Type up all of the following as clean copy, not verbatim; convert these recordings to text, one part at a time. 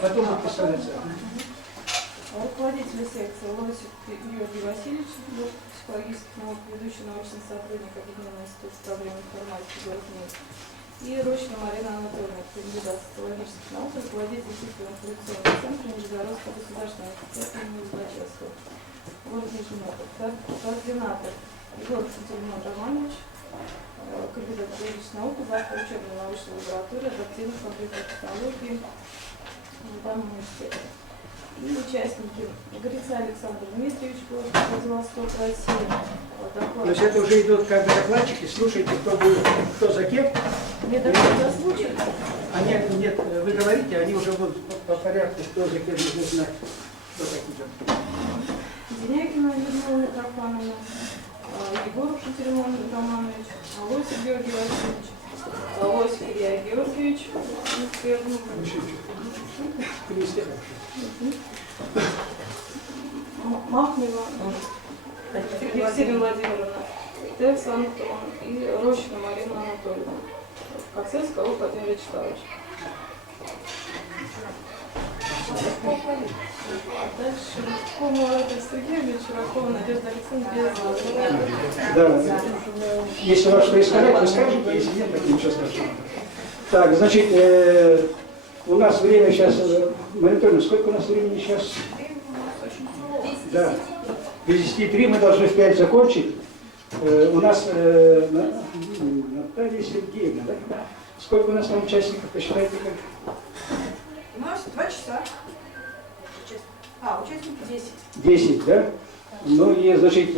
потом представляться. Руководитель секции Лосев Георгий Васильевич, психологических наук, ведущий научный сотрудник Объединенного института проблем информатики город Минск. И Рощина Марина Анатольевна, кандидат социологических наук, руководитель информационного центра Нижегородского государственного университета имени Лобачевского. Город Нижний Новгород. Координатор Егор Сантельмон Романович, кандидат биологических наук, главный учебно-научной лаборатории адаптивных компьютерных технологий в данном университете. И участники Грица Александр Дмитриевич, город Владивосток, Россия. То есть это уже идут как бы докладчики, слушайте, кто будет, кто за кем. Мне доклад озвучен? А нет, вы говорите, они уже будут по порядку, кто за кем нужно знать, кто такие. Денякина Людмила Митрофановна, Егор Шантельмон Романович, Лосев Георгий Васильевич, Лосев Илья Георгиевич, Махмева Екатерина Владимировна, Текс Антон и Рощина Марина Анатольевна. В конце Скалов Владимир Вячеславович. А дальше Рудкова Сергей Ильич, Широкова Надежда Александровна. Да, если вас что искать, вы скажете, если нет, так ничего страшного. Так, значит, у нас время сейчас, Марина Анатольевна, сколько у нас времени сейчас? Да, без 10:03 мы должны в 5 закончить. У нас Наталья Сергеевна, да? Сколько у нас там участников, посчитайте как? У нас 2 часа. Участники 10. 10, да? Ну и, значит,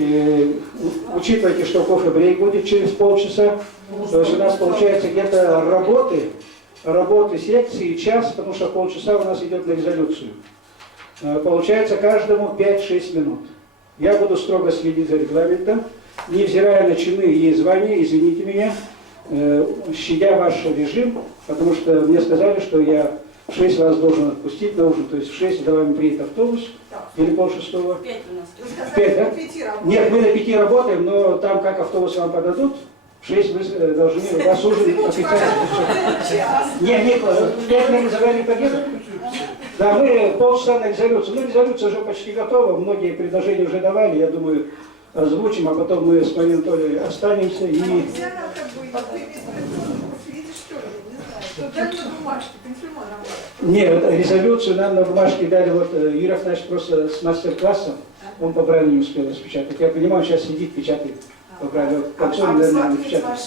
учитывайте, что кофе-брейк будет через полчаса. То есть у нас получается где-то работы секции час, потому что полчаса у нас идет на резолюцию. Получается каждому 5-6 минут. Я буду строго следить за регламентом, невзирая на чины и звания, извините меня, щадя ваш режим, потому что мне сказали, что я в 6 вас должен отпустить на ужин, то есть в 6 за вами приедет автобус, или полшестого. 5 у нас. Вы сказали, 5, да? 5 работаем. Нет, мы на 5 работаем, но там как автобус вам подадут, в 6 вы должны вас ужин официально. Нет, в 5 мы за вами поедем. Да, мы полчаса на резолюцию. Ну, резолюция уже почти готова, многие предложения уже давали, я думаю, озвучим, а потом мы с Мариной Анатольевной останемся и... Нет, резолюцию нам на бумажке дали, вот Юрий Афанасьевич просто с мастер-классом, он по Брайлю не успел распечатать. Я понимаю, он сейчас сидит, печатает по Брайлю. К концу, наверное, не печатает.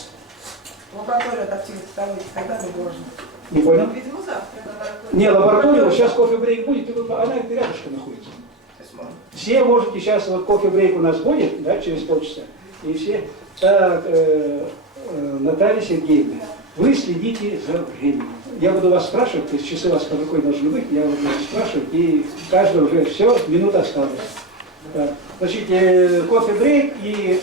Лаборатория адаптивных технологий, когда мы должны? Не понял? Видимо, завтра. Не, лаборатория, вот сейчас кофе-брейк будет, она рядышком находится. Все можете сейчас, вот кофе-брейк у нас будет, да, через полчаса, и все, так, Наталья Сергеевна, вы следите за временем. Я буду вас спрашивать, то есть часы у вас под рукой должны быть, я буду вас спрашивать, и каждый уже все, минута осталась. Да. Значит, кофе-брейк, и,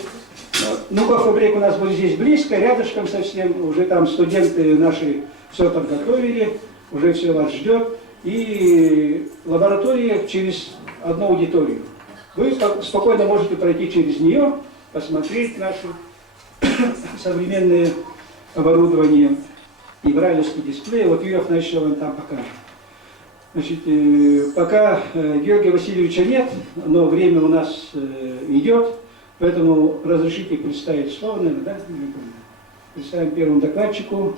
ну, кофе-брейк у нас будет здесь близко, рядышком совсем, уже там студенты наши все подготовили, уже все вас ждет, и лаборатория через одну аудиторию. Вы спокойно можете пройти через нее, посмотреть наше современное оборудование и брайлевский дисплей. Вот Юрий Афанасьевич вам там покажет. Значит, пока Георгия Васильевича нет, но время у нас идет, поэтому разрешите представить слово, наверное, да? Представим первому докладчику.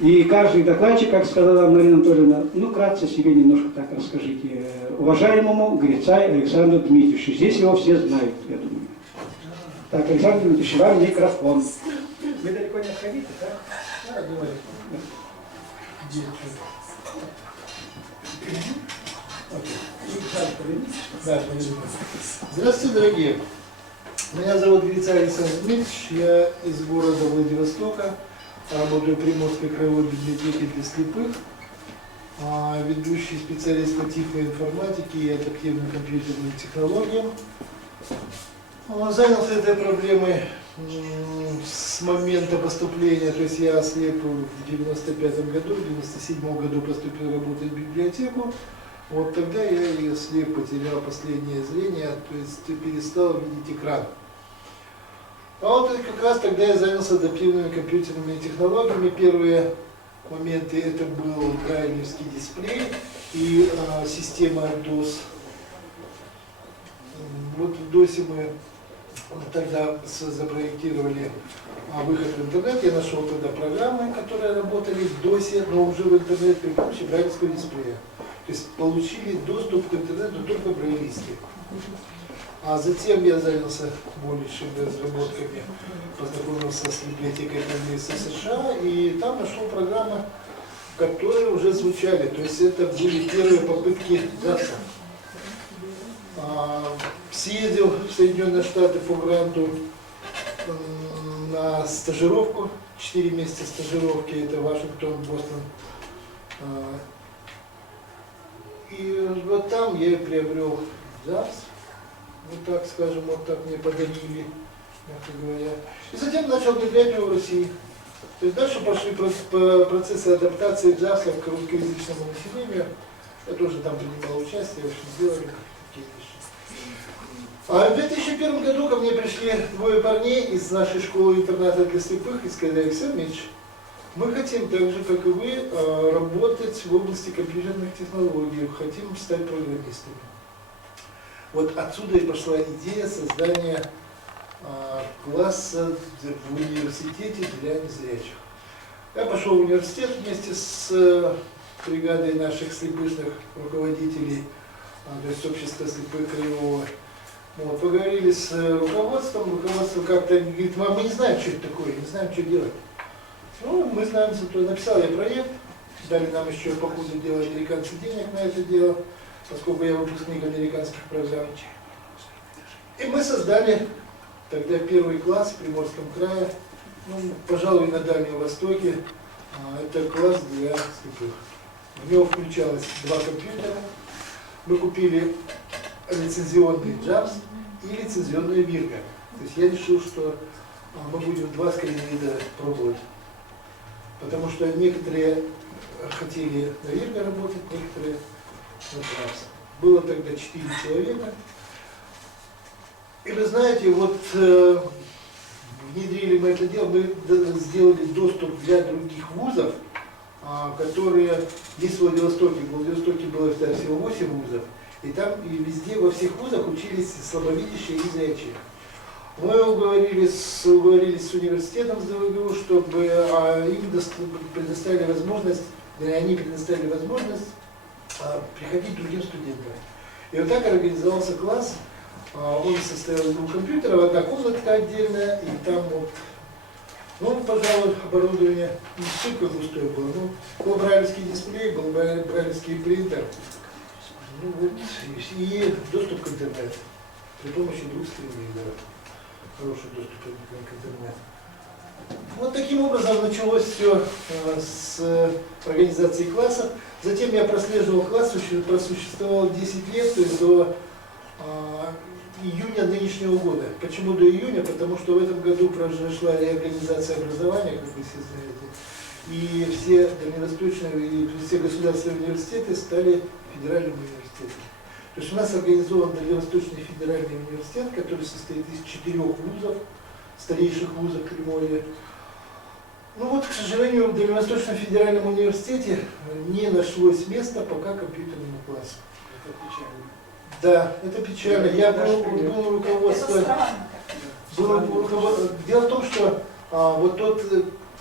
И каждый докладчик, как сказала Марина Анатольевна, ну, кратко себе немножко так расскажите. Уважаемому Грицай Александру Дмитриевичу. Здесь его все знают, я думаю. Так, Александр Дмитриевич, вам микрофон. Вы далеко не отходите, да? Да, говорите. Здравствуйте, дорогие. Меня зовут Грицай Александр Дмитриевич, я из города Владивостока, работаю в Приморской краевой библиотеке для слепых, ведущий специалист по тифлоинформатике и адаптивным компьютерным технологиям. Занялся этой проблемой с момента поступления, то есть я ослеп в 95 году, в 97 году поступил работать в библиотеку. Вот тогда я и ослеп, потерял последнее зрение, то есть перестал видеть экран. А вот как раз тогда я занялся адаптивными компьютерными технологиями. Первые моменты это был брайлевский дисплей и система DOS. Вот в DOS мы тогда запроектировали выход в интернет. Я нашел тогда программы, которые работали в DOS, но уже в интернет при помощи брайлевского дисплея. То есть получили доступ к интернету только брайлисты. А затем я занялся большими разработками, познакомился с библиотекой Конгресса США, и там нашел программы, которые уже звучали. То есть это были первые попытки DOS. Съездил в Соединенные Штаты по гранту на стажировку, 4 месяца стажировки, это Вашингтон, Бостон. И вот там я и приобрел DOS, вот так скажем, вот так мне подарили, мягко говоря. И затем начал внедрять его в России. То есть дальше пошли процессы адаптации DOS к русскоязычному населению. Я тоже там принимал участие, в общем, сделали такие вещи. А в 2001 году ко мне пришли двое парней из нашей школы-интерната для слепых и сказали: Александр Ильич, мы хотим так же, как и вы, работать в области компьютерных технологий, хотим стать программистами. Вот отсюда и пошла идея создания класса в университете для незрячих. Я пошел в университет вместе с бригадой наших слепышных руководителей, то есть общества слепых Краевого. Вот, поговорили с руководством как-то говорит: мы не знаем, что это такое, не знаем, что делать. Ну, мы знаем, зато написал я проект, дали нам еще по ходу дела американцы денег на это дело, поскольку я выпускник американских программ. И мы создали тогда первый класс в Приморском крае, ну, пожалуй, на Дальнем Востоке. Это класс для слепых. В него включалось 2 компьютера. Мы купили лицензионный JAWS и лицензионный Virgo. То есть я решил, что мы будем 2 скорее вида пробовать. Потому что некоторые хотели на Virgo работать, некоторые на JAWS. Было тогда 4 человека. И вы знаете, вот внедрили мы это дело, мы сделали доступ для других вузов, которые есть в Владивостоке. В Владивостоке было всего 8 вузов. И там и везде, во всех вузах учились слабовидящие и зрячие. Мы уговорились с университетом с ДВГУ, чтобы им предоставили возможность, они предоставили возможность приходить другим студентам. И вот так организовался класс. Он состоял из 2 компьютеров, 1 комнатка отдельная, и там вот, ну, пожалуй, оборудование не столько густое было, но был брайлевский дисплей, был брайлевский принтер. Ну, вот, и доступ к интернету при помощи 2 скринридеров. Хороший доступ к интернету. Вот таким образом началось все с организации классов. Затем я прослеживал класс, просуществовал 10 лет, то есть до июня нынешнего года. Почему до июня? Потому что в этом году произошла реорганизация образования, как вы все знаете, и все дальневосточные и все государственные университеты стали федеральными университетами. То есть у нас организован Дальневосточный федеральный университет, который состоит из 4 вузов, старейших вузов Приморья. Ну вот, к сожалению, в Дальневосточном федеральном университете не нашлось места пока компьютерному классу. Это печально. Да, это печально. Я был руководством. Дело в том, что вот тот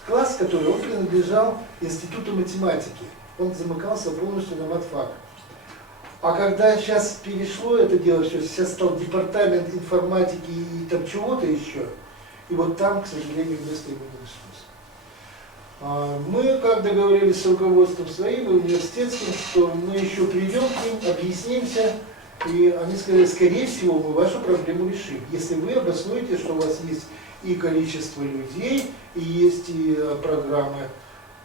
класс, который он принадлежал Институту математики, он замыкался полностью на матфак. А когда сейчас перешло это дело, что сейчас стал департамент информатики и там чего-то еще, и вот там, к сожалению, места ему не нашлось. Мы, как договорились с руководством своим и университетским, что мы еще придем к ним, объяснимся, и они сказали: скорее всего, мы вашу проблему решим, если вы обоснуете, что у вас есть и количество людей, и есть и программы,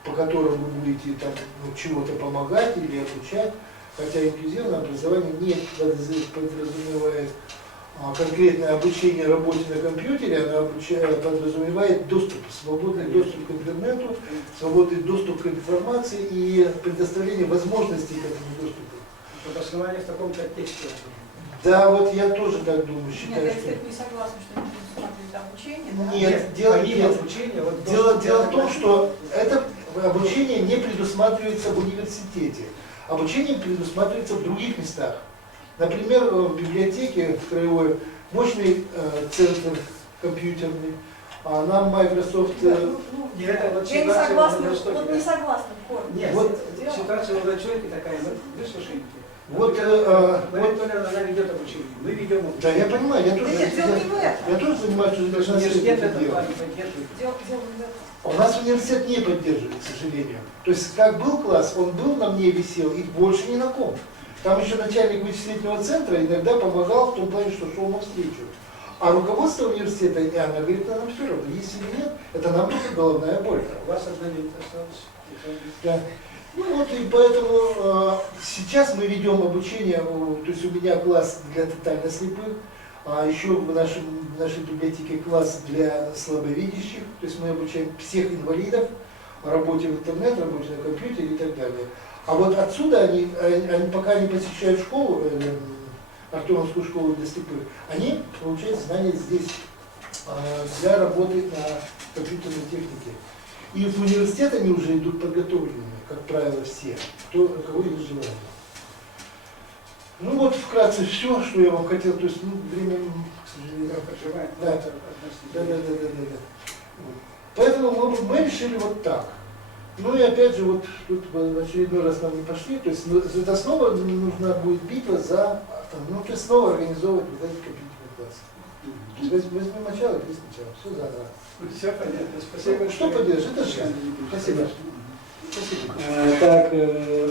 по которым вы будете там чего-то помогать или обучать. Хотя инклюзивное образование не подразумевает конкретное обучение работе на компьютере, она подразумевает доступ, свободный доступ к интернету, свободный доступ к информации и предоставление возможностей к этому доступу. Обоснование в таком контексте. Да, вот я тоже так думаю, считаю. Нет, я не согласна, что не предусматривает обучение. Да? Нет, дело в том, что обучение не предусматривается в университете. Обучение предусматривается в других местах. Например, в библиотеке в краевой мощный центр компьютерный, а нам Microsoft... Я не согласна, вот не согласна, Коль. Нет, Вот ситуация в Волочевке такая, вы слушаете. Вот, она ведет обучение, мы ведем обучение. да, я понимаю, я тоже, Нет, дело не в этом. я тоже понимаю, что должна Университет это это делать. поддерживает. Дело не в этом. У нас университет не поддерживает, к сожалению. То есть, как был класс, он был, на мне висел, и больше ни на ком. Там еще начальник вычислительного центра иногда помогал в том плане, что шел навстречу. А руководство университета, и она говорит, нам все равно, есть или нет, это нам только головная боль. У вас одна минута осталась. Да. Ну вот и поэтому сейчас мы ведем обучение, то есть у меня класс для тотально слепых, а еще в нашей библиотеке класс для слабовидящих, то есть мы обучаем всех инвалидов работе в интернет, работе на компьютере и так далее. А вот отсюда они пока не посещают школу, Артемовскую школу для слепых, они получают знания здесь для работы на компьютерной технике. И в университет они уже идут подготовленными, как правило, все, у кого есть желание. Ну вот вкратце все, что я вам хотел, то есть время, к сожалению, да. Поэтому мы решили вот так. Ну и опять же, вот тут в очередной раз нам не пошли, то есть это снова нужна будет битва за, то есть снова организовывать вот эти компьютерные классы. То есть возьмем начало и сначала, все заново. Все понятно, спасибо. Что поделаешь, это же. Спасибо. Так,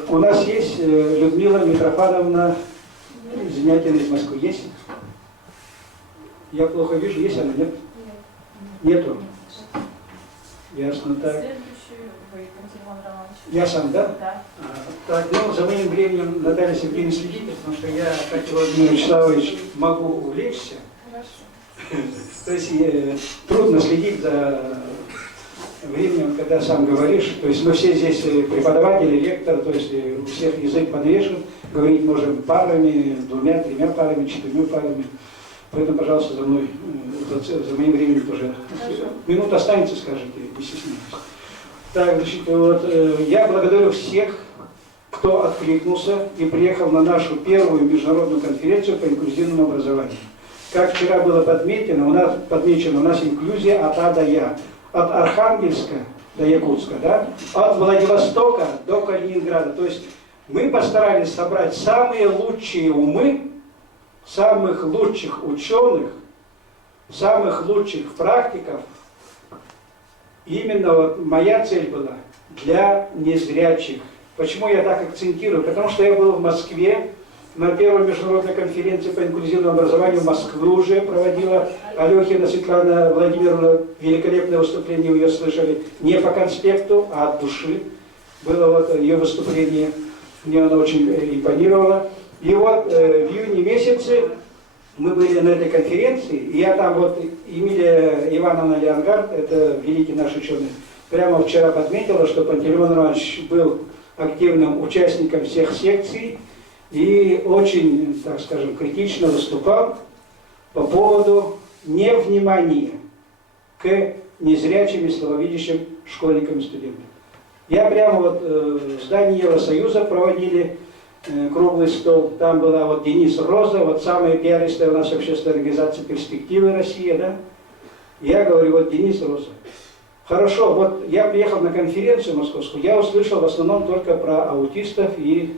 у нас есть Людмила Митрофановна Зинятина из Москвы. Есть? Я плохо вижу, есть она, нет? Нету. Ясно, так. Следующий вы, Антон Романович. Я сам, да? Да. Так, ну, за моим временем Наталья Сергеевна следите, потому что я, как и Владимир Вячеславович, могу увлечься. Хорошо. То есть трудно следить за временем, когда сам говоришь. То есть мы все здесь преподаватели, лекторы, то есть у всех язык подвешен, говорить можем парами, двумя, тремя парами, четырьмя парами. Поэтому, пожалуйста, за мной, за моим временем тоже. Минута останется, скажите, не стесняйтесь. Так, значит, вот, я благодарю всех, кто откликнулся и приехал на нашу первую международную конференцию по инклюзивному образованию. Как вчера было подмечено, у нас инклюзия от А до Я. От Архангельска до Якутска, да? От Владивостока до Калининграда. То есть мы постарались собрать самые лучшие умы, самых лучших ученых, самых лучших практиков. Именно вот моя цель была для незрячих. Почему я так акцентирую? Потому что я был в Москве на первой международной конференции по инклюзивному образованию. Москвы уже проводила Алехина Светлана Владимировна. Великолепное выступление, вы ее слышали. Не по конспекту, а от души. Было вот ее выступление. Мне оно очень импонировало. И вот в июне месяце мы были на этой конференции. И я там вот, Эмилия Ивановна Леонгард, это великий наш ученый, прямо вчера подметила, что Пантелеймон Иванович был активным участником всех секций и очень, так скажем, критично выступал по поводу невнимания к незрячим и слабовидящим школьникам и студентам. Я прямо вот в здании Евросоюза проводили круглый стол, там была вот Денис Роза, вот самая пиаристая у нас общественная организация «Перспективы Россия», да? Я говорю, вот Денис Роза. Хорошо, вот я приехал на конференцию московскую, я услышал в основном только про аутистов и,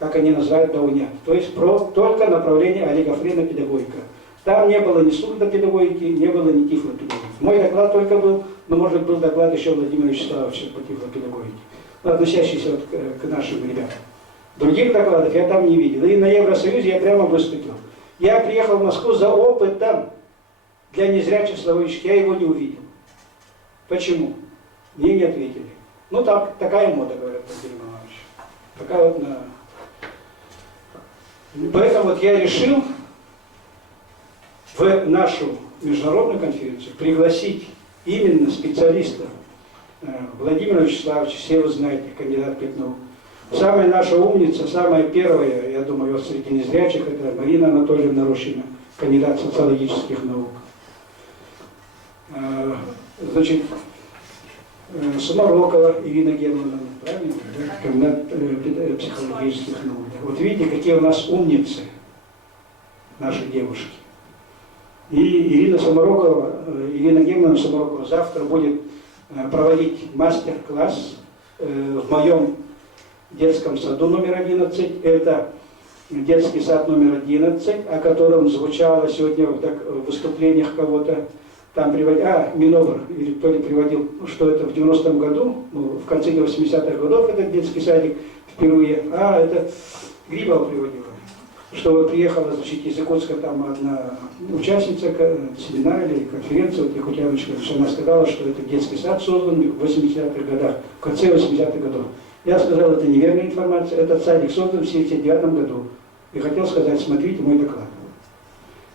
как они называют, даунят. То есть только направление олигофренопедагогика. Там не было ни сурдопедагогики, не было ни тифлопедагогики. Мой доклад только был, но может был доклад еще Владимира Вячеславовича по тифлопедагогике, относящийся вот к нашим ребятам. Других докладов я там не видел. И на Евросоюзе я прямо выступил. Я приехал в Москву за опытом для незрячих слабовидящих, я его не увидел. Почему? Мне не ответили. Ну так, такая мода, говорят, Пантелей Иванович. Такая вот Поэтому вот я решил в нашу международную конференцию пригласить именно специалистов Владимира Вячеславовича, все вы знаете, кандидат наук. Самая наша умница, самая первая, я думаю, вот среди незрячих, это Марина Анатольевна Рощина, кандидат социологических наук. Значит, Сумарокова Ирина Германовна, правильно? Кандидат психологических наук. Вот видите, какие у нас умницы, наши девушки. И Ирина Германовна Сумарокова завтра будет проводить мастер-класс в моем детском саду номер 11. Это детский сад номер 11, о котором звучало сегодня в выступлениях кого-то. Там Миновр, или кто ли приводил, что это в 90-м году, в конце 80-х годов этот детский садик впервые, это Грибова приводила, что вот приехала, значит, из Якутска там одна участница семинара или конференции, вот якутяночка, она сказала, что этот детский сад создан в 80-х годах, в конце 80-х годов. Я сказал, это неверная информация, этот садик создан в 79 году. И хотел сказать, смотрите мой доклад.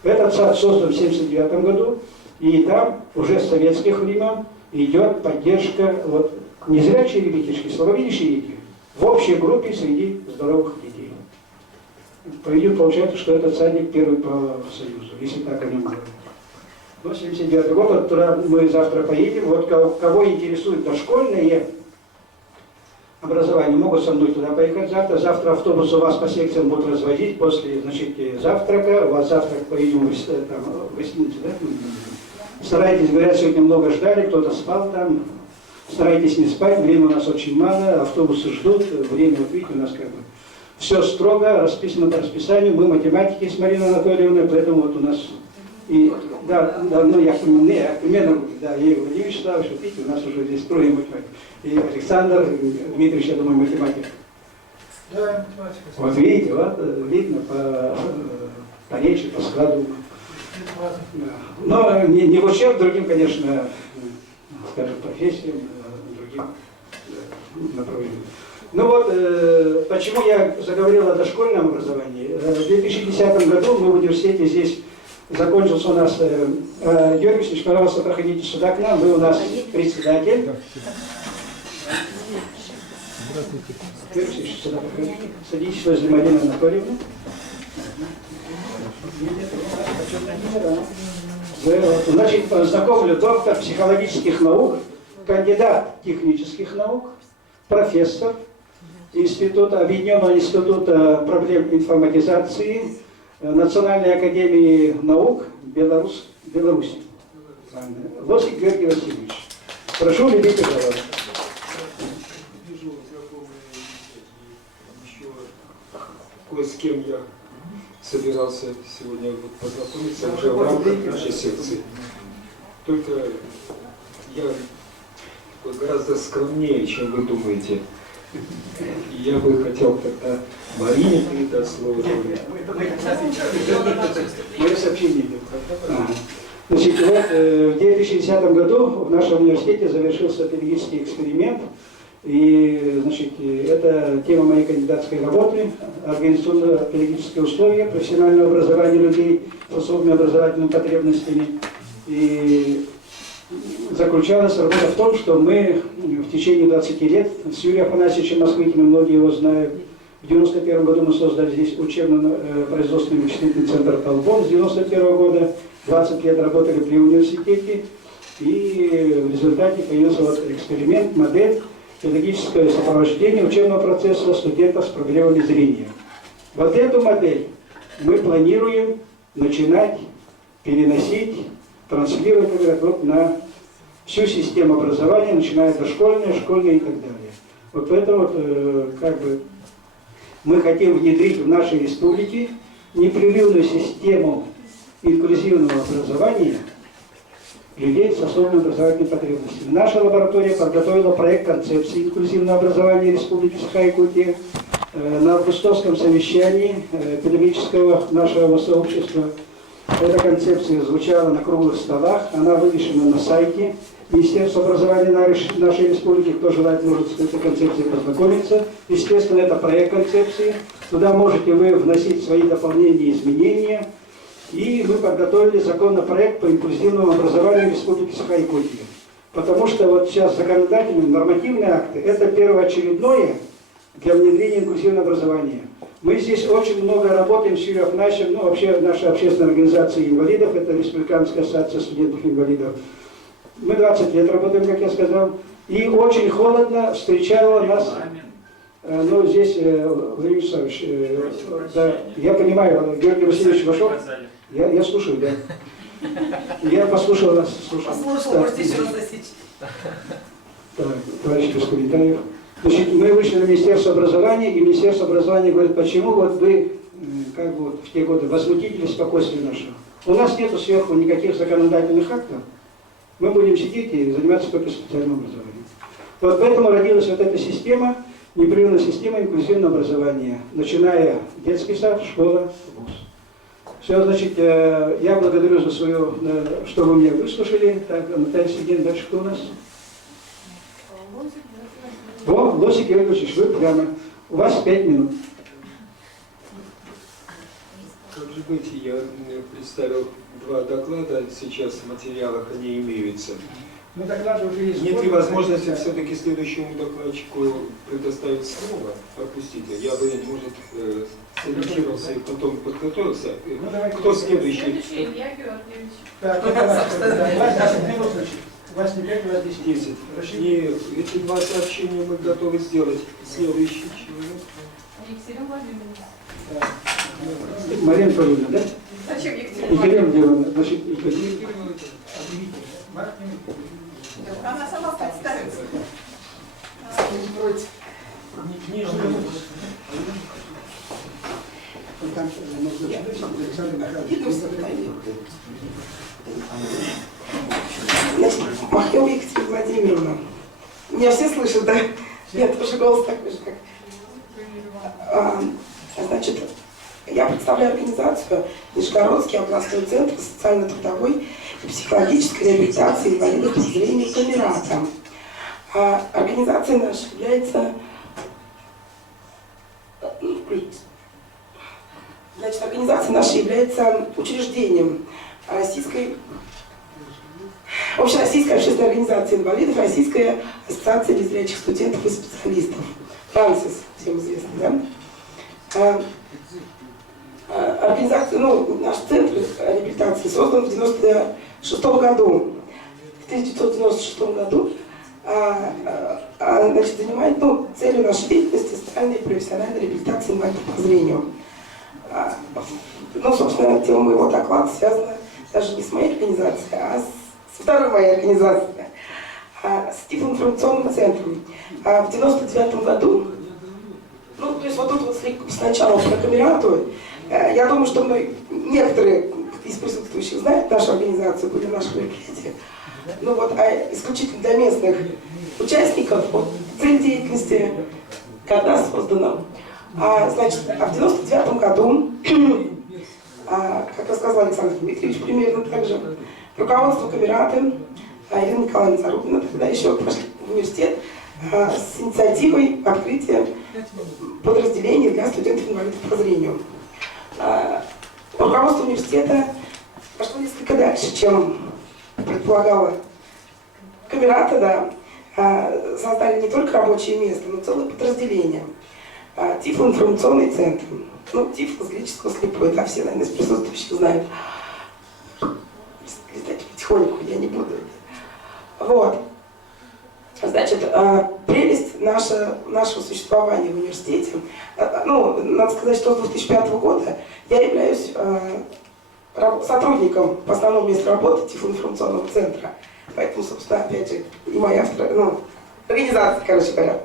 Этот сад создан в 79 году, и там уже с советских времен идет поддержка вот, незрячие ребятишки, слабовидящие дети в общей группе среди здоровых детей. По видео получается, что этот садик первый по Союзу, если так о нем говорить. Но 79 год, вот туда мы завтра поедем. Вот кого интересует дошкольное образование, могут со мной туда поехать завтра. Завтра автобус у вас по секциям будут развозить после, значит, завтрака. У вас завтрак, поедем в гостинице, да? Старайтесь, говорят, сегодня много ждали, кто-то спал там. Старайтесь не спать, времени у нас очень мало, автобусы ждут, время, вот видите, у нас как бы все строго, расписано по расписанию. Мы математики с Мариной Анатольевной, поэтому вот у нас и я примерно, да, Игорь Владимирович Славович, вот видите, у нас уже здесь трое математиков. И Александр Дмитриевич, я думаю, математик. Да, математика. Вот видите, вот видно по речи, по складу. Но не в ущерб другим, конечно, скажем, профессиям, другим направлениям. Ну вот, почему я заговорил о дошкольном образовании. В 2010 году мы в университете здесь закончился у нас, Георгий Васильевич, пожалуйста, проходите сюда к нам, вы у нас председатель. Георгий Васильевич, сюда проходите. Садитесь возле Марины Анатольевны. Значит, знакомлю, доктор психологических наук, кандидат технических наук, профессор Объединенного института проблем информатизации Национальной академии наук Беларуси. Лосик Георгий Васильевич. Прошу, любите, пожалуйста. Вижу знакомые еще кое с кем я собирался сегодня познакомиться уже в рамках нашей секции. Только я гораздо скромнее, чем вы думаете. Я бы хотел тогда Марине передать слово. Мое сообщение идет. Значит, вот, в 2010 году в нашем университете завершился педагогический эксперимент. И, значит, это тема моей кандидатской работы, организационно-педагогические условия профессионального образования людей с особыми образовательными потребностями. И заключалась работа в том, что мы в течение 20 лет с Юрием Афанасьевичем Москвитиным, многие его знают, в 1991 году мы создали здесь учебно-производственный вычислительный центр «Толбон», с 1991 года 20 лет работали при университете, и в результате появился вот эксперимент, модель, педагогическое сопровождение учебного процесса студентов с проблемами зрения. Вот эту модель мы планируем начинать переносить, транслировать, говорят, вот на всю систему образования, начиная дошкольное, школьное и так далее. Вот поэтому вот, как бы мы хотим внедрить в нашей республике непрерывную систему инклюзивного образования людей с особыми образовательными потребностями. Наша лаборатория подготовила проект концепции инклюзивного образования Республики Саха-Якутия. На августовском совещании педагогического нашего сообщества эта концепция звучала на круглых столах, она вывешена на сайте Министерства образования нашей республики. Кто желает, может с этой концепцией познакомиться. Естественно, это проект концепции. Туда можете вы вносить свои дополнения, изменения. И мы подготовили законопроект по инклюзивному образованию Республики Саха-Якутия. Потому что вот сейчас законодательные, нормативные акты – это первоочередное для внедрения инклюзивного образования. Мы здесь очень много работаем с Юрием Афанасьевичем, ну вообще наша общественная организация инвалидов, это Республиканская ассоциация студентов-инвалидов. Мы 20 лет работаем, как я сказал. И очень холодно встречала нас, ну, здесь, Владимир Вячеславович, да, я понимаю, Георгий Васильевич вошел, я слушаю, да. Я послушал вас, слушал. Послушал, можете еще раз засечь. Так, товарищ Кускуритаев. Значит, мы вышли на Министерство образования, и Министерство образования говорит, почему вот вы, как бы вот в те годы, возмутители спокойствия нашего. У нас нету сверху никаких законодательных актов, мы будем сидеть и заниматься только специальным образованием. Вот поэтому родилась вот эта система, непрерывная система инклюзивного образования, начиная детский сад, школа, вуз. Все, значит, я благодарю за свое, что вы меня выслушали. Так, Наталья Сергеевна, дальше кто у нас? О, Лосик Георгиевич, вы прямо. У вас 5 минут. Как же быть, я представил 2 доклада, сейчас в материалах они имеются. Ну тогда уже есть. Нет ли возможности все-таки следующему докладчику предоставить слово? Пропустите. Я бы, может, сориентировался и потом подготовился. Кто следующий? Следующий Илья Георгиевич. Так, у вас не 5, у вас 10. 10. И эти 2 сообщения мы готовы сделать. Следующий человек. Екатерина Владимировна. Мария Анатольевна, да? Зачем Екатерина Екатерина Владимировна? Владимировна, значит, Екатерина. Она сама представится. Значит, Махнева Екатерина Владимировна. Меня все слышат, да? Нет, тоже голос такой же, как... Значит, я представляю организацию Нижегородский областной центр социально-трудовой и психологической реабилитации инвалидов по зрению «Камерата». Организация наша является... Значит, организация наша является учреждением Общероссийской общественной организации инвалидов, Российская ассоциация незрячих студентов и специалистов. Франсис, всем известно, да? Организация, наш центр реабилитации создан в 1996 году. В 1996 году значит, занимает целью нашей деятельности социальной и профессиональной реабилитации инвалидов по зрению. Собственно, тема моего доклада связана даже не с моей организацией, а со второй моей организацией, с Тифлоинформационным центром. В 1999 году, то есть вот тут вот сначала про Камерату, я думаю, что некоторые из присутствующих знают нашу организацию, были наши мероприятия. А исключительно для местных участников, цель деятельности, когда создана. Значит, в 1999 году, как рассказал Александр Дмитриевич, примерно так же, руководство Камераты, Ирина Николаевна Зарубина, тогда еще пошли в университет с инициативой открытия подразделений для студентов-инвалидов по зрению. Руководство университета пошло несколько дальше, чем предполагала Камерата, да. Создали не только рабочее место, но целое подразделение. Тифлоинформационный центр. Тифло с греческого слепой, да, все, наверное, из присутствующих знают. Листать потихоньку я не буду. Вот. Значит, прелесть нашего существования в университете, надо сказать, что с 2005 года я являюсь сотрудником по основному месту работы Тифлоинформационного центра. Поэтому, собственно, опять же, и моя организация, короче говоря.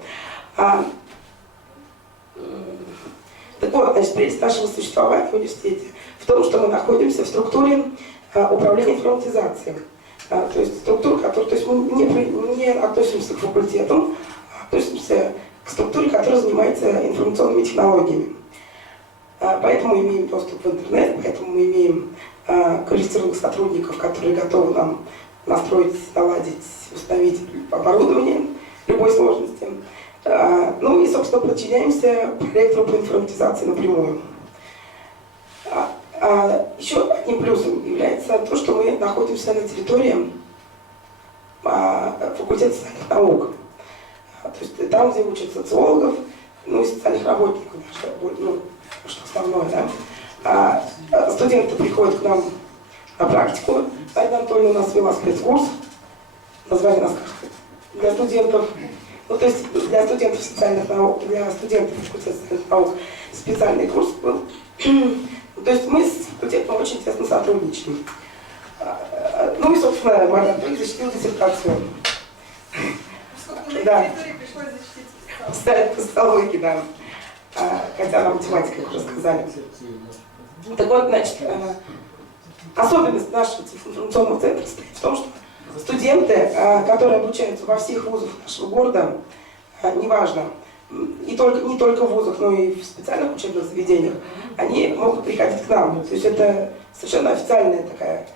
Так вот, значит, прелесть нашего существования в университете в том, что мы находимся в структуре управления информатизацией. То есть структура, то есть мы не относимся к факультетам, а относимся к структуре, которая занимается информационными технологиями. Поэтому мы имеем доступ в интернет, поэтому мы имеем квалифицированных сотрудников, которые готовы нам настроить, наладить, установить оборудование любой сложности. И, собственно, подчиняемся проректору по информатизации напрямую. Еще одним плюсом является то, что мы находимся на территории факультета социальных наук. То есть там, где учат социологов, и социальных работников, что основное, да. Студенты приходят к нам на практику. Марина Анатольевна у нас вела спецкурс, название у нас для студентов, ну то есть для студентов социальных наук, для студентов факультета социальных наук специальный курс был. То есть мы с факультетом очень тесно сотрудничаем. Ну и, собственно, Марат защитил диссертацию. Да. В социологии, да. Хотя на математике уже сказали. Так вот, значит, особенность нашего информационного центра состоит в том, что студенты, которые обучаются во всех вузах нашего города, неважно, не только в вузах, но и в специальных учебных заведениях, они могут приходить к нам. То есть это совершенно официальная такая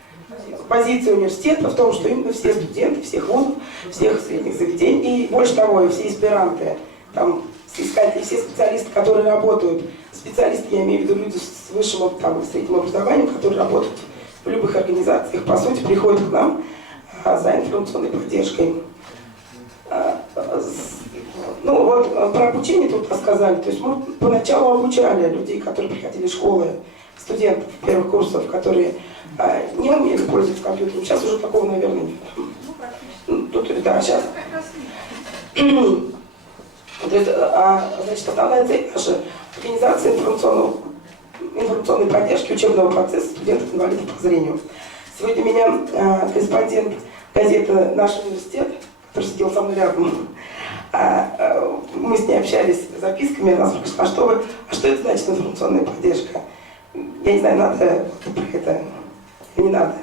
позиция университета в том, что именно все студенты всех вузов, всех средних заведений, и больше того, и все аспиранты, там, искатели, все специалисты, которые работают, специалисты, я имею в виду люди с высшим там, средним образованием, которые работают в любых организациях, по сути, приходят к нам за информационной поддержкой. Ну вот про обучение тут рассказали. То есть мы поначалу обучали людей, которые приходили в школы, студентов первых курсов, которые не умели пользоваться компьютером. Сейчас уже такого, наверное, нет. Тут, да, сейчас. Значит, основная цель наша организация информационной поддержки учебного процесса студентов-инвалидов по зрению. Сегодня меня корреспондент газеты «Наш университет», который сидел со мной рядом, мы с ней общались записками, она спрашивала, а что это значит информационная поддержка? Я не знаю, надо про это или не надо.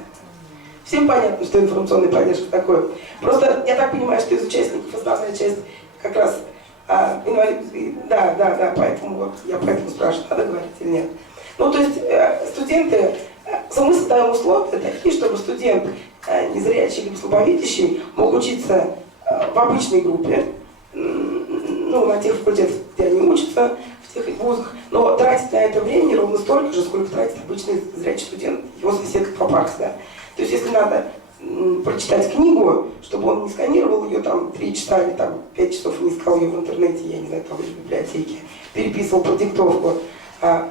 Всем понятно, что информационная поддержка такое. Просто я так понимаю, что из участников основная часть как раз инвалид. Да, поэтому вот я поэтому спрашиваю, надо говорить или нет. Ну, то есть студенты, мы создаем условия такие, чтобы студент незрячий или слабовидящий мог учиться в обычной группе, ну, на тех факультетах, где они учатся, в тех вузах, но тратить на это времени ровно столько же, сколько тратит обычный зрячий студент, его сосед по факсу, да. То есть если надо прочитать книгу, чтобы он не сканировал ее там 3 часа или там 5 часов не искал ее в интернете, я не знаю, там в библиотеке, переписывал про диктовку,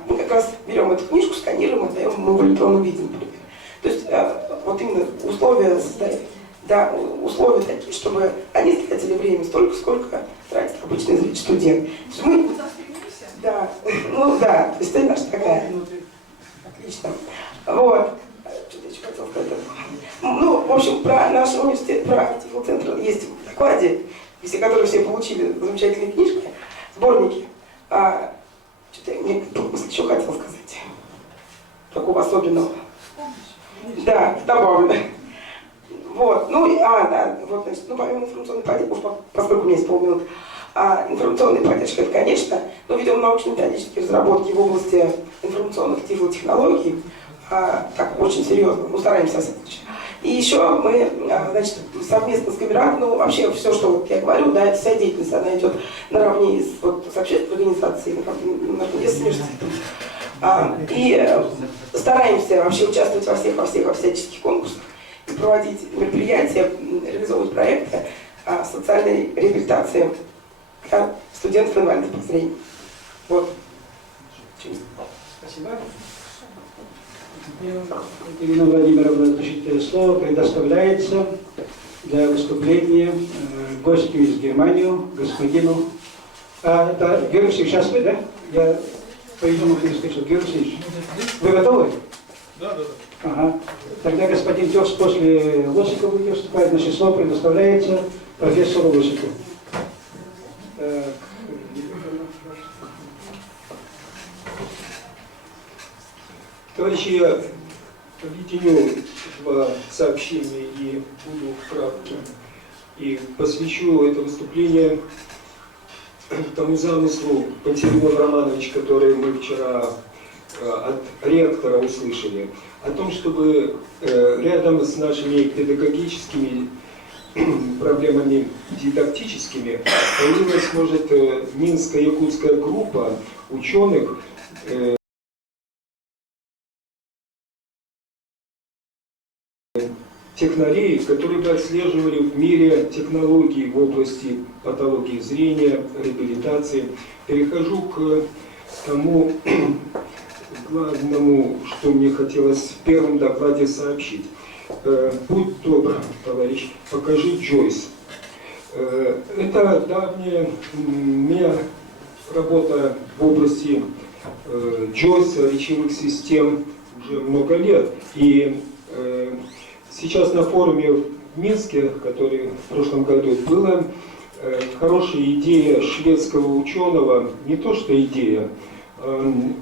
мы как раз берем эту книжку, сканируем, отдаем ему в электронном виде, например. То есть вот именно условия создают. Да, условия такие, чтобы они тратили время столько, сколько тратит обычный зрячий студент. Мы... Да, ну да, то есть это наша такая. Отлично. Вот. Что-то еще хотел сказать. Ну, в общем, про наш университет, про Тифлоцентр есть в докладе, все, которые все получили замечательные книжки, сборники. Что-то я мне еще хотел сказать. Такого особенного. Да, добавлено. Вот, ну, да, вот, значит, ну, помимо информационной поддержки, поскольку у меня есть полминуты, информационная поддержка, это, конечно, но ведем научно-методические разработки в области информационных тифлотехнологий, так, очень серьезно, ну, стараемся, и еще мы, значит, совместно с Камератом, ну, вообще, все, что вот я говорю, да, вся деятельность, она идет наравне с общественной организацией, наравне с университетом. И стараемся вообще участвовать во всяческих конкурсах, и проводить мероприятия, реализовывать проекты социальной реабилитации для студентов-инвалидов по зрению. Вот. Спасибо. Ирина Владимировна, значит, слово предоставляется для выступления гостю из Германии, господину. Это Георгий Алексеевич, сейчас вы, да? Я, по-видимому, перескочил. Георгий Алексеевич, вы готовы? Да. Ага. Тогда господин Тёрс после Лосика будет выступать, значит, слово предоставляется профессору Лосику. Товарищи, я объединю два сообщения и буду кратко. И посвящу это выступление тому замыслу, Пантелеймон Романович, который мы вчера от ректора услышали, о том, чтобы рядом с нашими педагогическими проблемами дидактическими появилась, может, минско-якутская группа ученых, технарей, которые бы отслеживали в мире технологий в области патологии зрения, реабилитации. Перехожу к тому главному, что мне хотелось в первом докладе сообщить. Будь добр, товарищ, покажи Джойс. Это давняя моя работа в области Джойса, речевых систем уже много лет. И сейчас на форуме в Минске, который в прошлом году, была хорошая идея шведского ученого, не то что идея,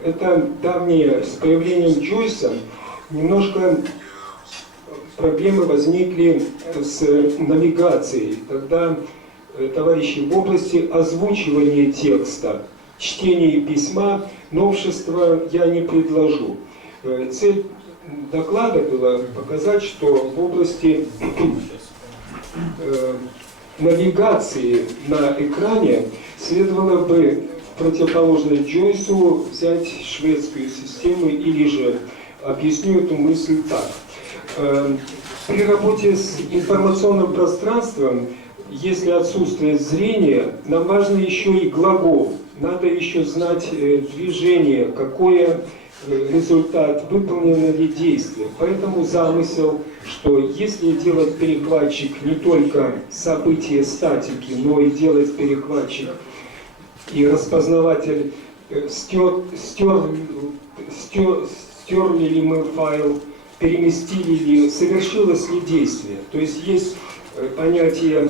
это давнее, с появлением Джойса немножко проблемы возникли с навигацией. Тогда товарищи в области озвучивания текста, чтения письма, новшества я не предложу. Цель доклада была показать, что в области навигации на экране следовало бы противоположно Джойсу взять шведскую систему, или же объясню эту мысль так. При работе с информационным пространством, если отсутствует зрение, нам важно еще и глагол. Надо еще знать движение, какое результат, выполнено ли действие. Поэтому замысел, что если делать перехватчик не только события статики, но и делать перехватчик и распознаватель, стерли ли мы файл, переместили ли, совершилось ли действие. То есть есть понятие...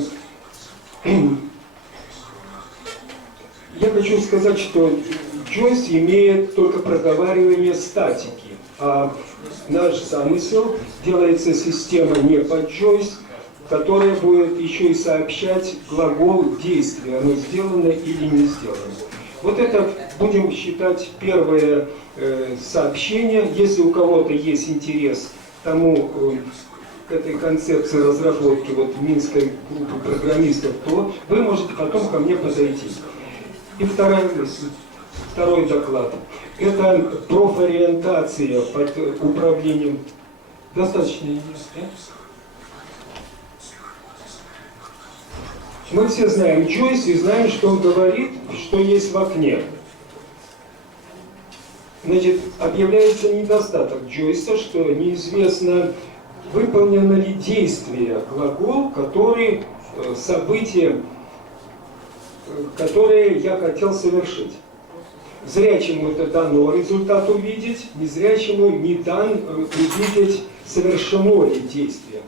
Я хочу сказать, что Джойс имеет только проговаривание статики, а наш замысел делается система не под Джойс, которая будет еще и сообщать глагол действия, оно сделано или не сделано. Вот это будем считать первое сообщение. Если у кого-то есть интерес к тому, к этой концепции разработки вот Минской группы программистов, то вы можете потом ко мне подойти. И вторая мысль, второй доклад. Это профориентация под управлением. Достаточно интересно. Мы все знаем Джойс и знаем, что он говорит, что есть в окне. Значит, объявляется недостаток Джойса, что неизвестно, выполнено ли действие, глагол, который, событие, которое я хотел совершить. Зрячему это дано результат увидеть, незрячему не дан увидеть, совершено ли действие.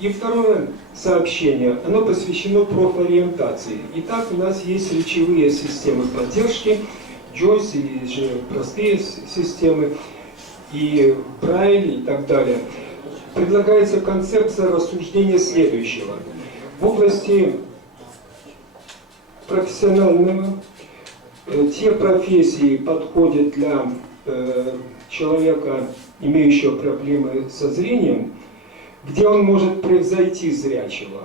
И второе сообщение, оно посвящено профориентации. Итак, у нас есть речевые системы поддержки, Джойс или же простые системы, и Брайль и так далее. Предлагается концепция рассуждения следующего. В области профессионального те профессии подходят для человека, имеющего проблемы со зрением, где он может превзойти зрячего.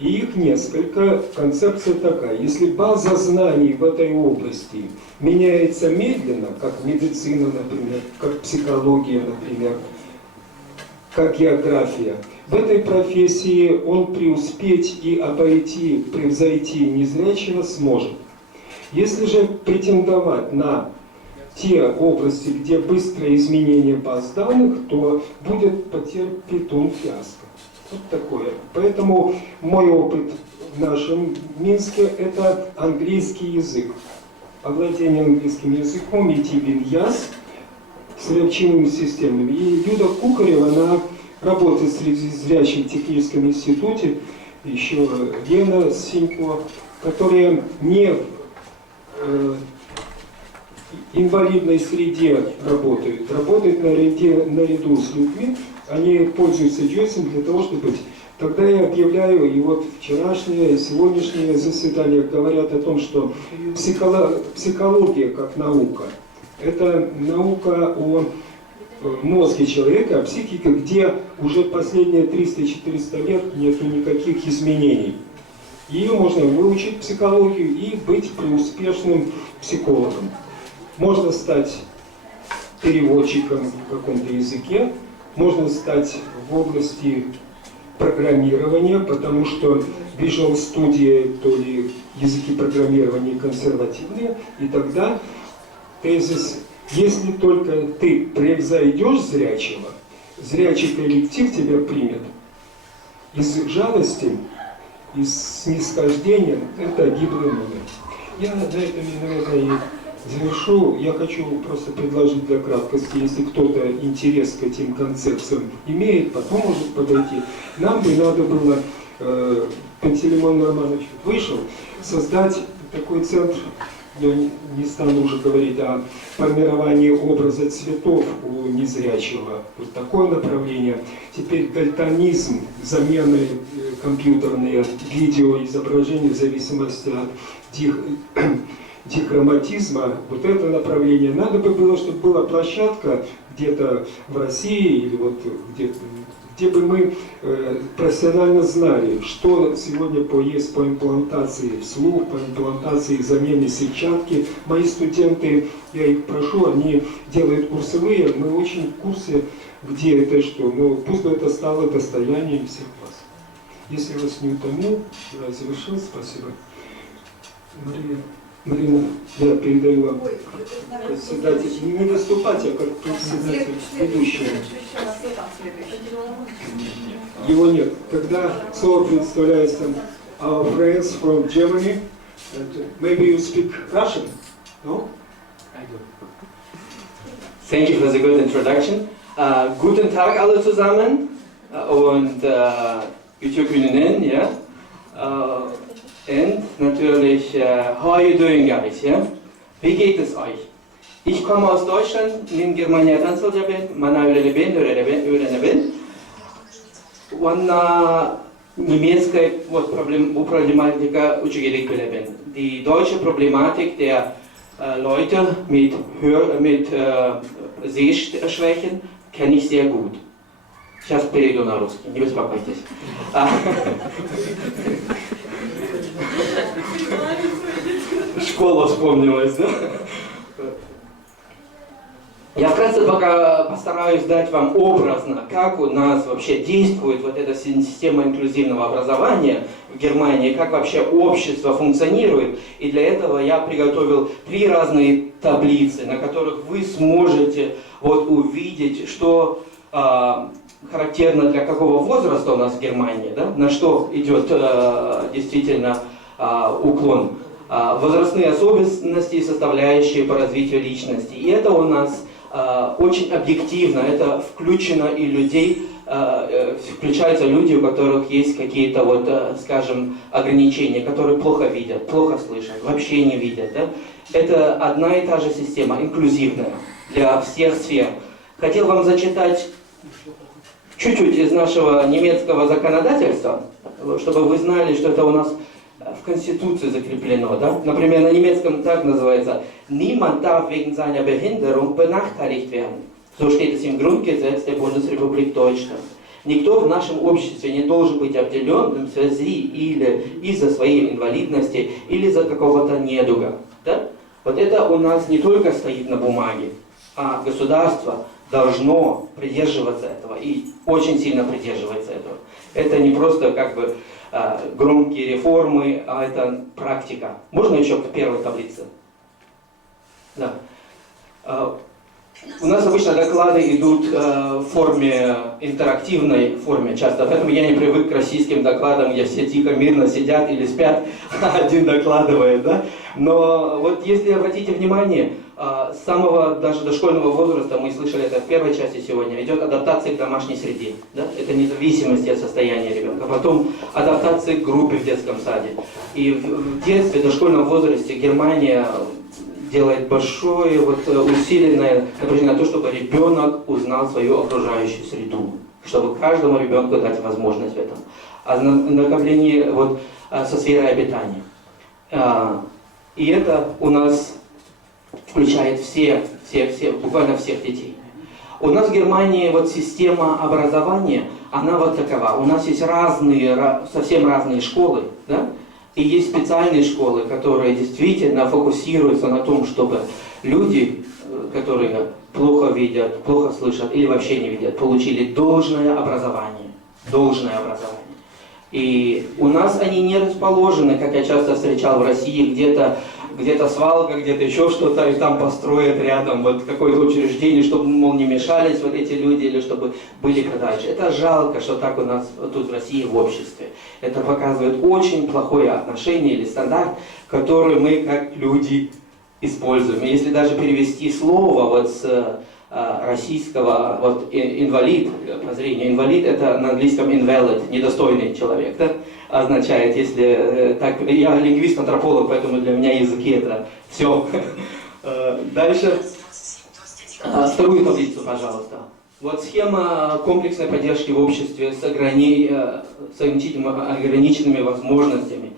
И их несколько. Концепция такая. Если база знаний в этой области меняется медленно, как медицина, например, как психология, например, как география, в этой профессии он преуспеть и обойти, превзойти незрячего сможет. Если же претендовать на те области, где быстрое изменение баз данных, то потерпит он фиаско. Вот такое. Поэтому мой опыт в нашем Минске – это английский язык. Овладение английским языком, идти виньяс с речевыми системами. И Люда Кукарева, она работает среди зрячих в техническом институте, еще Лена Синько, которые не в инвалидной среде работают наряду с людьми, они пользуются Джойсом для того, чтобы быть. Тогда я объявляю, и вот вчерашнее, сегодняшнее заседание говорят о том, что психология как наука, это наука о мозге человека, о психике, где уже последние 300-400 лет нету никаких изменений. Ее можно выучить, психологию, и быть преуспешным психологом. Можно стать переводчиком в каком-то языке, можно стать в области программирования, потому что Visual Studio, то ли языки программирования консервативные, и тогда тезис, если только ты превзойдешь зрячего, зрячий коллектив тебя примет из жалости и снисхождением – это гиблый номер. Я на этом, наверное, и завершу. Я хочу просто предложить для краткости, если кто-то интерес к этим концепциям имеет, потом может подойти. Нам бы надо было, Пантелеймон Романович вышел, создать такой центр, я не стану уже говорить о формировании образа цветов у незрячего. Вот такое направление. Теперь дальтонизм, замены компьютерные видеоизображений в зависимости от дихроматизма, вот это направление. Надо бы было, чтобы была площадка где-то в России или вот где бы мы профессионально знали, что сегодня есть по имплантации слух, по имплантации замены сетчатки. Мои студенты, я их прошу, они делают курсовые, мы очень в курсе, где это и что. Но пусть бы это стало достоянием всех вас. Если вас не утомил, я завершил, спасибо. Марина, я передаю вам председатель. Не выступать, а как председатель ведущего. Его нет. Тогда слово представляется our friends from Germany. And maybe you speak Russian? No? I do. Thank you for the good introduction. Guten Tag alle zusammen und Ütürkününen, ja. Und natürlich, how are you doing guys, ja? Wie geht es euch? Ich komme aus Deutschland, мен Германиядан келдім, мана öğrenebil. Вона немецкая вот проблематика учу керек билебин. Die deutsche Problematik der Leute mit Sehschwächen kenne ich sehr gut. Сейчас перейду на русский, не беспокойтесь. Школа вспомнилась, да? Я вкратце пока постараюсь дать вам образно, как у нас вообще действует вот эта система инклюзивного образования в Германии, как вообще общество функционирует. И для этого я приготовил 3 разные таблицы, на которых вы сможете вот увидеть, что характерно для какого возраста у нас в Германии, да? На что идет действительно уклон. Возрастные особенности, составляющие по развитию личности. И это у нас очень объективно, это включено и людей, включаются люди, у которых есть какие-то вот, скажем, ограничения, которые плохо видят, плохо слышат, вообще не видят. Да? Это одна и та же система, инклюзивная для всех сфер. Хотел вам зачитать чуть-чуть из нашего немецкого законодательства, чтобы вы знали, что это у нас в Конституции закреплено, да? Например, на немецком так называется «Niemand darf wegen seiner Behinderung benachteiligt werden». So steht es im Grundgesetz der Bundesrepublik Deutschland. Никто в нашем обществе не должен быть обделенным в связи или из-за своей инвалидности, или из-за какого-то недуга. Да? Вот это у нас не только стоит на бумаге, а государство должно придерживаться этого, и очень сильно придерживается этого. Это не просто как бы громкие реформы, а это практика. Можно еще к первой таблице? Да. У нас обычно доклады идут в форме, интерактивной форме часто, поэтому я не привык к российским докладам, где все тихо, мирно сидят или спят, один докладывает, да? Но вот если обратите внимание, с самого даже дошкольного возраста, мы слышали это в первой части сегодня, идет адаптация к домашней среде. Да? Это независимость от состояния ребенка. Потом адаптация к группе в детском саде. И в детстве, в дошкольном возрасте Германия делает большое усиленное напряжение на то, чтобы ребенок узнал свою окружающую среду. Чтобы каждому ребенку дать возможность в этом. Ознакомление со сферой обитания. И это у нас включает буквально всех детей. У нас в Германии система образования, она вот такова. У нас есть совсем разные школы, да? И есть специальные школы, которые действительно фокусируются на том, чтобы люди, которые плохо видят, плохо слышат или вообще не видят, получили должное образование. Должное образование. И у нас они не расположены, как я часто встречал в России, где-то где-то свалка, где-то еще что-то, и там построят рядом вот какое-то учреждение, чтобы, мол, не мешались вот эти люди, или чтобы были подальше. Это жалко, что так у нас тут в России в обществе. Это показывает очень плохое отношение или стандарт, который мы как люди используем. И если даже перевести слово вот с российского, вот инвалид, по зрению инвалид, это на английском invalid, недостойный человек, да? Означает, если так, я лингвист-антрополог, поэтому для меня языки это все. Дальше, вторую таблицу, пожалуйста. Вот схема комплексной поддержки в обществе с ограниченными возможностями,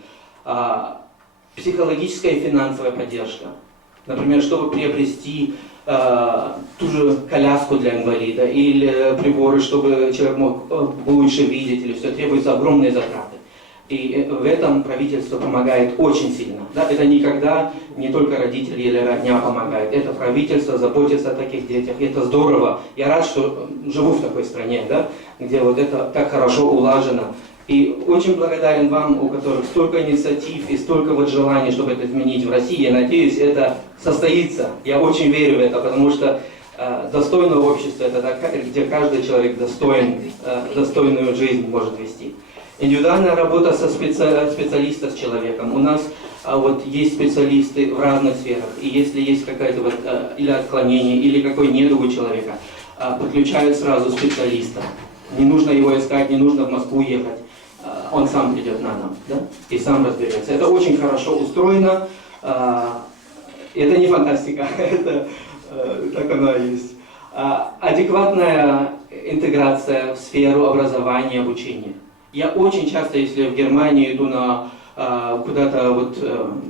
психологическая и финансовая поддержка. Например, чтобы приобрести ту же коляску для инвалида или приборы, чтобы человек мог лучше видеть, или все, требуются огромные затраты. И в этом правительство помогает очень сильно. Да? Это никогда не только родители или родня помогает. Это правительство заботится о таких детях. И это здорово. Я рад, что живу в такой стране, да? Где вот это так хорошо улажено. И очень благодарен вам, у которых столько инициатив и столько вот желаний, чтобы это изменить в России. Я надеюсь, это состоится. Я очень верю в это, потому что достойное общество – это такое, где каждый человек достойную жизнь может вести. Индивидуальная работа со специалистом с человеком. У нас вот есть специалисты в разных сферах. И если есть какая-то вот, или отклонение, или какой недуг у человека, подключают сразу специалиста. Не нужно его искать, не нужно в Москву ехать. Он сам придет на дом, да? И сам разберется. Это очень хорошо устроено. Это не фантастика, это так оно и есть. Адекватная интеграция в сферу образования и обучения. Я очень часто, если в Германии иду на куда-то, вот,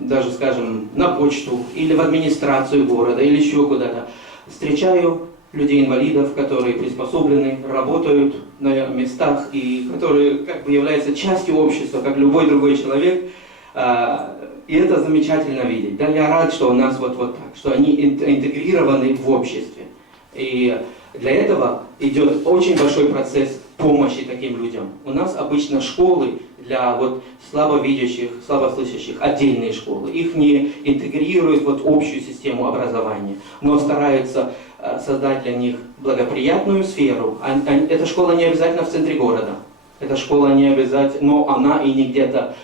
даже, скажем, на почту, или в администрацию города, или еще куда-то, встречаю людей-инвалидов, которые приспособлены, работают на местах и которые как бы являются частью общества, как любой другой человек. И это замечательно видеть. Да? Я рад, что у нас вот так, что они интегрированы в обществе. И для этого идет очень большой процесс помощи таким людям. У нас обычно школы для вот слабовидящих, слабослышащих, отдельные школы. Их не интегрируют в общую систему образования, но стараются создать для них благоприятную сферу. Эта школа не обязательно в центре города. Эта школа не обязательно, но она и не где-то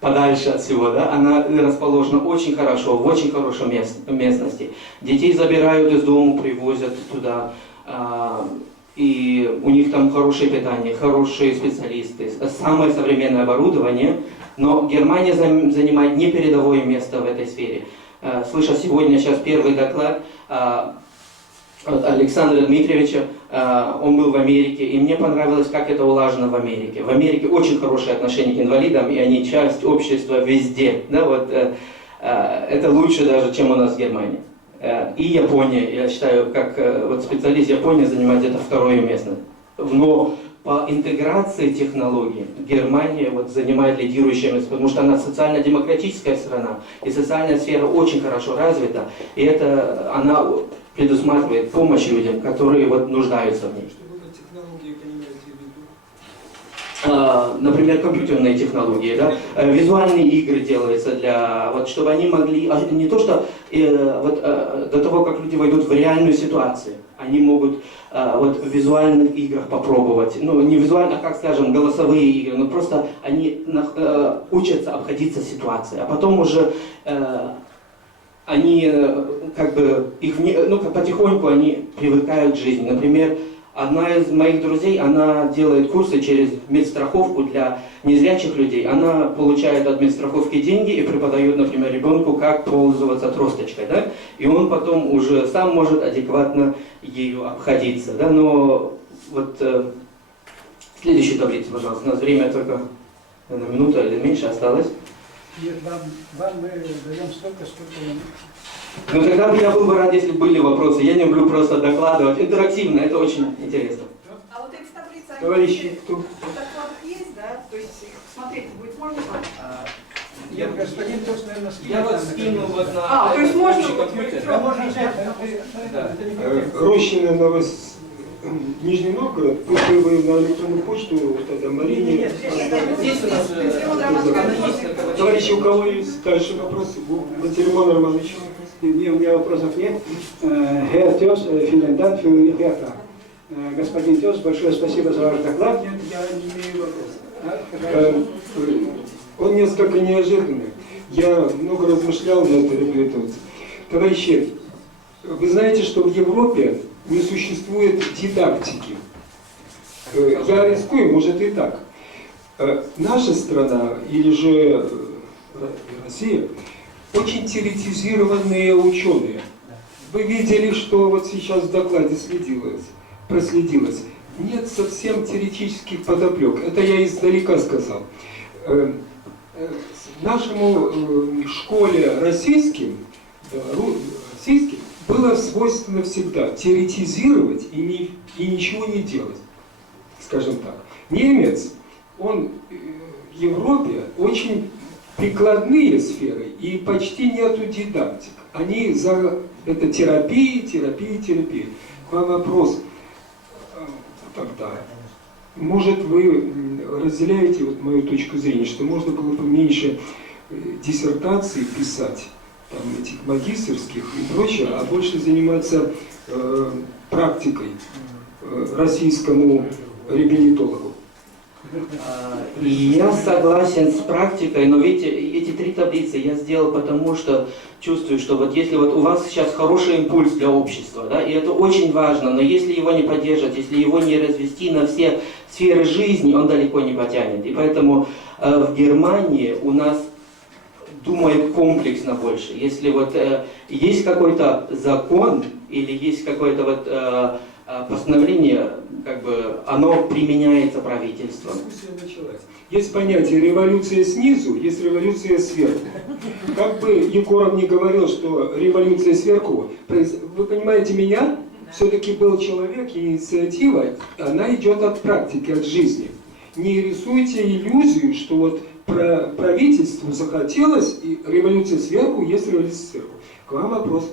подальше от всего, да? Она расположена очень хорошо, в очень хорошей местности. Детей забирают из дома, привозят туда. И у них там хорошее питание, хорошие специалисты, самое современное оборудование. Но Германия занимает не передовое место в этой сфере. Слыша сегодня сейчас первый доклад от Александра Дмитриевича, он был в Америке, и мне понравилось, как это улажено в Америке. В Америке очень хорошие отношения к инвалидам, и они часть общества везде. Да, вот, это лучше даже, чем у нас в Германии. И Япония, я считаю, как вот специалист Японии занимает это второе место. Но по интеграции технологий Германия вот занимает лидирующее место, потому что она социально-демократическая страна, и социальная сфера очень хорошо развита, и это она предусматривает помощь людям, которые вот нуждаются в ней. Например, компьютерные технологии, да? Визуальные игры делаются для, вот, чтобы они могли, не то что до того, как люди войдут в реальную ситуацию, они могут вот, в визуальных играх попробовать, ну не визуально, а как скажем, голосовые игры, но просто они учатся обходиться ситуацией, а потом уже они как бы потихоньку они привыкают к жизни. Например, одна из моих друзей, она делает курсы через медстраховку для незрячих людей. Она получает от медстраховки деньги и преподает, например, ребенку, как пользоваться тросточкой. Да? И он потом уже сам может адекватно ею обходиться. Да? Но вот следующую таблицу, пожалуйста. У нас время только на минуту или меньше осталось. Нет, вам мы даем столько, сколько нам. Ну тогда бы я был бы рад, если были вопросы. Я не люблю просто докладывать. Интерактивно, это очень интересно. А вот эти таблицы, Товарищи, кто? в докладах есть, да? То есть их смотреть будет можно? Нет, господин Тост, наверное, скинет. Я вот скину вот на то есть можно общий компьютер. Да, можно взять. Рощина Нижний Новгород, если вы на электронную почту, тогда Марине. Здесь у нас она есть. Товарищи, у кого есть дальше вопросы? Василий Романович. У меня вопросов нет. Herr Тёс, vielen Dank für Ihr Beitrag. Господин Тёс, большое спасибо за ваш доклад. Нет, я не имею вопросов. Он несколько неожиданный. Я много размышлял на это, ребята. Товарищи, вы знаете, что в Европе не существует дидактики. Я рискую, может и так. Наша страна, или же Россия, очень теоретизированные ученые. Вы видели, что вот сейчас в докладе проследилось. Нет совсем теоретических подоплек. Это я издалека сказал. Нашему школе российским было свойственно всегда теоретизировать и ничего не делать. Скажем так. Немец, он в Европе очень прикладные сферы и почти нету дидактик. Они за это терапия. К вам вопрос тогда. Может, вы разделяете вот мою точку зрения, что можно было бы меньше диссертаций писать, там, этих магистерских и прочее, а больше заниматься практикой российскому реабилитологу? Я согласен с практикой, но видите, эти 3 таблицы я сделал потому, что чувствую, что вот если вот у вас сейчас хороший импульс для общества, да, и это очень важно, но если его не поддержать, если его не развести на все сферы жизни, он далеко не потянет. И поэтому в Германии у нас думают комплексно больше. Если вот есть какой-то закон или есть какое-то вот постановление, как бы, оно применяется правительством. Дискуссия началась. Есть понятие революция снизу, есть революция сверху. Как бы Егоров не говорил, что революция сверху, вы понимаете меня? Все-таки был человек, инициатива, она идет от практики, от жизни. Не рисуйте иллюзию, что вот правительству захотелось, и революция сверху, есть революция сверху. К вам вопрос.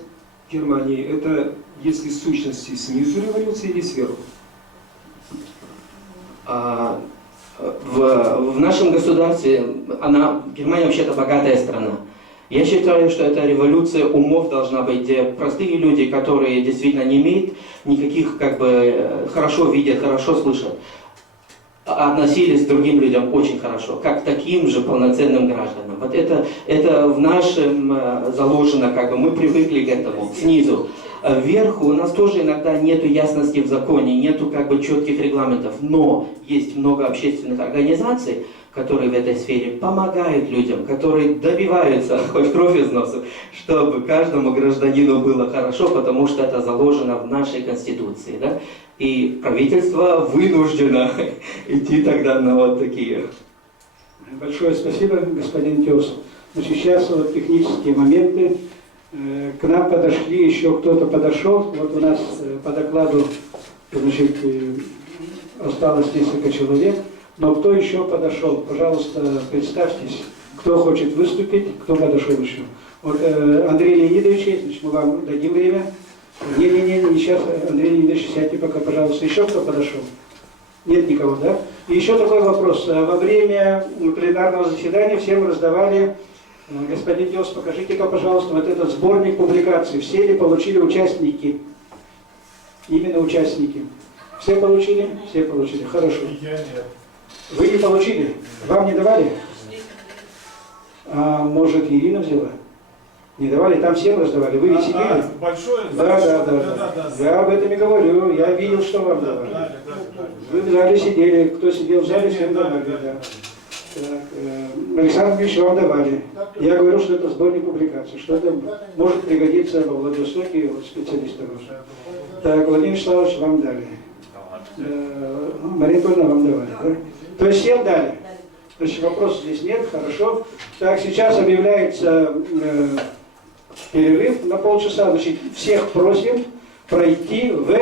В Германии это, если в сущности, снизу революция или сверху? В нашем государстве, Германия вообще-то богатая страна. Я считаю, что эта революция умов должна быть, где простые люди, которые действительно не имеют никаких, как бы, хорошо видят, хорошо слышат, относились к другим людям очень хорошо, как к таким же полноценным гражданам. Вот это в нашем заложено, как бы мы привыкли к этому, снизу. Вверху у нас тоже иногда нету ясности в законе, нету как бы четких регламентов, но есть много общественных организаций, которые в этой сфере помогают людям, которые добиваются, хоть кровь из носа, чтобы каждому гражданину было хорошо, потому что это заложено в нашей Конституции, да? И правительство вынуждено идти тогда на вот такие. Большое спасибо, господин Тёс. Значит, сейчас вот технические моменты. К нам подошли, еще кто-то подошел. Вот у нас по докладу, значит, осталось несколько человек. Но кто еще подошел? Пожалуйста, представьтесь, кто хочет выступить, кто подошел еще. Вот Андрей Леонидович, значит, мы вам дадим время. Не сейчас, Андрей Леонидович, сядьте пока, пожалуйста. Еще кто подошел? Нет никого, да? И еще такой вопрос. Во время пленарного заседания всем раздавали, господин Тёс, покажите-ка, пожалуйста, вот этот сборник публикаций. Все ли получили участники? Именно участники. Все получили? Все получили. Хорошо. Я нет. Вы не получили? Вам не давали? А может, Ирина взяла? Не давали? Там всем раздавали. Вы ведь сидели? Большое? Да. Я об этом и говорю. Я видел, что вам давали. Вы в зале сидели. Кто сидел в зале, всем давали. Да. Так, Александр Ильич, вам давали. Я говорю, что это сборник публикаций. Что это может пригодиться во Владивостоке вот, специалистам. Так, Владимир Вячеславович, вам дали. Мария Анатольевна, вам давали. Да? То есть всем дали. Значит, вопросов здесь нет, хорошо. Так, сейчас объявляется перерыв на полчаса. Значит, всех просим пройти в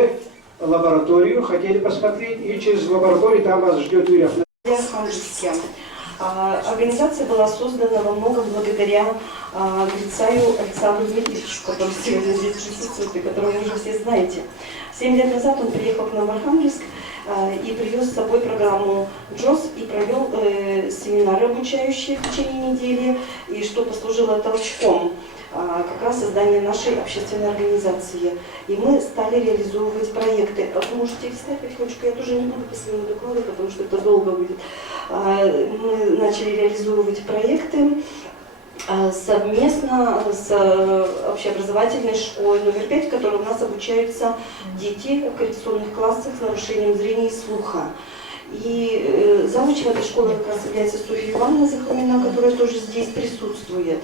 лабораторию, хотели посмотреть, и через лабораторию там вас ждет Юрий. Организация была создана во многом благодаря Грицаю Александру Дмитриевичу, который сегодня здесь присутствует и которого вы уже все знаете. 7 лет назад он приехал к нам в Архангельск и привез с собой программу ДЖОС и провел семинары обучающие в течение недели, и что послужило толчком как раз создание нашей общественной организации. И мы стали реализовывать проекты. Вы можете листать потихонечку, я тоже не буду по своему докладу, потому что это долго будет. Мы начали реализовывать проекты совместно с общеобразовательной школой номер 5, в которой у нас обучаются дети в коррекционных классах с нарушением зрения и слуха. И завучем этой школы как раз является Софья Ивановна Захламина, которая тоже здесь присутствует.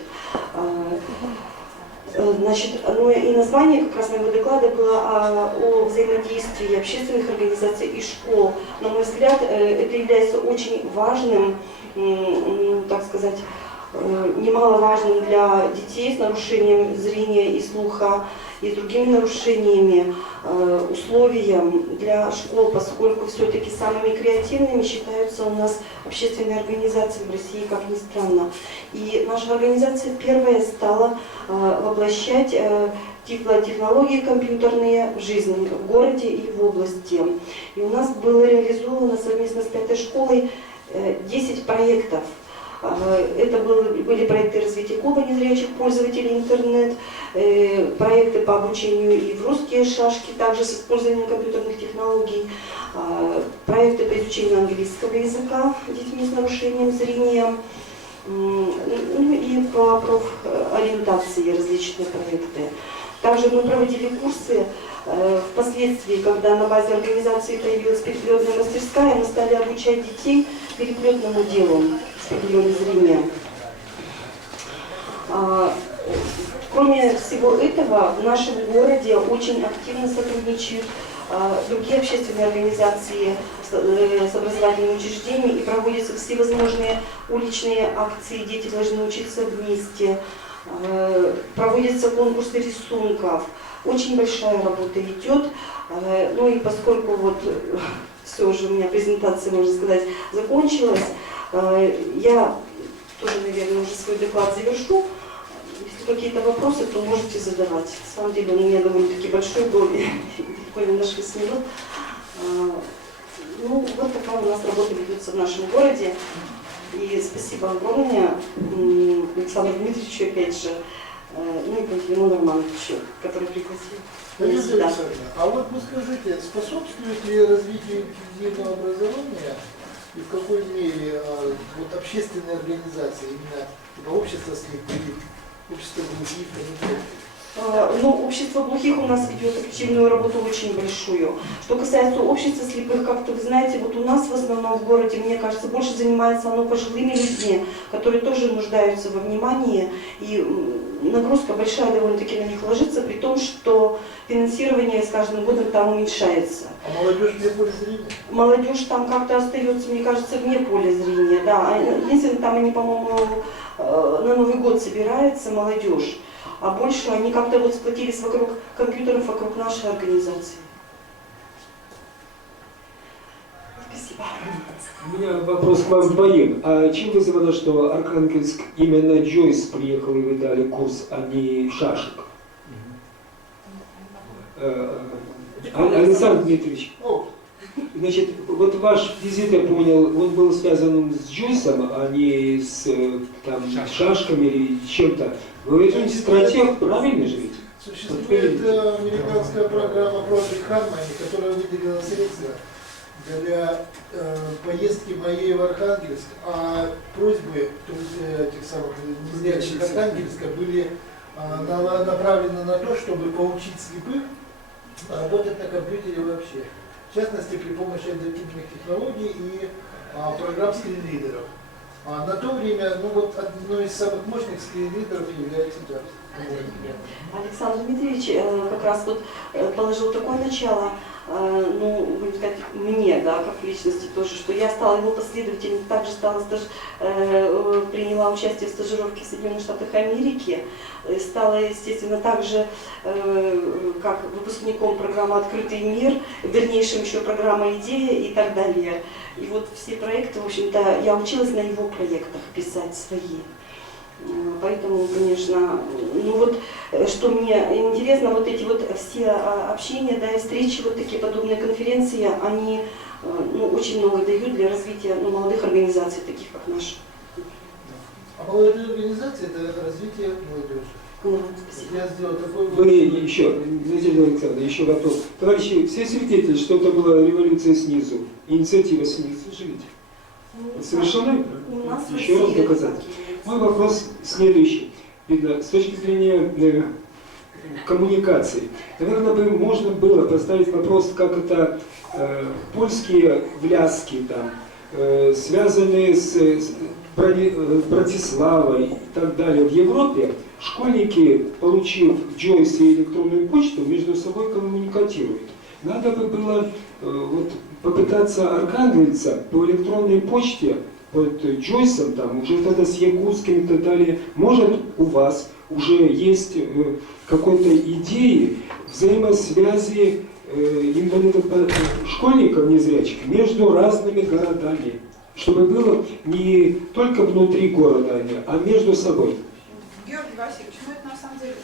Значит, ну и название как раз моего доклада было о взаимодействии общественных организаций и школ. На мой взгляд, это является очень важным, так сказать, немаловажным для детей с нарушением зрения и слуха и с другими нарушениями условием для школ, поскольку все-таки самыми креативными считаются у нас общественные организации в России, как ни странно. И наша организация первая стала воплощать технологии компьютерные в жизни в городе и в области. И у нас было реализовано совместно с 5-й школой 10 проектов. Это были проекты развития клуба незрячих пользователей интернет, проекты по обучению и в русские шашки, также с использованием компьютерных технологий, проекты по изучению английского языка детьми с нарушением зрения, ну и по профориентации различные проекты. Также мы проводили курсы. Впоследствии, когда на базе организации появилась переплетная мастерская, мы стали обучать детей переплетному делу с определенным зрением. Кроме всего этого, в нашем городе очень активно сотрудничают другие общественные организации с образовательными учреждениями и проводятся всевозможные уличные акции «Дети должны учиться вместе», проводятся конкурсы рисунков. Очень большая работа идет, ну и поскольку вот все уже у меня презентация, можно сказать, закончилась, я тоже, наверное, уже свой доклад завершу. Если какие-то вопросы, то можете задавать. На самом деле он у меня довольно-таки большой был, буквально на 6 минут. Ну, вот такая у нас работа ведется в нашем городе. И спасибо огромное Александру Дмитриевичу, опять же, ну и Пантелеймону Романовичу, который пригласил меня сюда. А вот вы скажите, способствует ли развитию инклюзивного образования и в какой мере вот общественные организации, именно типа общество слепых, общество глухих, Ну, общество глухих у нас ведет активную работу очень большую. Что касается общества слепых, как-то вы знаете, вот у нас в основном в городе, мне кажется, больше занимается оно пожилыми людьми, которые тоже нуждаются во внимании, и нагрузка большая довольно-таки на них ложится, при том, что финансирование с каждым годом там уменьшается. А молодежь вне поля зрения? Молодежь там как-то остается, мне кажется, вне поля зрения, да. Единственное, там они, по-моему, на Новый год собирается молодежь. А больше они как-то вот сплотились вокруг компьютеров, вокруг нашей организации. Спасибо. У меня вопрос к вам двоим. А чем вызвано, что Архангельск именно Джойс приехал и вы дали курс, а не Шашек? Александр Дмитриевич, значит, вот ваш визит, я понял, он был связан с Джойсом, а не с там, шашками или чем-то. Вы ведь стратег, правильно же ведь? Существует американская программа Project Harmony, которая выделила средства для поездки моей в Архангельск, а просьбы этих самых незрячих Архангельска были направлены на то, чтобы поучить слепых работать на компьютере вообще. В частности, при помощи адаптивных технологий и программ скринридеров. А на то время, ну вот одной из самых мощных скринридеров является JAWS. Александр Дмитриевич как раз вот положил такое начало. ну, будем сказать, мне, да, как личности тоже, что я стала его последователем, также приняла участие в стажировке в Соединенных Штатах Америки, стала, естественно, также как выпускником программы «Открытый мир», в дальнейшем еще программа «Идея» и так далее. И вот все проекты, в общем-то, я училась на его проектах писать свои. Поэтому, конечно, ну вот, что мне интересно, вот эти вот все общения, да, и встречи, вот такие подобные конференции, они, ну, очень много дают для развития, ну, молодых организаций, таких как наша. А молодые организации – это развитие молодежи. Да, спасибо. Я сделал такой... Вы еще, Надежда Александровна, еще вопрос. Товарищи, все свидетели, что это была революция снизу, инициатива снизу же ведь? Совершенно У нас в еще раз России доказать. так есть. Мой вопрос следующий. Видно, с точки зрения коммуникации, наверное, можно было поставить вопрос, как это польские вляски, там, связанные с Братиславой и так далее в Европе, школьники, получив Джойс и электронную почту, между собой коммуникатируют. Надо бы было вот, попытаться архангельца по электронной почте под Джойсом, там, уже тогда с якутским и так далее. Может, у вас уже есть какой-то идеи взаимосвязи инвалидов, школьников незрячих между разными городами, чтобы было не только внутри города, а между собой. Георгий Васильевич, ну это на самом деле...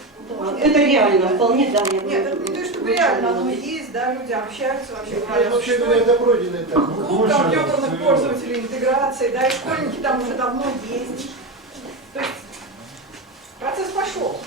Это реально, вполне, да. Нет, это не то, чтобы реально, оно есть, да, люди общаются, вообще говоря. Вообще говоря, это пройденный этап. Клуб компьютерных пользователей интеграции, да, и школьники там уже давно есть. То есть процесс пошел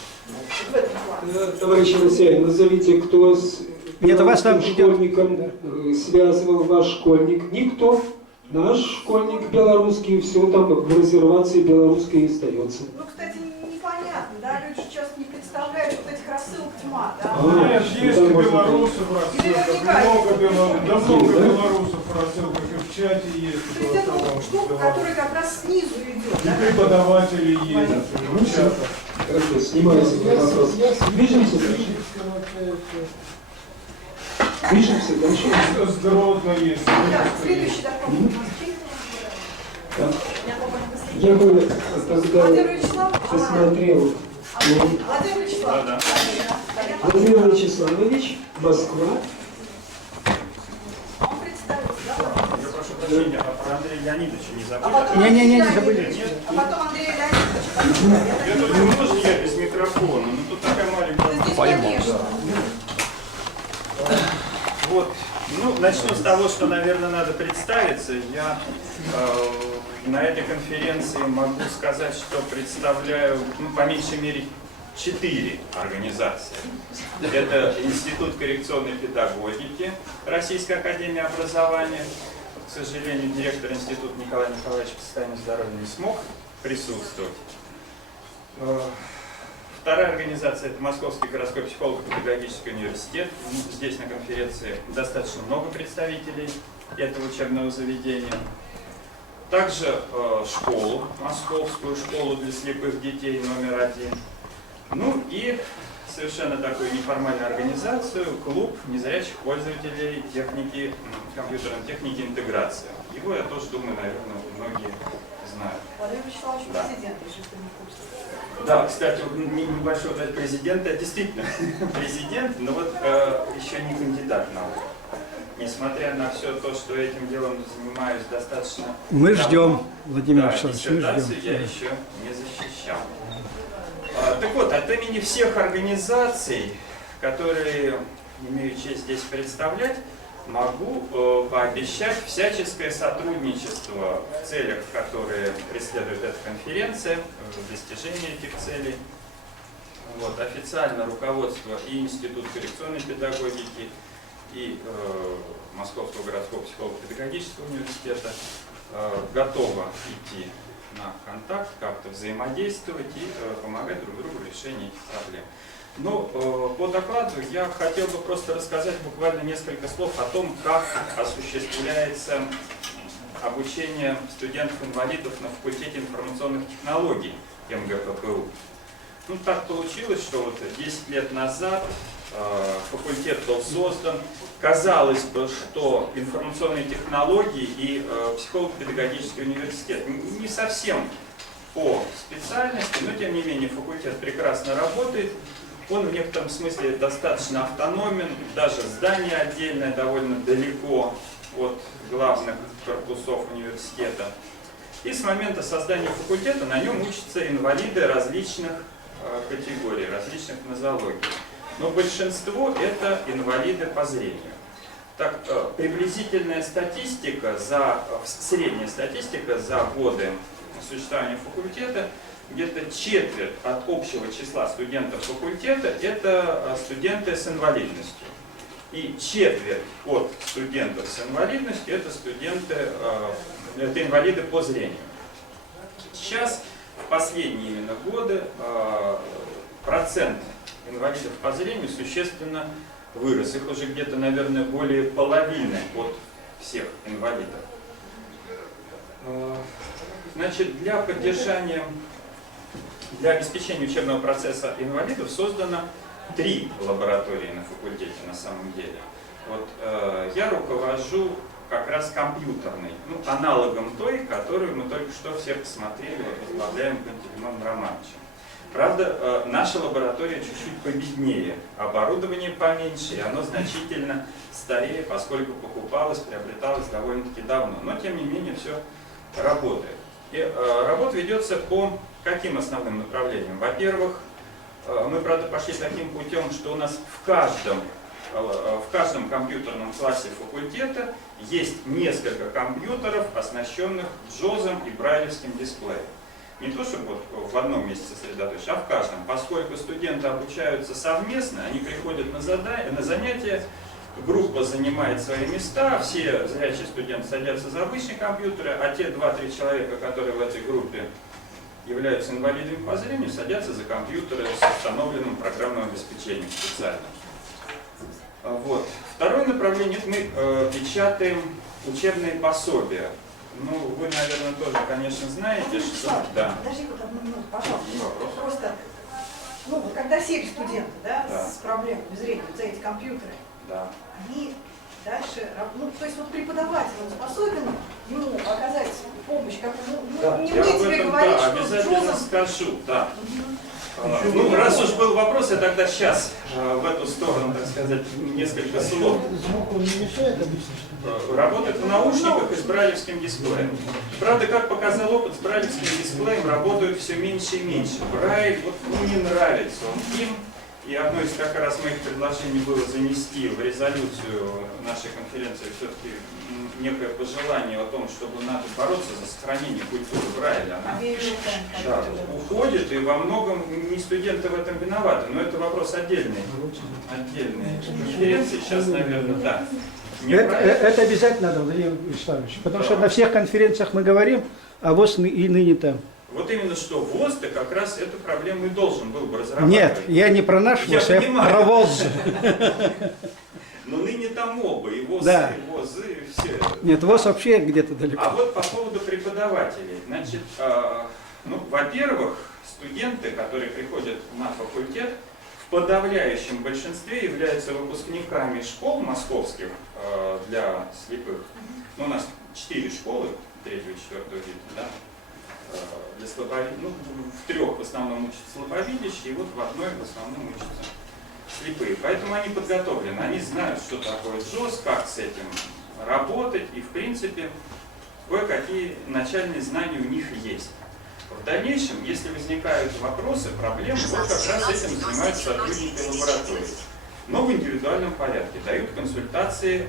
в этом плане. Товарищ Алексей, назовите, кто с Нет, у вас там школьником связывал ваш школьник? Никто. Наш школьник белорусский, все там в резервации белорусской и остается. Ну, кстати, непонятно, да, люди же часто не представляют вот этих рассылок тьма, да. Нет, есть и белорусы в рассылках, много белорусов в рассылках, и в чате есть. То есть это вот штука, которая как раз снизу идет, И да. преподаватели есть в чатах. Хорошо, снимается вопрос. Движемся дальше. Движемся дальше. С Гродно есть. Да, следующий доклад у нас. Да. Я бы тогда Владимир Вячеславович. посмотрел. Владимир Вячеславович. Владимир Вячеславович, Москва. Он представился, да? Я прошу прощения, а про Андрея Леонидовича не А забыли? потом Не Андрей забыли. Леонидович. А потом Андрей Леонидович. Я тут можно я без микрофона, но тут такая маленькая... Здесь, конечно. Вот, ну, начну с того, что, наверное, надо представиться. Я на этой конференции могу сказать, что представляю, ну, по меньшей мере, 4 организации. Это Институт коррекционной педагогики Российской академии образования. К сожалению, директор института Николай Николаевич по состоянию здоровья не смог присутствовать. Вторая организация – это Московский городской психолого-педагогический университет. Здесь на конференции достаточно много представителей этого учебного заведения. Также школу, Московскую школу для слепых детей номер 1. Ну и совершенно такую неформальную организацию, клуб незрячих пользователей техники, компьютерной техники интеграции. Его, я тоже думаю, наверное, многие знают. Владимир Вячеславович, Да. президент, если кто не в курсе. Да, кстати, вот небольшой вот президент, это действительно президент, но вот еще не кандидат наук. Несмотря на все то, что этим делом занимаюсь достаточно Мы давно, ждем, Владимир да, Александрович, мы диссертацию ждем. я еще не защищал. Так вот, от имени всех организаций, которые имею честь здесь представлять, могу пообещать всяческое сотрудничество в целях, которые преследует эта конференция, в достижении этих целей. Вот, официально руководство и Институт коррекционной педагогики, и Московского городского психолого-педагогического университета готово идти на контакт, как-то взаимодействовать и помогать друг другу в решении этих проблем. Ну, по докладу я хотел бы просто рассказать буквально несколько слов о том, как осуществляется обучение студентов-инвалидов на факультете информационных технологий МГППУ. Ну, так получилось, что вот 10 лет назад факультет был создан. Казалось бы, что информационные технологии и психолого-педагогический университет не совсем по специальности, но тем не менее факультет прекрасно работает. Он в некотором смысле достаточно автономен, даже здание отдельное довольно далеко от главных корпусов университета. И с момента создания факультета на нем учатся инвалиды различных категорий, различных нозологий. Но большинство это инвалиды по зрению. Так, приблизительная статистика, средняя статистика за годы существования факультета, где-то четверть от общего числа студентов факультета это студенты с инвалидностью. И четверть от студентов с инвалидностью это инвалиды по зрению. Сейчас, в последние именно годы, процент инвалидов по зрению существенно вырос. Их уже где-то, наверное, более половины от всех инвалидов. Значит, для обеспечения учебного процесса инвалидов создано 3 лаборатории на факультете на самом деле. Вот, я руковожу как раз компьютерной, аналогом той, которую мы только что все посмотрели, возглавляем Пантелеймоном Романовичем. Правда, наша лаборатория чуть-чуть победнее, оборудование поменьше, и оно значительно старее, поскольку покупалось, приобреталось довольно-таки давно. Но, тем не менее, все работает. И работа ведется по каким основным направлениям? Во-первых, мы, правда, пошли таким путем, что у нас в каждом компьютерном классе факультета есть несколько компьютеров, оснащенных JAWS и брайлевским дисплеем. Не то, чтобы вот в одном месте сосредоточить, а в каждом. Поскольку студенты обучаются совместно, они приходят на занятия, группа занимает свои места, все зрячие студенты садятся за обычные компьютеры, а те 2-3 человека, которые в этой группе являются инвалидами по зрению, садятся за компьютеры с установленным программным обеспечением специальным. Вот. Второе направление – мы печатаем учебные пособия. Ну, вы, наверное, тоже, конечно, знаете, что... Да. Подожди-ка одну минуту, пожалуйста. Просто, когда сели студенты, да, с проблемами зрения, за эти компьютеры, они дальше, то есть вот преподаватель, он способен ему оказать помощь, как не я мне тебе говорить, что обязательно скажу, да. Раз уж был вопрос, я тогда сейчас в эту сторону, так сказать, несколько слов. Звук он не мешает обычно? Работает в наушниках и с брайлевским дисплеем. Правда, как показал опыт, с брайлевским дисплеем работают все меньше и меньше. Брайль не нравится он им. И одно из как раз моих предложений было занести в резолюцию нашей конференции все-таки некое пожелание о том, чтобы надо бороться за сохранение культуры Брайля. Она уходит, и во многом не студенты в этом виноваты. Но это вопрос отдельной конференции. Сейчас, наверное, да. Это обязательно надо, Владимир Вячеславович. Потому что на всех конференциях мы говорим, а ВОЗ и ныне там. Вот именно что ВОЗ-то как раз эту проблему и должен был бы разрабатывать. Нет, я не про наш ВОЗ, я про ВОЗ. Но ныне там оба, и ВОЗ, и ВОЗы, и все. Нет, ВОЗ вообще где-то далеко. А вот по поводу преподавателей. Значит, во-первых, студенты, которые приходят на факультет, в подавляющем большинстве являются выпускниками школ московских для слепых. У нас 4 школы, 3-й и 4-й вид, да? Для слабовидящих, в 3 в основном учатся слабовидящие, и вот в одной в основном учатся слепые. Поэтому они подготовлены, они знают, что такое JAWS, как с этим работать, и в принципе кое-какие начальные знания у них есть. В дальнейшем, если возникают вопросы, проблемы, вот как раз этим занимаются сотрудники лаборатории. Но в индивидуальном порядке дают консультации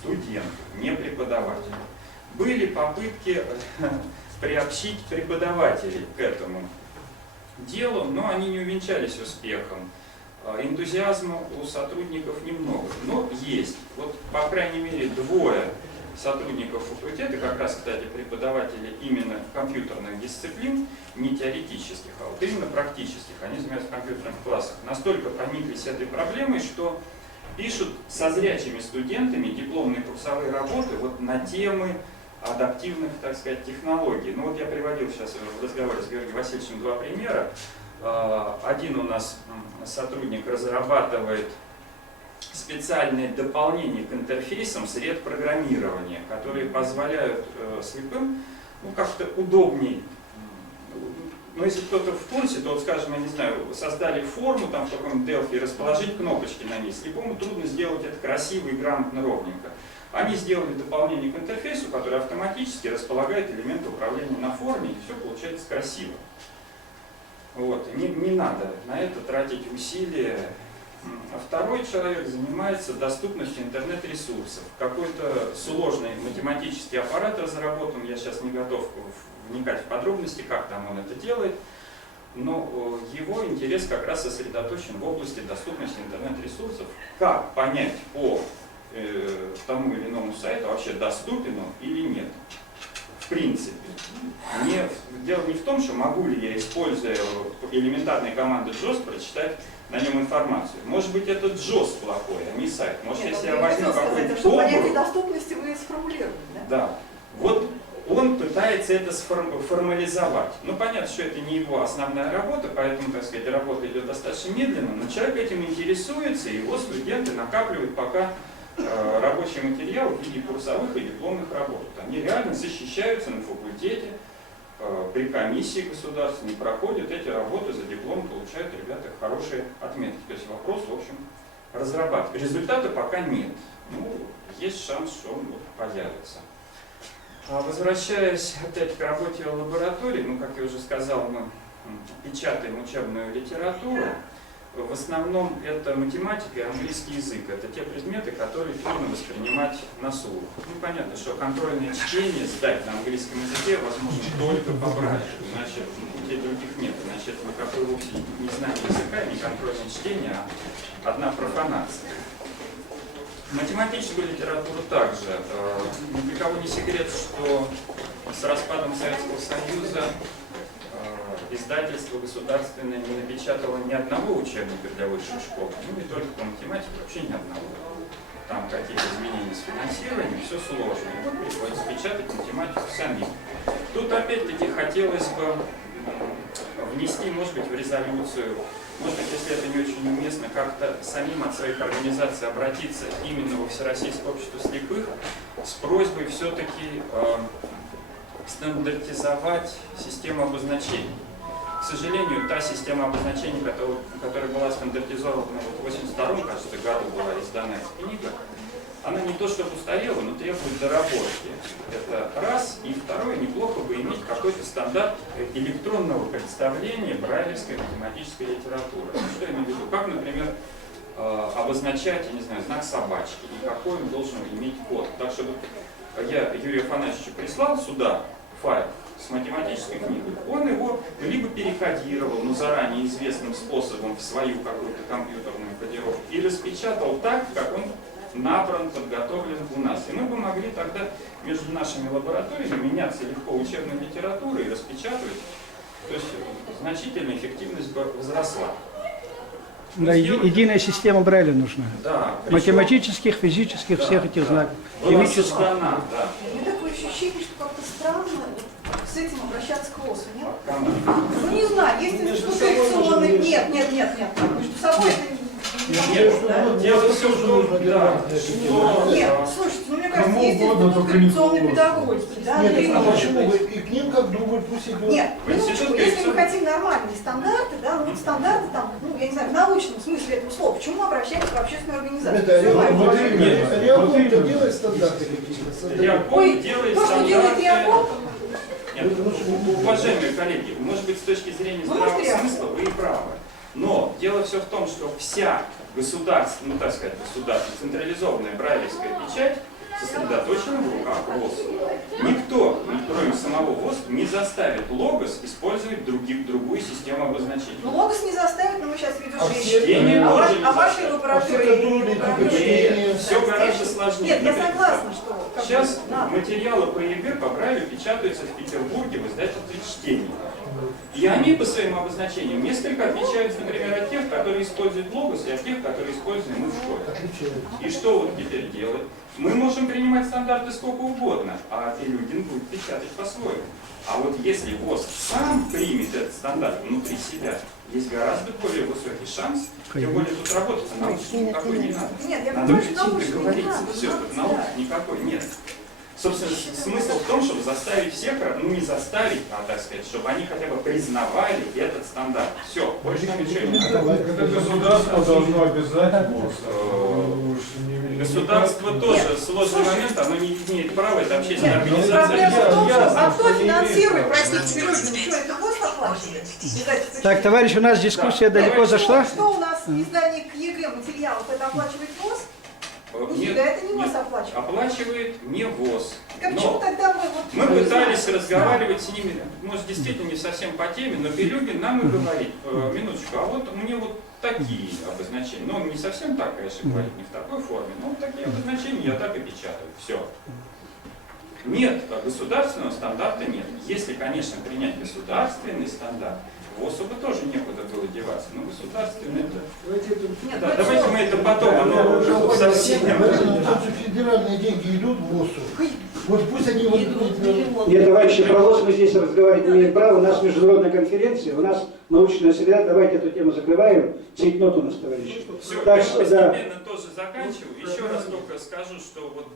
студенту, не преподавателю. Были попытки приобщить преподавателей к этому делу, но они не увенчались успехом. Энтузиазма у сотрудников немного, но есть. Вот, по крайней мере, 2 сотрудников факультета, как раз, кстати, преподаватели именно компьютерных дисциплин, не теоретических, а вот именно практических, они занимаются в компьютерных классах, настолько прониклись этой проблемой, что пишут со зрячими студентами дипломные курсовые работы вот на темы адаптивных, так сказать, технологий. Ну вот я приводил сейчас в разговоре с Георгием Васильевичем 2 примера. Один у нас сотрудник разрабатывает специальные дополнения к интерфейсам сред программирования, которые позволяют слепым как-то удобней. Но если кто-то в курсе, то, вот, скажем, я не знаю, создали форму там в каком-нибудь Delphi и расположить кнопочки на ней. Слепому трудно сделать это красиво и грамотно, ровненько. Они сделали дополнение к интерфейсу, которое автоматически располагает элементы управления на форме, и все получается красиво. Вот. Не надо на это тратить усилия. А второй человек занимается доступностью интернет-ресурсов. Какой-то сложный математический аппарат разработан, я сейчас не готов вникать в подробности, как там он это делает, но его интерес как раз сосредоточен в области доступности интернет-ресурсов. Как понять по тому или иному сайту, вообще доступен он или нет. В принципе. Дело не в том, что могу ли я, используя элементарные команды JOS, прочитать на нем информацию. Может быть, это JOS плохой, а не сайт. Может, если я возьму какой-то что понятие доступности вы сформулировали, да? Да. Вот он пытается это формализовать. Ну, понятно, что это не его основная работа, поэтому, так сказать, работа идет достаточно медленно, но человек этим интересуется, и его студенты накапливают пока рабочий материал в виде курсовых и дипломных работ. Они реально защищаются на факультете, при комиссии государственной, проходят эти работы, за диплом получают ребята хорошие отметки. То есть вопрос, в общем, разрабатывать. Результата пока нет. Ну, есть шанс, что он появится. Возвращаясь опять к работе в лаборатории, ну, как я уже сказал, мы печатаем учебную литературу. В основном это математика и английский язык. Это те предметы, которые трудно воспринимать на слух. Ну, понятно, что контрольное чтение сдать на английском языке возможно только по Брайлю, иначе путей других нет. Иначе это никакой вовсе не знание языка, не контрольное чтение, а одна профанация. Математическую литературу также. Ни для кого не секрет, что с распадом Советского Союза издательство государственное не напечатало ни одного учебника для высшей школы, ну не только по математике, вообще ни одного. Там какие-то изменения с финансированием, все сложно. И вот приходится печатать математику самим. Тут опять-таки хотелось бы внести, может быть, в резолюцию, может быть, если это не очень уместно, как-то самим от своих организаций обратиться именно во Всероссийское общество слепых с просьбой все-таки стандартизовать систему обозначений. К сожалению, та система обозначений, которая была стандартизована в 1982 кажется, году была издана эта книга, она не то чтобы устарела, но требует доработки. Это раз. И второе, неплохо бы иметь какой-то стандарт электронного представления брайлевской математической литературы. Что я имею в виду? Как, например, обозначать, я не знаю, знак собачки, и какой он должен иметь код. Так что я Юрию Афанасьевичу прислал сюда файл с математической книгой, он его либо перекодировал, но заранее известным способом в свою какую-то компьютерную кодировку, и распечатал так, как он набран, подготовлен у нас. И мы бы могли тогда между нашими лабораториями меняться легко учебной литературой и распечатывать. То есть значительная эффективность бы возросла. Да, единая система Брайля нужна. Да, математических, физических, да, всех этих знаков. Химических. Да. У меня такое ощущение, что как-то странно с этим обращаться к ВОСу, нет? Ну не знаю, есть институционный... Нет. Между собой это... Дело все в том, да. Нет, слушайте, ну мне кажется, есть институт коррекционной педагогики, да? Нет, а почему вы и к ним как думают, пусть идут? Нет, минуточку, если мы хотим нормальные стандарты, да, ну вот стандарты там, ну я не знаю, в научном смысле этого слова, почему мы обращаемся в общественную организацию? Реаком-то делает стандарты какие-то? Реаком делает то, что делает Реаком? Нет, уважаемые коллеги, может быть, с точки зрения здравого смысла вы и правы. Но дело все в том, что вся государственная, ну так сказать, централизованная брайлевская печать сосредоточена в руках ВОС. Никто, кроме самого ВОС, не заставит Логос использовать другую систему обозначений. Ну, Логос не заставит, но мы сейчас ведем чтение. А вашей лаборатории? Все гораздо сложнее. Нет, я согласна, что... Сейчас материалы по ЕГЭ по Брайлю печатаются в Петербурге в издательстве «Чтение». И они по своим обозначениям несколько отличаются, например, от тех, которые используют Логос, и от тех, которые используем мы в школе. И что вот теперь делать? Мы можем принимать стандарты сколько угодно, а Илюгин будет печатать по-своему. А вот если ВОС сам примет этот стандарт внутри себя, есть гораздо более высокий шанс, тем более тут работать научно никакой не надо. Нет, я Надо понимаю, что прийти, научно не договориться, надо. все, тут науки никакой нет. Собственно, смысл в том, чтобы заставить всех, ну не заставить, а так сказать, чтобы они хотя бы признавали этот стандарт. Все, больше нам ничего не надо. Это государство должно обязать ВОЗ. Государство тоже сложный момент, оно не имеет права, это общественная организация. Проблема в том, что а кто финансирует, простите, Сережа, что это ВОЗ оплачивает? Так, товарищ, у нас дискуссия далеко зашла. Что у нас издание к ЕГЭ материалов, это оплачивает ВОЗ? Нет, это не ВОЗ оплачивает. Оплачивает не ВОЗ. Так почему тогда мы пытались разговаривать с ними, может действительно не совсем по теме, но Пилюгин нам и говорит, минуточку, а вот мне вот такие обозначения, ну не совсем так, конечно, говорит, не в такой форме, но вот такие обозначения я так и печатаю, все. Нет, государственного стандарта нет. Если, конечно, принять государственный стандарт, ВОСу бы тоже некуда было деваться, но государственный это... Нет, да, давайте мы это потом, оно совсем... Федеральные деньги идут в ВОСу. Вот пусть они идут. Нет, товарищи, про ВОЗ мы здесь разговаривать не имеем права. У нас международная конференция, у нас научная среда. Давайте эту тему закрываем. Цейтнот у нас, товарищи. Все, так, я постепенно тоже заканчиваю. Еще раз только скажу, что вот,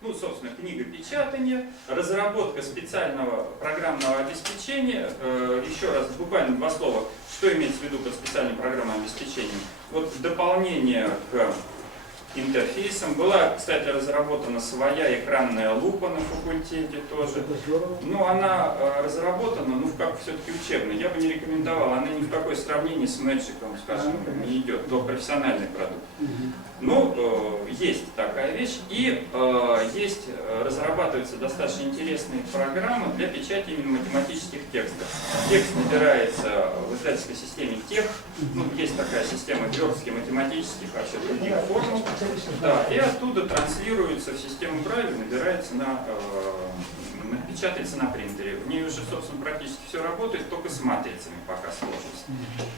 ну, собственно, книга печатания, разработка специального программного обеспечения. Еще раз, буквально 2 слова, что имеется в виду под специальным программным обеспечением. Вот в дополнение к интерфейсом. Была, кстати, разработана своя экранная лупа на факультете тоже. Ну, она разработана, ну, как все-таки учебная. Я бы не рекомендовал, она ни в какое сравнение с Мэджиком, скажем, не идет, то профессиональный продукт. Ну, есть такая вещь, и разрабатываются достаточно интересные программы для печати именно математических текстов. Текст набирается в издательской системе тех, ну, есть такая система верстки математических, вообще других формул, да, и оттуда транслируется в систему Брайля, набирается печатается на принтере. В ней уже, собственно, практически все работает, только с матрицами пока сложность.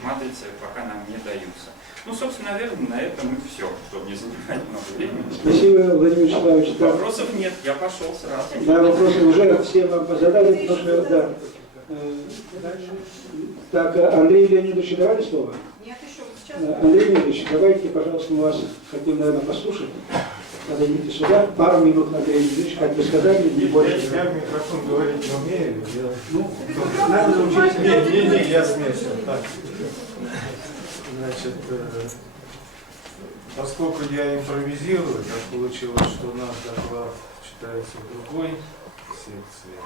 Матрицы пока нам не даются. Ну, собственно, наверное, на этом и все, чтобы не занимать много времени. Спасибо, Владимир Вячеславович. Вопросов нет, я пошел сразу. Да, вопросы уже все вам позадали, потому что, да. Так, Андрей Леонидович, давали слово? Нет, еще сейчас. Андрей Леонидович, давайте, пожалуйста, мы вас хотим, наверное, послушать. Подойдите сюда, пару минут, Андрей Леонидович, как вы сказали, не больше. Я в микрофон говорить не умею. Ну, надо научиться. Не, я смесил. Так. Значит, поскольку я импровизирую, так получилось, что наш доклад читается в другой секции.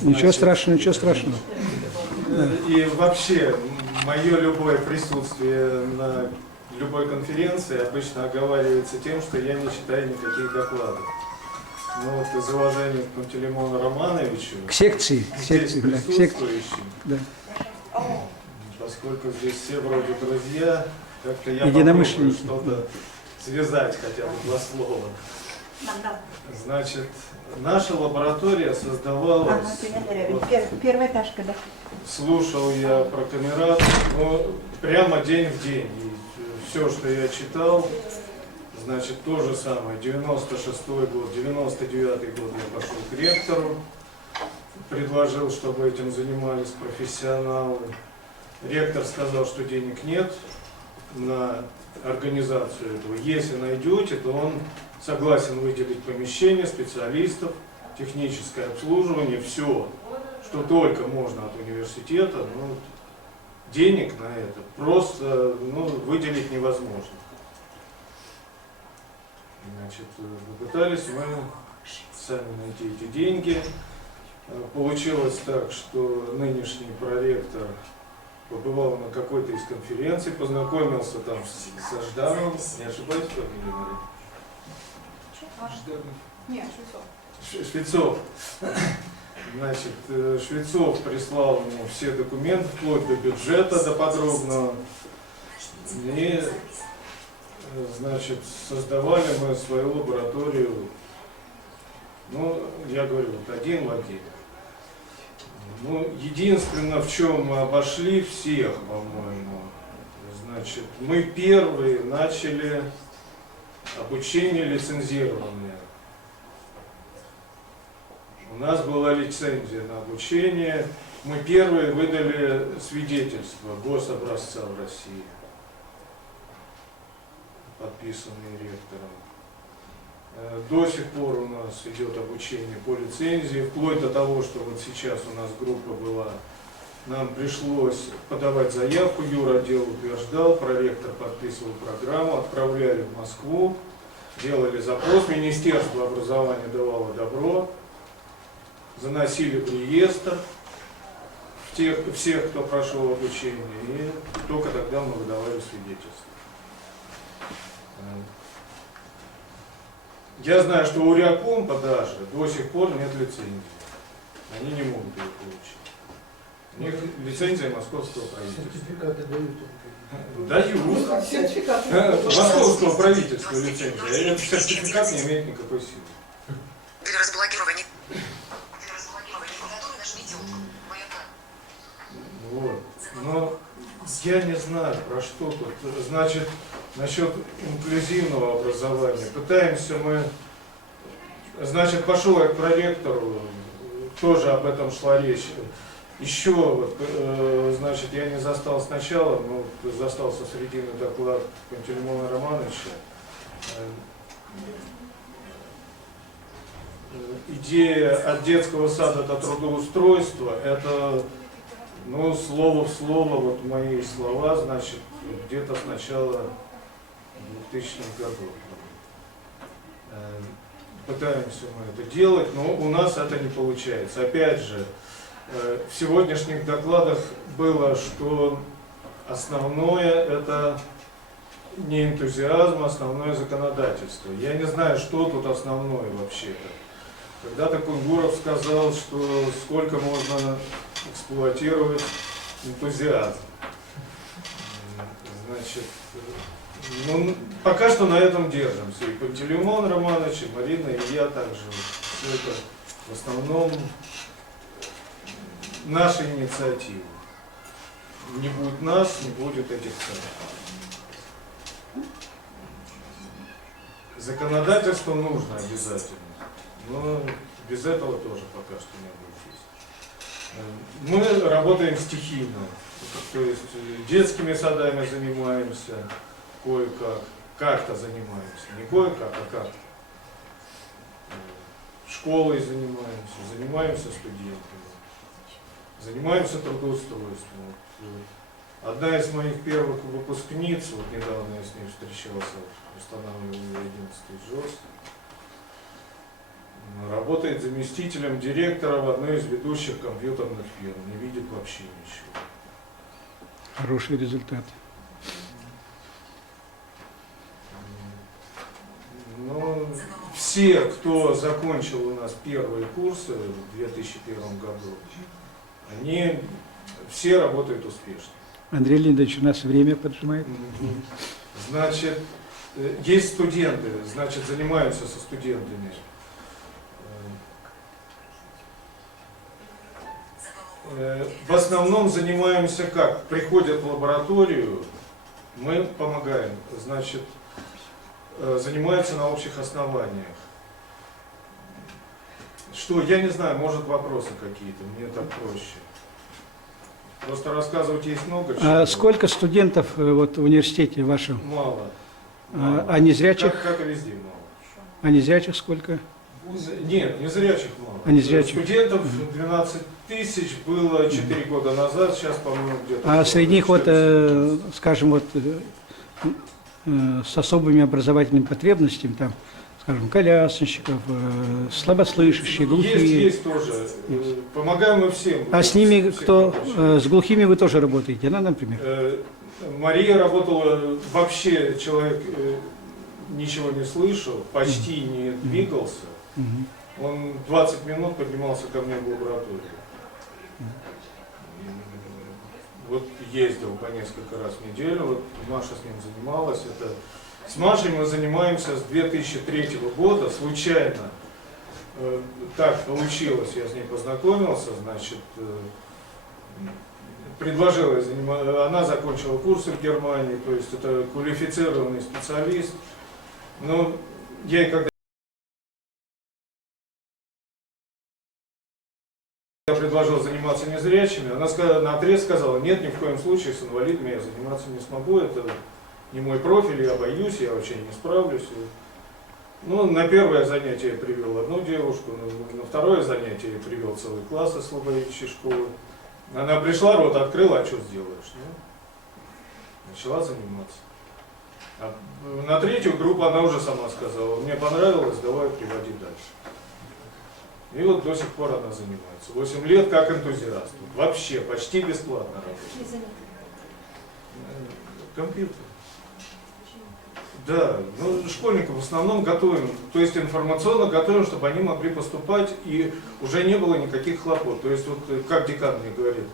Ничего страшного, ничего страшного. И вообще, мое любое присутствие на любой конференции обычно оговаривается тем, что я не читаю никаких докладов. Ну вот из уважения к Пантелеймону Романовичу, К секции, здесь да, присутствующим, да. поскольку здесь все вроде друзья, как-то я попробую Единомышленники. что-то связать хотя бы 2 слова. Значит, наша лаборатория создавалась, вот, Первый этаж, когда. слушал я про камерат, ну, прямо день в день. И все, что я читал, значит, то же самое. 96-й год, 99-й год я пошел к ректору, предложил, чтобы этим занимались профессионалы. Ректор сказал, что денег нет на организацию этого. Если найдете, то он согласен выделить помещение, специалистов, техническое обслуживание, все, что только можно от университета, но денег на это просто выделить невозможно. Значит, попытались мы сами найти эти деньги. Получилось так, что нынешний проректор побывал на какой-то из конференций, познакомился там со Ждановым, не ошибаюсь, фамилию Мария? Нет, Швецов. Значит, Швецов прислал ему все документы, вплоть до бюджета, до подробного. И, значит, создавали мы свою лабораторию, ну, я говорю, вот один в один. Ну, единственное, в чем мы обошли всех, по-моему, значит, мы первые начали обучение лицензирования. У нас была лицензия на обучение, Мы первые выдали свидетельство гособразца в России, подписанные ректором. До сих пор у нас идет обучение по лицензии, вплоть до того, что вот сейчас у нас группа была, нам пришлось подавать заявку, юротдел утверждал, проректор подписывал программу, отправляли в Москву, делали запрос, Министерство образования давало добро, заносили в реестр всех, кто прошел обучение, и только тогда мы выдавали свидетельство. Я знаю, что у Реакомпа даже до сих пор нет лицензии. Они не могут ее получить. У них лицензия московского правительства. Сертификаты дают. Дают. Сертификаты. Московского правительства лицензия. Этот сертификат не имеет никакой силы. Для разблокирования. Для разблокирования клавиатуры нажмите маяка. Вот. Но я не знаю, про что тут. Значит, насчет инклюзивного образования. Пытаемся мы... Значит, пошел я к проректору, тоже об этом шла речь. Еще, вот, значит, я не застал сначала, но застал со средины доклад Пантелеймона Романовича. Идея от детского сада до трудоустройства, это, ну, слово в слово, вот мои слова, значит, где-то с начала 2000-х годов. Пытаемся мы это делать, но у нас это не получается. Опять же, в сегодняшних докладах было, что основное это не энтузиазм, а основное законодательство. Я не знаю, что тут основное вообще-то. Когда-то Кунгуров сказал, что сколько можно эксплуатировать энтузиазм. Значит, ну, пока что на этом держимся. И Пантелеймон Романович, и Марина, и я также. Все это в основном наша инициатива. Не будет нас, не будет этих целей. Законодательство нужно обязательно, но без этого тоже пока что не обойтись. Мы работаем стихийно, то есть детскими садами занимаемся, кое-как, как-то занимаемся, не кое-как, а как. Школой занимаемся студентами, занимаемся трудоустройством. Вот, одна из моих первых выпускниц, вот недавно я с ней встречался, устанавливали 11-й ЖОС, работает заместителем директора в одной из ведущих компьютерных фирм, не видит вообще ничего. Хороший результат. Ну, все, кто закончил у нас первые курсы в 2001 году, они все работают успешно. Андрей Леонидович, у нас время поджимает. Значит, есть студенты, значит, занимаемся со студентами. В основном занимаемся как? Приходят в лабораторию, мы помогаем, значит, занимаются на общих основаниях. Что, я не знаю, может вопросы какие-то, мне так проще. Просто рассказывать есть много чего. А сколько студентов вот, в университете вашем? Мало. А незрячих? Как и везде мало. А незрячих сколько? Нет, незрячих мало. А незрячих? Студентов 12 тысяч было 4 года назад, сейчас, по-моему, где-то... А среди них, вот, скажем, вот, с особыми образовательными потребностями, там, скажем, колясочников, слабослышащие, глухие. Есть тоже. Помогаем мы всем. А с ними кто? С глухими вы тоже работаете, да, например? Мария работала, вообще человек ничего не слышал, почти не двигался. Он 20 минут поднимался ко мне в лабораторию. Вот ездил по несколько раз в неделю, вот Маша с ним занималась. С Машей мы занимаемся с 2003 года, случайно так получилось, я с ней познакомился, значит, предложила, она закончила курсы в Германии, то есть это квалифицированный специалист, но ей когда я предложил заниматься не незрячими, она наотрез сказала, нет, ни в коем случае с инвалидами я заниматься не смогу, это не мой профиль, я боюсь, я вообще не справлюсь. Ну, на первое занятие я привел одну девушку, на второе занятие я привел целый класс из слабовидящей школы. Она пришла, рот открыла, а что сделаешь? Ну, начала заниматься. А на третью группу она уже сама сказала, мне понравилось, давай приводи дальше. И вот до сих пор она занимается. 8 лет как энтузиаст. Вообще, почти бесплатно работает. Компьютер. Да, ну школьников в основном готовим, то есть информационно готовим, чтобы они могли поступать и уже не было никаких хлопот. То есть вот как декан мне говорит,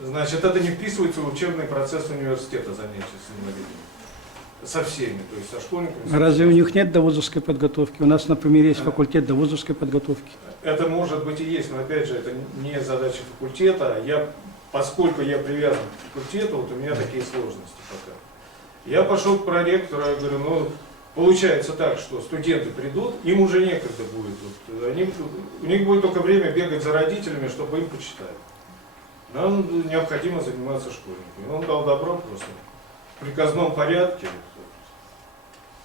значит это не вписывается в учебный процесс университета занятия с инвалидами. Со всеми, то есть со школьниками. Разве у них нет довузовской подготовки? У нас, например, есть факультет довузовской подготовки. Это может быть и есть, но опять же это не задача факультета. Поскольку я привязан к факультету, вот у меня такие сложности пока. Я пошел к проректору, я говорю, ну получается так, что студенты придут, им уже некогда будет. Вот, у них будет только время бегать за родителями, чтобы им почитать. Нам необходимо заниматься школьниками. Он дал добро просто в приказном порядке.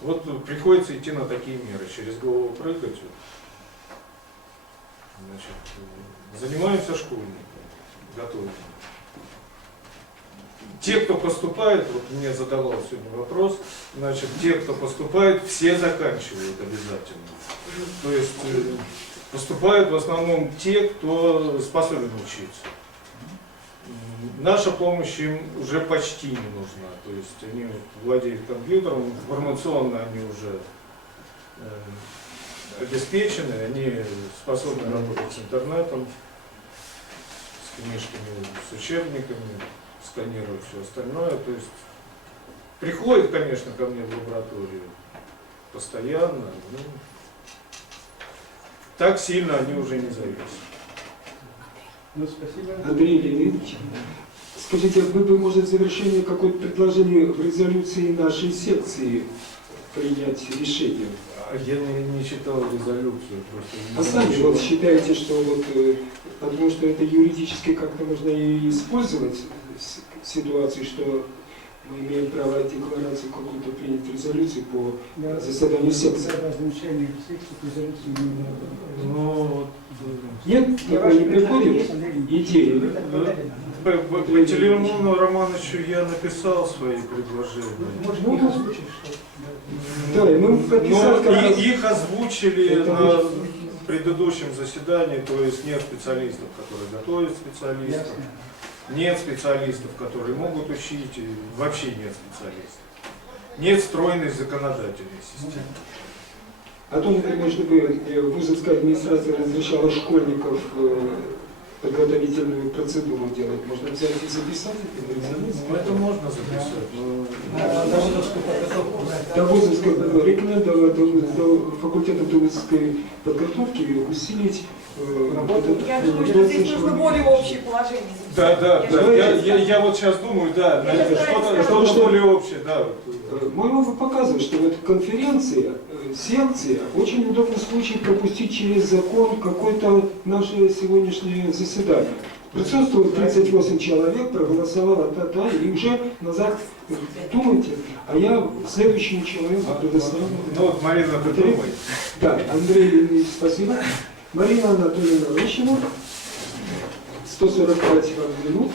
Вот приходится идти на такие меры, через голову прыгать. Значит, занимаемся школьниками, готовим. Те, кто поступает, вот мне задавал сегодня вопрос, значит, те, кто поступает, все заканчивают обязательно. То есть поступают в основном те, кто способен учиться. Наша помощь им уже почти не нужна. То есть они владеют компьютером, информационно они уже обеспечены, они способны работать с интернетом, с книжками, с учебниками, сканировать все остальное. То есть приходят, конечно, ко мне в лабораторию постоянно, но так сильно они уже не зависят. Ну, спасибо. Андрей Леонидович, скажите, вы бы, может, в завершение какое-то предложение в резолюции нашей секции принять решение? Я не читал резолюцию. А сами вот считаете, что вот, потому что это юридически как-то можно и использовать ситуацию, что мы имеем право декларацию какую-то принять резолюцию по заседанию секции? Ну, нет, такой не приходит идеи? По Пантелеймону Романовичу я написал свои предложения. Да, мы но их озвучили на предыдущем заседании, то есть нет специалистов, которые готовят специалистов, нет специалистов, которые могут учить, и вообще нет специалистов. Нет стройной законодательной системы. А то, например, чтобы вузовская администрация разрешала школьников подготовительную процедуру делать, можно взять и записать это в резолюции? Ну, это можно записать. До вузовской до факультета вузовской подготовки усилить работу. Я думаю, что здесь нужно более общее положение. Да. Я вот сейчас думаю, да, что-то более общее, да. Мой опыт показывает, что вот конференция, секция, очень удобный случай пропустить через закон какое-то наше сегодняшнее заседание. Присутствовало 38 человек, проголосовало та-та, и уже назад думайте, а я следующему человеку предоставлю. Ну вот, Марина, ты думай. Да, Андрей Ильич, спасибо. Марина Анатольевна Рощина, 145 минут.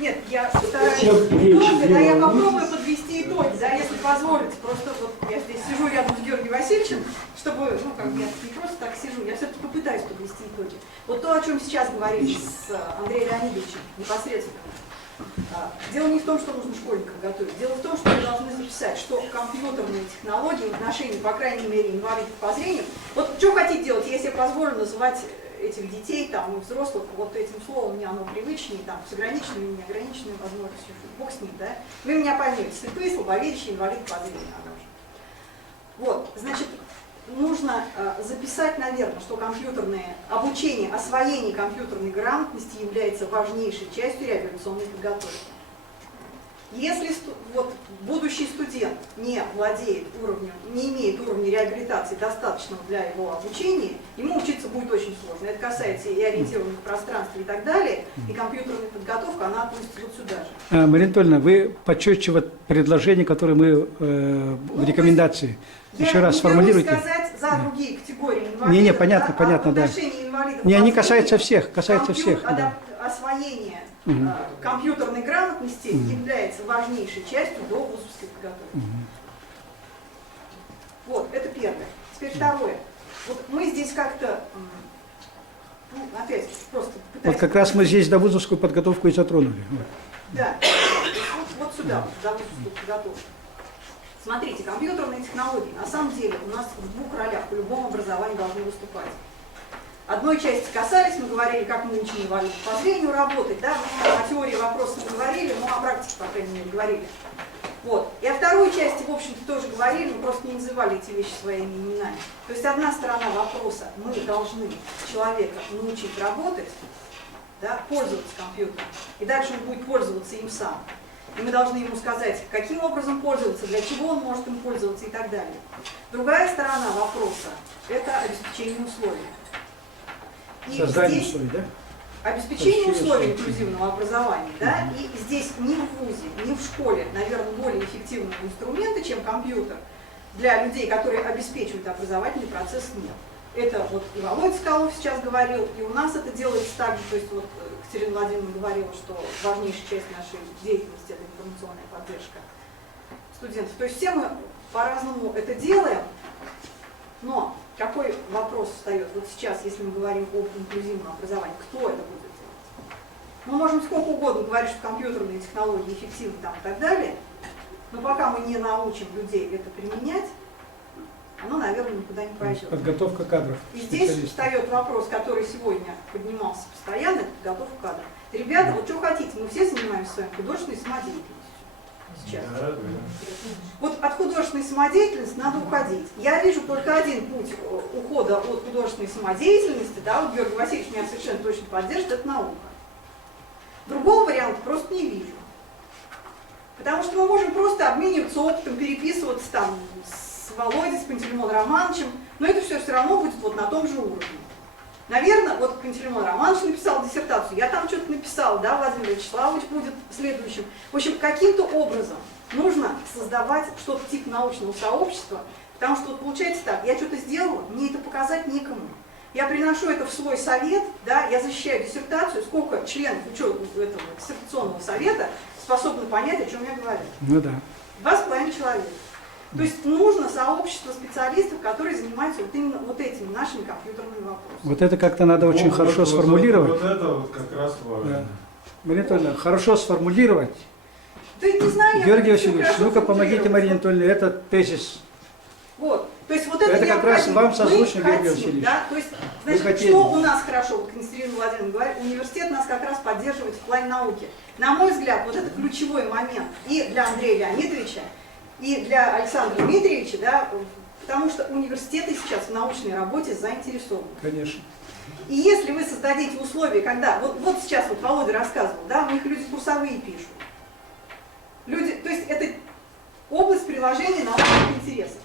Нет, я стараюсь долго, да, я попробую подвести итоги, да, если позволите. Просто вот я здесь сижу рядом с Георгием Васильевичем, чтобы, ну, как бы я не просто так сижу, я все-таки попытаюсь подвести итоги. Вот то, о чем сейчас говорили с Андреем Леонидовичем непосредственно. Дело не в том, что нужно школьников готовить. Дело в том, что мы должны записать, что компьютерные технологии в отношении, по крайней мере, инвалидов по зрению. Вот что хотите делать, если я позволю называть этих детей, там, и взрослых, вот этим словом мне оно привычнее, там, с ограниченными и неограниченными возможностями, бог с ним, да? Вы меня поймете, слепые, слабовидящие, инвалиды по зрению, она уже. Вот, значит, нужно записать, наверное, что компьютерное обучение, освоение компьютерной грамотности является важнейшей частью реабилитационной подготовки. Если вот, будущий студент не владеет уровнем, не имеет уровня реабилитации достаточного для его обучения, ему учиться будет очень сложно. Это касается и ориентированных пространств и так далее, и компьютерная подготовка, она относится вот сюда же. Марина Анатольевна, вы почетче вот предложение, которое мы в рекомендации. Еще раз сформулируйте. Я не могу сказать за другие категории инвалидов. Не, понятно, понятно, да. Не, они касаются всех, касаются всех. Да. Освоение компьютерной грамотности является важнейшей частью до вузовской подготовки. Вот, это первое. Теперь второе. Вот мы здесь как-то, ну, опять просто пытаемся... Вот как раз мы здесь довузовскую подготовку и затронули. Да, вот сюда, довузовскую подготовку. Смотрите, компьютерные технологии на самом деле у нас в двух ролях по любому образованию должны выступать. Одной части касались, мы говорили, как мы учим инвалидов по зрению работать, да, о теории вопросов мы говорили, но о практике, по крайней мере, говорили. Вот. И о второй части, в общем-то, тоже говорили, мы просто не называли эти вещи своими именами. То есть одна сторона вопроса, мы должны человека научить работать, да, пользоваться компьютером, и дальше он будет пользоваться им сам. И мы должны ему сказать, каким образом пользоваться, для чего он может им пользоваться и так далее. Другая сторона вопроса – это обеспечение условий. И создание здесь условий, да? обеспечение условий инклюзивного образования, да, и здесь ни в вузе, ни в школе, наверное, более эффективного инструмента, чем компьютер, для людей, которые обеспечивают образовательный процесс, нет. Это вот и Володя Скалов сейчас говорил, и у нас это делается так же, то есть вот Катерина Владимировна говорила, что важнейшая часть нашей деятельности – это информационная поддержка студентов. То есть все мы по-разному это делаем, но какой вопрос встает вот сейчас, если мы говорим об инклюзивном образовании, кто это будет делать? Мы можем сколько угодно говорить, что компьютерные технологии эффективны там и так далее, но пока мы не научим людей это применять, оно, наверное, никуда не пойдет. Подготовка кадров. И здесь встает вопрос, который сегодня поднимался постоянно, это подготовка кадров. Ребята, вот что хотите, мы все занимаемся с вами художественной самодеятельностью сейчас. Вот от художественной самодеятельности надо уходить. Я вижу только один путь ухода от художественной самодеятельности, да, вот Георгий Васильевич меня совершенно точно поддержит, это наука. Другого варианта просто не вижу. Потому что мы можем просто обмениваться опытом, переписываться там с Володей, с Пантелеймоном Романовичем, но это все равно будет вот на том же уровне. Наверное, вот Пантелеймон Романович написал диссертацию, я там что-то написала, да, Владимир Вячеславович будет следующим. В общем, каким-то образом нужно создавать что-то типа научного сообщества, потому что вот получается так, я что-то сделала, мне это показать некому. Я приношу это в свой совет, да, я защищаю диссертацию, сколько членов этого диссертационного совета способны понять, о чем я говорю. Ну да. 2,5 человека. То есть нужно сообщество специалистов, которые занимаются вот именно вот этими нашими компьютерными вопросами. Вот это как-то надо очень хорошо сформулировать. Вот это вот как раз важно. Да. Марина Анатольевна, хорошо сформулировать. Да, не знаю, Георгий Васильевич, ну-ка помогите Марине Анатольевне, этот тезис. Вот. То есть вот это как раз вам созвучно, Георгий Васильевич. Да? То есть, значит, что у нас хорошо, вот Екатерина Владимировна говорит, университет нас как раз поддерживает в плане науки. На мой взгляд, вот это ключевой момент и для Андрея Леонидовича, и для Александра Дмитриевича, да, потому что университеты сейчас в научной работе заинтересованы. Конечно. И если вы создадите условия, когда, вот сейчас вот Володя рассказывал, да, у них люди курсовые пишут. Люди, то есть это область приложения научных интересов.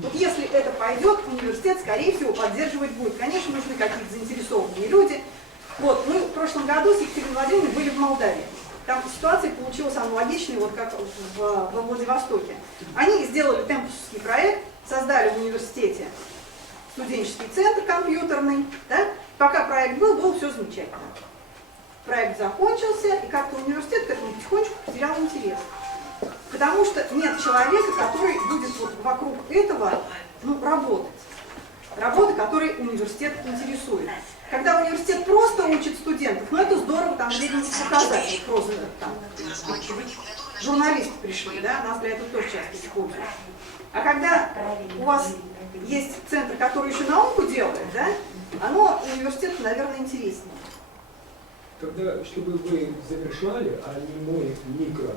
Вот если это пойдет, университет, скорее всего, поддерживать будет. Конечно, нужны какие-то заинтересованные люди. Вот, мы в прошлом году с Екатериной Владимировной были в Молдавии. Там ситуация получилась аналогичной, вот как во Владивостоке. Они сделали темпусский проект, создали в университете студенческий центр компьютерный. Да? Пока проект был все замечательно. Проект закончился, и как-то университет к этому потихонечку потерял интерес. Потому что нет человека, который будет вот вокруг этого работать. Работа, которой университет интересует. Когда университет просто учит студентов, это здорово, там где-нибудь показать, просто там журналисты пришли, да, нас для этого тоже часто используют. А когда у вас есть центр, который еще науку делает, да, оно университету, наверное, интереснее. Тогда, чтобы вы завершали, а не мой микро,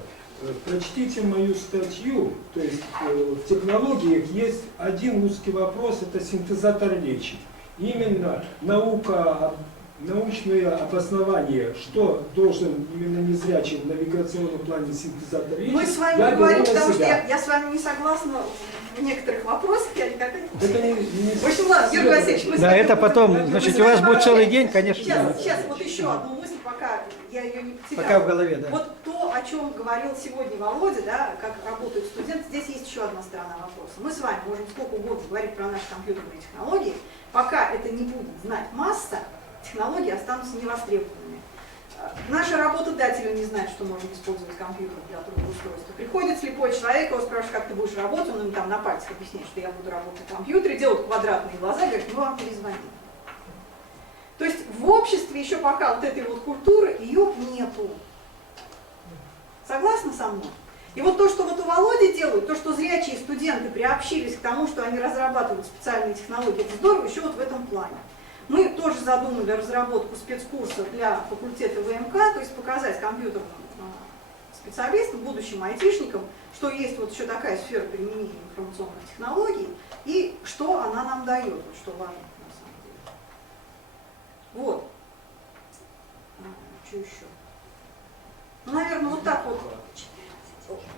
прочтите мою статью, то есть в технологиях есть один узкий вопрос, это синтезатор речи. Именно наука научное обоснование, что должен именно незрячий в навигационном плане синтезатор речи. Мы с вами говорим, потому что я с вами не согласна в некоторых вопросах, я никогда не В общем, ладно, Георгий Васильевич, мы с вами... Да, это потом, значит, у вас будет целый день, конечно. Сейчас, вот еще одну мысль, пока я ее не потеряла. Пока в голове, да. Вот то, о чем говорил сегодня Володя, да, как работают студенты, здесь есть еще одна сторона вопроса. Мы с вами можем сколько угодно говорить про наши компьютерные технологии, пока это не будет знать масса, технологии останутся невостребованными. Наши работодатели не знают, что можно использовать компьютер для трудоустройства. Приходит слепой человек, его спрашивают, как ты будешь работать, он им там на пальцах объясняет, что я буду работать на компьютере, делают квадратные глаза, говорят, мы вам перезвоним. То есть в обществе еще пока вот этой вот культуры ее нету. Согласны со мной? И вот то, что вот у Володи делают, то, что зрячие студенты приобщились к тому, что они разрабатывают специальные технологии, это здорово еще вот в этом плане. Мы тоже задумали разработку спецкурса для факультета ВМК, то есть показать компьютерным специалистам, будущим айтишникам, что есть вот еще такая сфера применения информационных технологий и что она нам дает, вот что важно на самом деле. Вот. Что еще? Ну, наверное, вот так вот.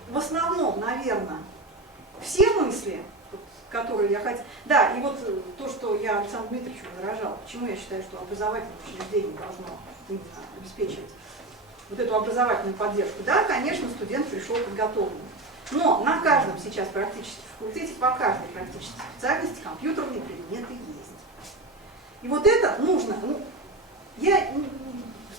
В основном, наверное, все мысли, которые я хотела... Да, и вот то, что я Александру Дмитриевичу выражала, почему я считаю, что образовательное учреждение должно именно обеспечивать вот эту образовательную поддержку. Да, конечно, студент пришел подготовленным. Но на каждом сейчас практически факультете, по каждой практически специальности компьютерные предметы есть. И вот это нужно... Ну, я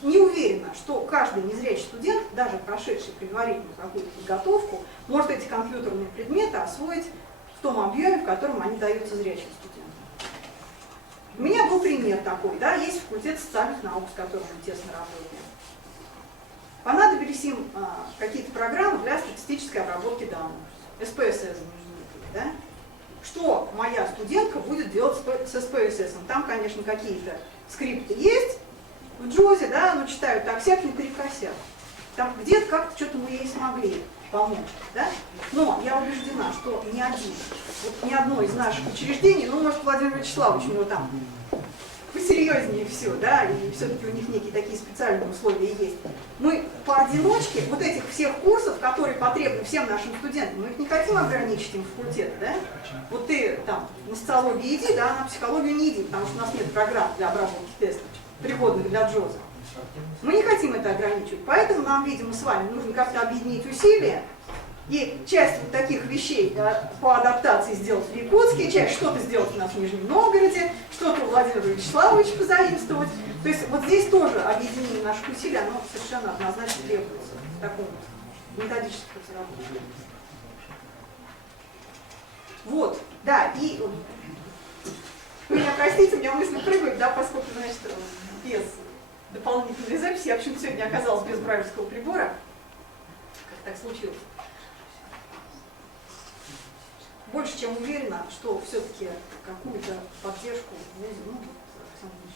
не уверена, что каждый незрячий студент, даже прошедший предварительную какую-то подготовку, может эти компьютерные предметы освоить в том объеме, в котором они даются зрячим студентам. У меня был пример такой, да, есть факультет социальных наук, с которым мы тесно работаем. Понадобились им какие-то программы для статистической обработки данных, СПСС знаменитые, да. Что моя студентка будет делать с СПСС? Там, конечно, какие-то скрипты есть в Джозе, да, но читают так сяк, не перекосяк. Там где-то как-то что-то мы ей смогли помочь, да? Но я убеждена, что ни один, вот ни одно из наших учреждений, ну, может, Владимир Вячеславович, у него там посерьезнее все, да, и все-таки у них некие такие специальные условия есть. Мы поодиночке вот этих всех курсов, которые потребны всем нашим студентам, мы их не хотим ограничить им факультеты, да? Вот ты там на социологию иди, да, на психологию не иди, потому что у нас нет программ для обработки тестов, пригодных для Джоза. Мы не хотим это ограничивать, поэтому нам, видимо, с вами нужно как-то объединить усилия и часть вот таких вещей, да, по адаптации сделать в Якутске, часть что-то сделать у нас в Нижнем Новгороде, что-то у Владимира Вячеславовича позаимствовать. То есть вот здесь тоже объединение наших усилий, оно совершенно однозначно требуется в таком методическом разработке. Вот, да, и вы меня простите, у меня мысли прыгают, да, поскольку, значит, без дополнительной записи, я почему-то сегодня оказалась без брайлевского прибора, как так случилось. Больше чем уверена, что все-таки какую-то поддержку вузе, ну, вот, Александр Ильич,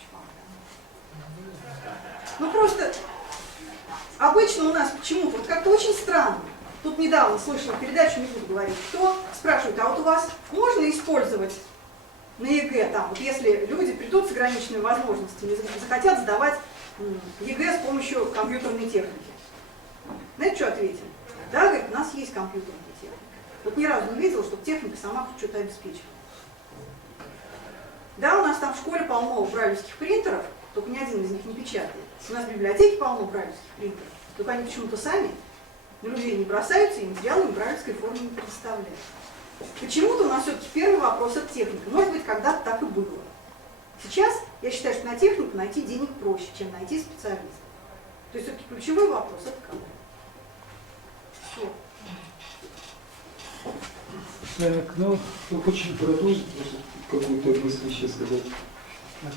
ну, просто обычно у нас почему-то вот как-то очень странно. Тут недавно слышала передачу, не буду говорить, кто спрашивает, а вот у вас можно использовать на ЕГЭ, там, вот если люди придут с ограниченными возможностями, захотят сдавать ЕГЭ с помощью компьютерной техники. Знаете, что ответили? Да, говорит, у нас есть компьютерная техника. Вот ни разу не видела, чтобы техника сама хоть что-то обеспечивала. Да, у нас там в школе полно брайлевских принтеров, только ни один из них не печатает. У нас в библиотеке полно брайлевских принтеров, только они почему-то сами на людей не бросаются и материалы в брайлевской форме не предоставляют. Почему-то у нас все-таки первый вопрос — это техника. Может быть, когда-то так и было. Сейчас я считаю, что на технику найти денег проще, чем найти специалиста. То есть все-таки ключевой вопрос — это кадры. Все. Так, ну, очень продолжить, какую-то мысль еще сказать.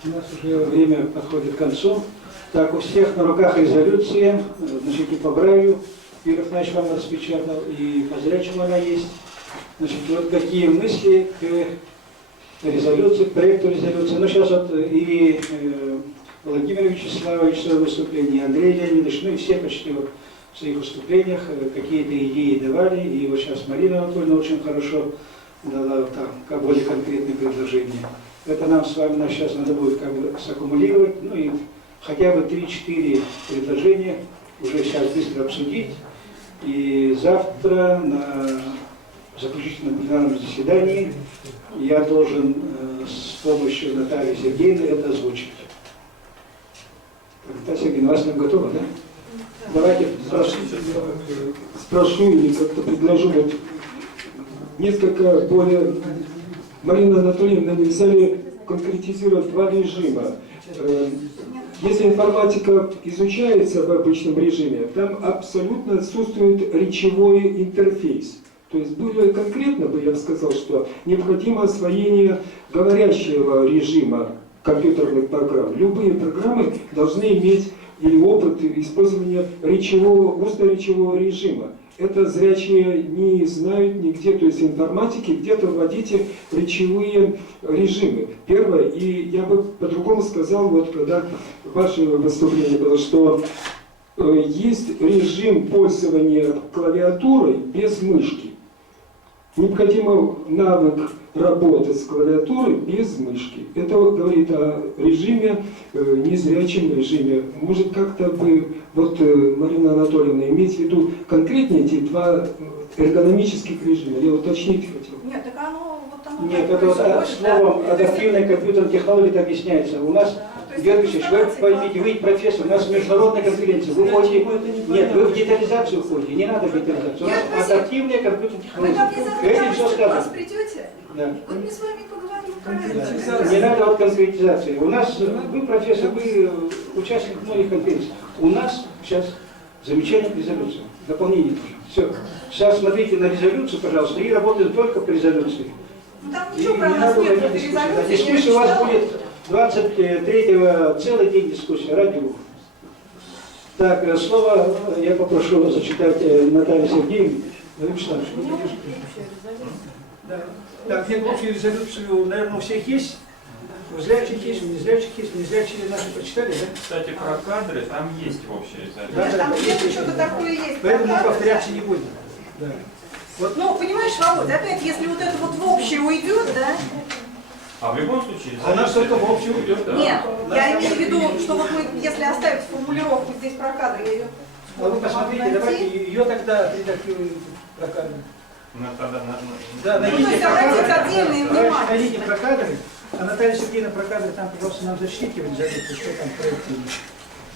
У нас уже время подходит к концу. Так, у всех на руках резолюция, значит, и по Брайлю Юрий Афанасьевич вам распечатал, и по зрячему она есть. Значит, вот какие мысли к резолюции, к проекту резолюции. Ну, сейчас вот и Владимир Вячеславович в своем выступлении, Андрей Леонидович, ну и все почти вот в своих выступлениях какие-то идеи давали. И вот сейчас Марина Анатольевна очень хорошо дала там как более конкретные предложения. Это нам с вами сейчас надо будет как бы саккумулировать, ну и хотя бы 3-4 предложения уже сейчас быстро обсудить. И завтра на заключительном пленарном заседании я должен с помощью Натальи Сергеевны это озвучить. Наталья Сергеевна, у вас там готово, да? Давайте спрошу или как-то предложу вот несколько более... Марина Анатольевна, нельзя ли конкретизировать два режима? Если информатика изучается в обычном режиме, там абсолютно отсутствует речевой интерфейс. То есть более конкретно бы я бы сказал, что необходимо освоение говорящего режима компьютерных программ. Любые программы должны иметь или опыт использования устно-речевого режима. Это зрячие не знают нигде, то есть информатики где-то вводите речевые режимы. Первое, и я бы по-другому сказал, вот когда ваше выступление было, что есть режим пользования клавиатурой без мышки. Необходимо навык работы с клавиатурой без мышки. Это говорит о режиме, незрячем режиме. Может, как-то бы, вот, Марина Анатольевна, иметь в виду конкретнее эти два эргономических режима? Я уточнить хотел. Нет, так оно вот оно. Нет, это вот словом адаптивная компьютерная технология это объясняется. У нас, Георгий Ильич, вы поймите, вы профессор, у нас международная конференция, вы ходите, нет, вы в детализацию ходите, не надо в детализацию. У нас адаптивная компьютерная технология. Этим все сказано. Придете? Да. Вот мы с вами поговорим правильно. Да. Не надо вот конкретизации. У нас, вы профессор, вы участник многих конференций. У нас сейчас замечание к резолюции. Дополнение. Все. Сейчас смотрите на резолюцию, пожалуйста, и работаем только по резолюции. Ну там ничего про нас нет, это резолюция. Дискуссия у вас будет 23-го, целый день дискуссия, ради бога. Так, слово я попрошу зачитать Наталью Сергеевну. Да. Так, нет, общую резолюцию, наверное, у всех есть. У зрячих есть, у незрячих есть. Незрячие наши прочитали, да? Кстати, про кадры там есть общая резолюция. Да, там где-то что-то такое есть. Поэтому мы повторяться не будем. Да. Вот, ну, понимаешь, Володя, опять, если вот это вот в общее уйдет, да? А в любом случае... А нас только в общее уйдет, да? Нет, я имею в виду, что вот мы, если оставить формулировку здесь про кадры, я ее... А вы посмотрите, давайте ее тогда редактируем про кадры. Ну, тогда надо... Да, ну, то есть обратить отдельное внимание. Найдите про кадры, а Наталья Сергеевна про кадры там, пожалуйста, нам зачтите в резолюции, что там в проекте есть.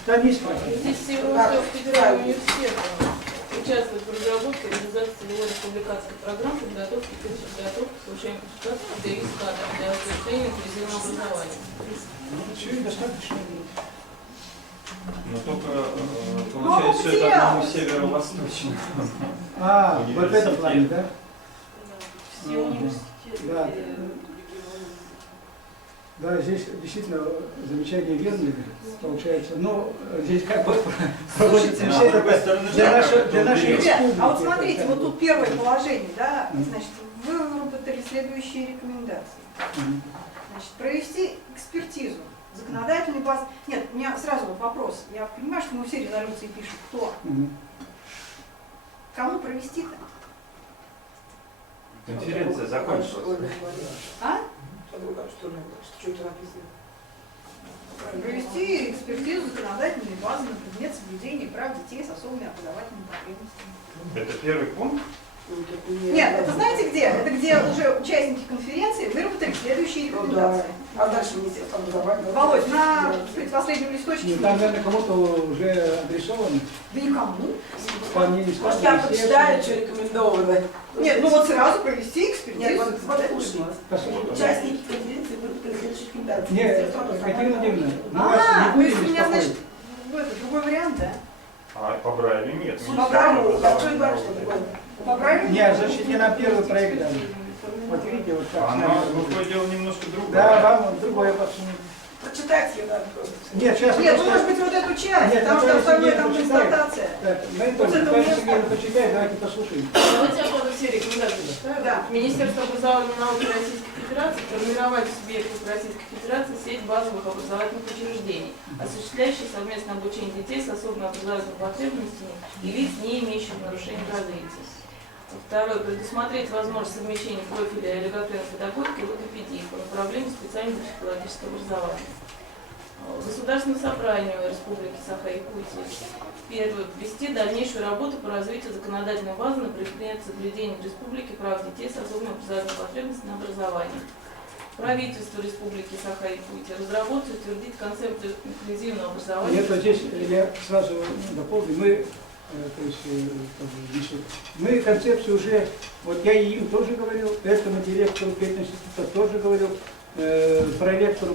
Там есть про кадры. Здесь все федеральный университет участвует в разработке и реализации целевой публикации программ подготовки к подготовке случайных ситуаций для их кадров для осуществления инклюзивного образования. Все, достаточно. Но только получается, что это одному северо-восточному. А, вот в этом плане, да? Все университеты. Да. Да, здесь действительно замечание верные, получается. Но здесь как бы проводится все это для нашей республики. А вот смотрите, вот тут первое положение, да, значит, вы выработали следующие рекомендации. Значит, провести экспертизу. Законодательный баз. Нет, у меня сразу вот вопрос. Я понимаю, что мы все резолюции пишем. Кто? Кому провести-то? Конференция закончилась. А? Что это написано? Провести экспертизу законодательной базы на предмет соблюдения прав детей с особыми образовательными потребностями. Это первый пункт? Нет, это знаете где? Это где уже участники конференции выработали следующие рекомендации. А дальше Министерство образования? Володь, на предпоследнем листочке. Там, наверное, кому-то уже адресовано. Да никому. Там не Может, я почитаю, что рекомендовано. Нет, ну вот сразу провести экспертизу. Нет, вот Послушайте. участники конференции выработали следующие рекомендации. Нет, Екатерина Владимировна, мы вас А, не то есть будем у меня, значит, беспокоить. это другой вариант, да? А по Брайлю нет. По Брайлю, я тоже говорю, что такое. По Брайлю? Нет, значит, не нам первый проект дали. Вот видите, вот так. Она выходила немножко другое. Да, вам другое подсунуть. Прочитать ее надо просто. Нет, сейчас... Нет, ну может быть вот эту часть, Нет, потому что Наталья остальное Сергеевна там почитает. констатация. Так, на это Вот это Наталья место. Сергеевна почитает, давайте послушаем. Давайте я тоже все рекомендации читаю. Да. Министерство образования и науки Российской Федерации формировать в субъектах Российской Федерации сеть базовых образовательных учреждений, осуществляющих совместное обучение детей с особыми образовательными потребностями и лиц, не имеющих нарушений в развитии. Второе. Предусмотреть возможность совмещения профиля логопедной педагогики и логопедии по направлению специального психологического образования. Государственному собранию Республики Саха-Якутия. Первое. Ввести дальнейшую работу по развитию законодательной базы на предмет соблюдения в Республике прав детей с особыми образовательными потребностями на образование. Правительство Республики Саха-Якутия разработать и утвердить концепцию инклюзивного образования. Нет, вот здесь я сразу дополню. Мы концепцию уже, вот я и им тоже говорил, этому директору Петриного института тоже говорил, проректору,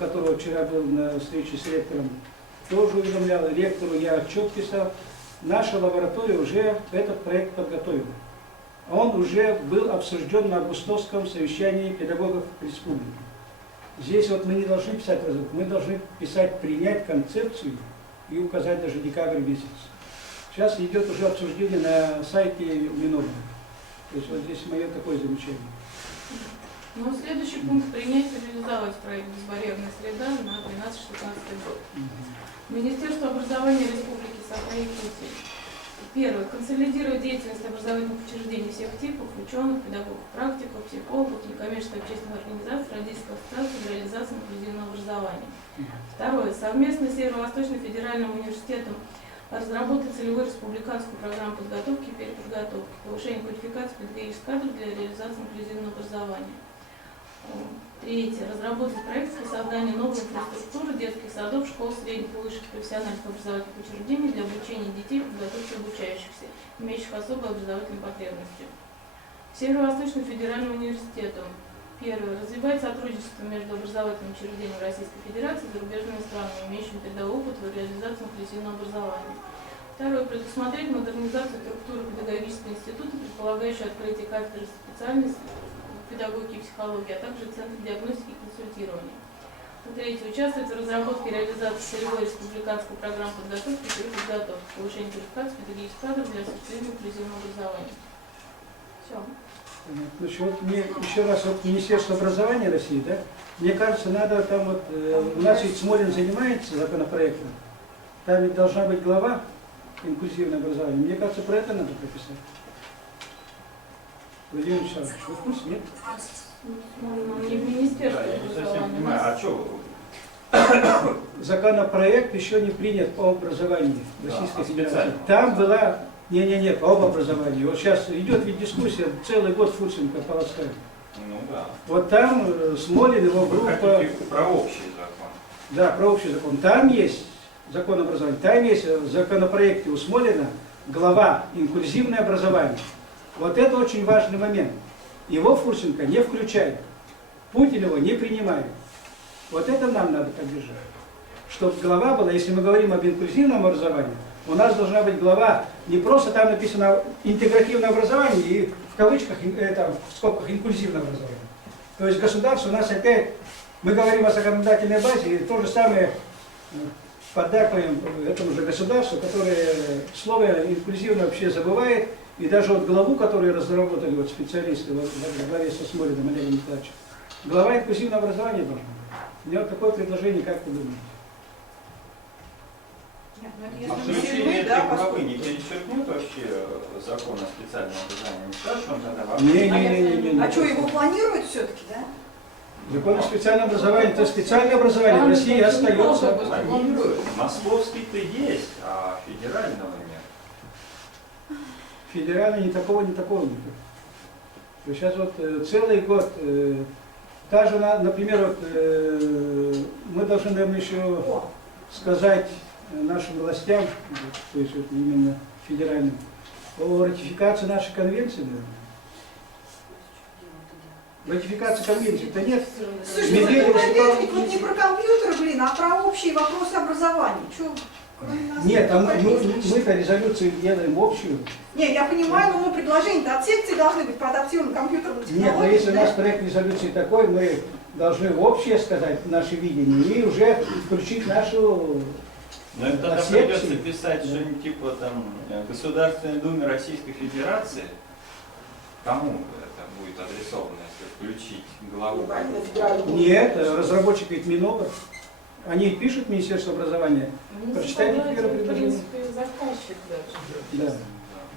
которого вчера был на встрече с ректором, тоже уведомлял, ректору я отчет писал. Наша лаборатория уже этот проект подготовила. Он уже был обсужден на августовском совещании педагогов республики. Здесь вот мы не должны писать разрыв, мы должны писать, принять концепцию и указать даже декабрь месяц. Сейчас идет уже обсуждение на сайте Минобра. То есть вот здесь мое такое замечание. Ну, следующий пункт — принять и реализовать проект «Безбарьерная среда» на 13-16 год. Министерство образования Республики Саха-Якутия. Первое. Консолидировать деятельность образовательных учреждений всех типов, ученых, педагогов, практиков, психологов, некоммерческих общественных организаций, родительских ассоциаций для реализации инклюзивного образования. Второе. Совместно с Северо-Восточным федеральным университетом разработать целевую республиканскую программу подготовки и переподготовки, повышение квалификации педагогических кадров для реализации инклюзивного образования. Третье. Разработать проект по созданию новой инфраструктуры детских садов, школ, средних и высших профессиональных образовательных учреждений для обучения детей и подготовки обучающихся, имеющих особые образовательные потребности. Северо-Восточным федеральным университетом. Первое. Развивать сотрудничество между образовательными учреждениями Российской Федерации и зарубежными странами, имеющими передовой опыт в реализации инклюзивного образования. Второе. Предусмотреть модернизацию структуры педагогического института, предполагающую открытие кафедры специальностей педагогики и психологии, а также Центр диагностики и консультирования. Третье. Участвовать в разработке и реализации целевой республиканской программы подготовки и переподготовки, повышения квалификации педагогических кадров для осуществления инклюзивного образования. Все. Значит, вот мне еще раз, вот Министерство образования России, да, мне кажется, надо там вот, у нас ведь Смолин занимается законопроектом, там ведь должна быть глава инклюзивного образования. Мне кажется, про это надо прописать. Владимир Вячеславович, вы в курсе, нет? Не в Министерстве Да, я не совсем образования. понимаю, а что? Законопроект еще не принят по образованию Российской а Федерации. специально? Там была, не, по образованию. Вот сейчас идет ведь дискуссия, целый год Фурсенко полоскает. Ну да. Вот там Смолин, его группа... Вы хотите про общий закон? Да, про общий закон. Там есть закон образования, там есть в законопроекте у Смолина глава инклюзивное образование. Вот это очень важный момент. Его Фурсенко не включает. Путин его не принимает. Вот это нам надо поддержать. Чтобы глава была, если мы говорим об инклюзивном образовании, у нас должна быть глава, не просто там написано интегративное образование и в кавычках, в скобках инклюзивное образование. То есть государство у нас опять, мы говорим о законодательной базе, и то же самое поддакиваем этому же государству, которое слово инклюзивно вообще забывает. И даже вот главу, которую разработали вот специалисты во главе со Смолиным Олегом Николаевичем, глава инклюзивного образования должна быть. У меня вот такое предложение, как вы думаете? А включение этой главы не перечеркнет вообще закон о специальном образовании? Не скажешь, он тогда вообще? Не. А что, его планируют все-таки, да? Закон о специальном образовании, это специальное образование в России остается. Планируют. Московский-то есть, а федерального нет. Федеральный ни такого нет. Сейчас вот целый год, даже, например, вот, мы должны, наверное, еще сказать нашим властям, то есть вот именно федеральным, о ратификации нашей конвенции, наверное. Ратификации конвенции-то нет. Слушайте, вот опять вот не про компьютер, блин, а про общие вопросы образования. Чё? Нет, а мы-то резолюцию делаем общую. Не, я понимаю, но предложения-то от секции должны быть по адаптивным компьютерным технологиям. Нет, но если у нас проект резолюции такой, мы должны общее сказать наше видение и уже включить нашу... Но это тогда придется писать что-нибудь типа там Государственной Думе Российской Федерации. Кому это будет адресовано, если включить главу? Нет, разработчик ведь Минобр. Они пишут Министерство образования. Прочитайте первое предложение. В принципе, заказчик даже. Да.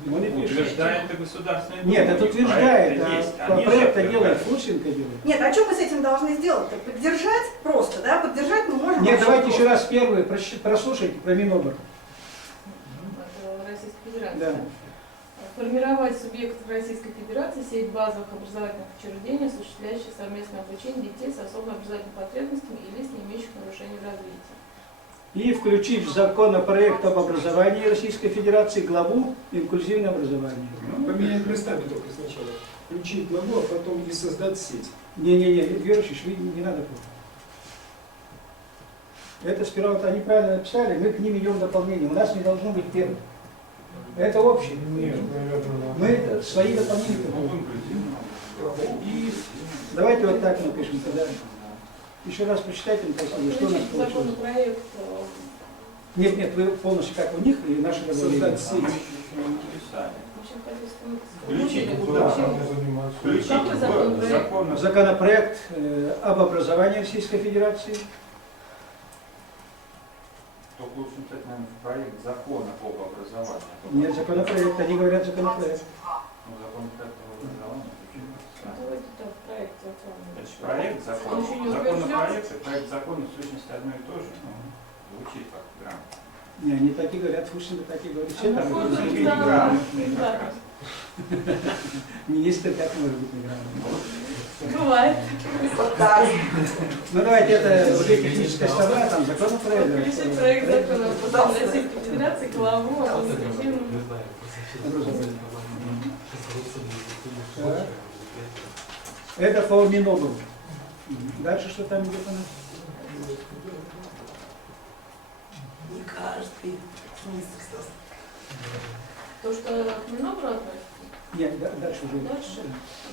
Он и пишет. Утверждает это Государственная Дума. Нет, это утверждает, Проекты есть. а Они же проекта утверждают. делает Фурсенко делает. Нет, а что мы с этим должны сделать? Поддержать просто, да? Поддержать мы можем. Нет, вообще давайте просто. еще раз первый прослушайте про Минобр. Это Российской Федерации. Да. Формировать субъектов Российской Федерации сеть базовых образовательных учреждений, осуществляющих совместное обучение детей с особыми образовательными потребностями или с не имеющих нарушений в развитии. И включить в законопроект об образовании Российской Федерации главу «Инклюзивное образование». Поменять местами только сначала. Включить главу, а потом и создать сеть. Не-не-не, Георгиевич, вы не надо. Это сперва вот они правильно написали, мы к ним идем дополнение. У нас не должно быть первым. Это общее. Нет, наверное, Мы свои дополнения будем. И давайте вот так напишем тогда. Еще раз прочитайте, Анастасия, что у нас получилось. Законопроект. Нет, вы полностью как у них и наши Создать дополнения. сеть. Включить куда? Включить Какой в законопроект? закон. Законопроект об образовании Российской Федерации. Только лучше написать, наверное, проект закона об образовании. Нет, законопроект, они говорят законопроект. Ну, законопроект об образовании. Давайте так, проект закона. Это же проект закона. Он еще не Законопроект и проект закона в сущности одно и то же. Ну, звучит как грамотно. Не, они так и говорят, Фурсенко так и говорит. Все так Какой говорят. Грамотный как раз. Министр так может быть неграмотный. Бывает. Ну давайте это уже техническая сторона, там законопроект. Включить проект закона об образовании Российской Федерации главу об инклюзивном. Так. Это по Минобру. Дальше что там идет у нас? Не каждый. То, что к Минобру относится. Нет, дальше уже. Дальше.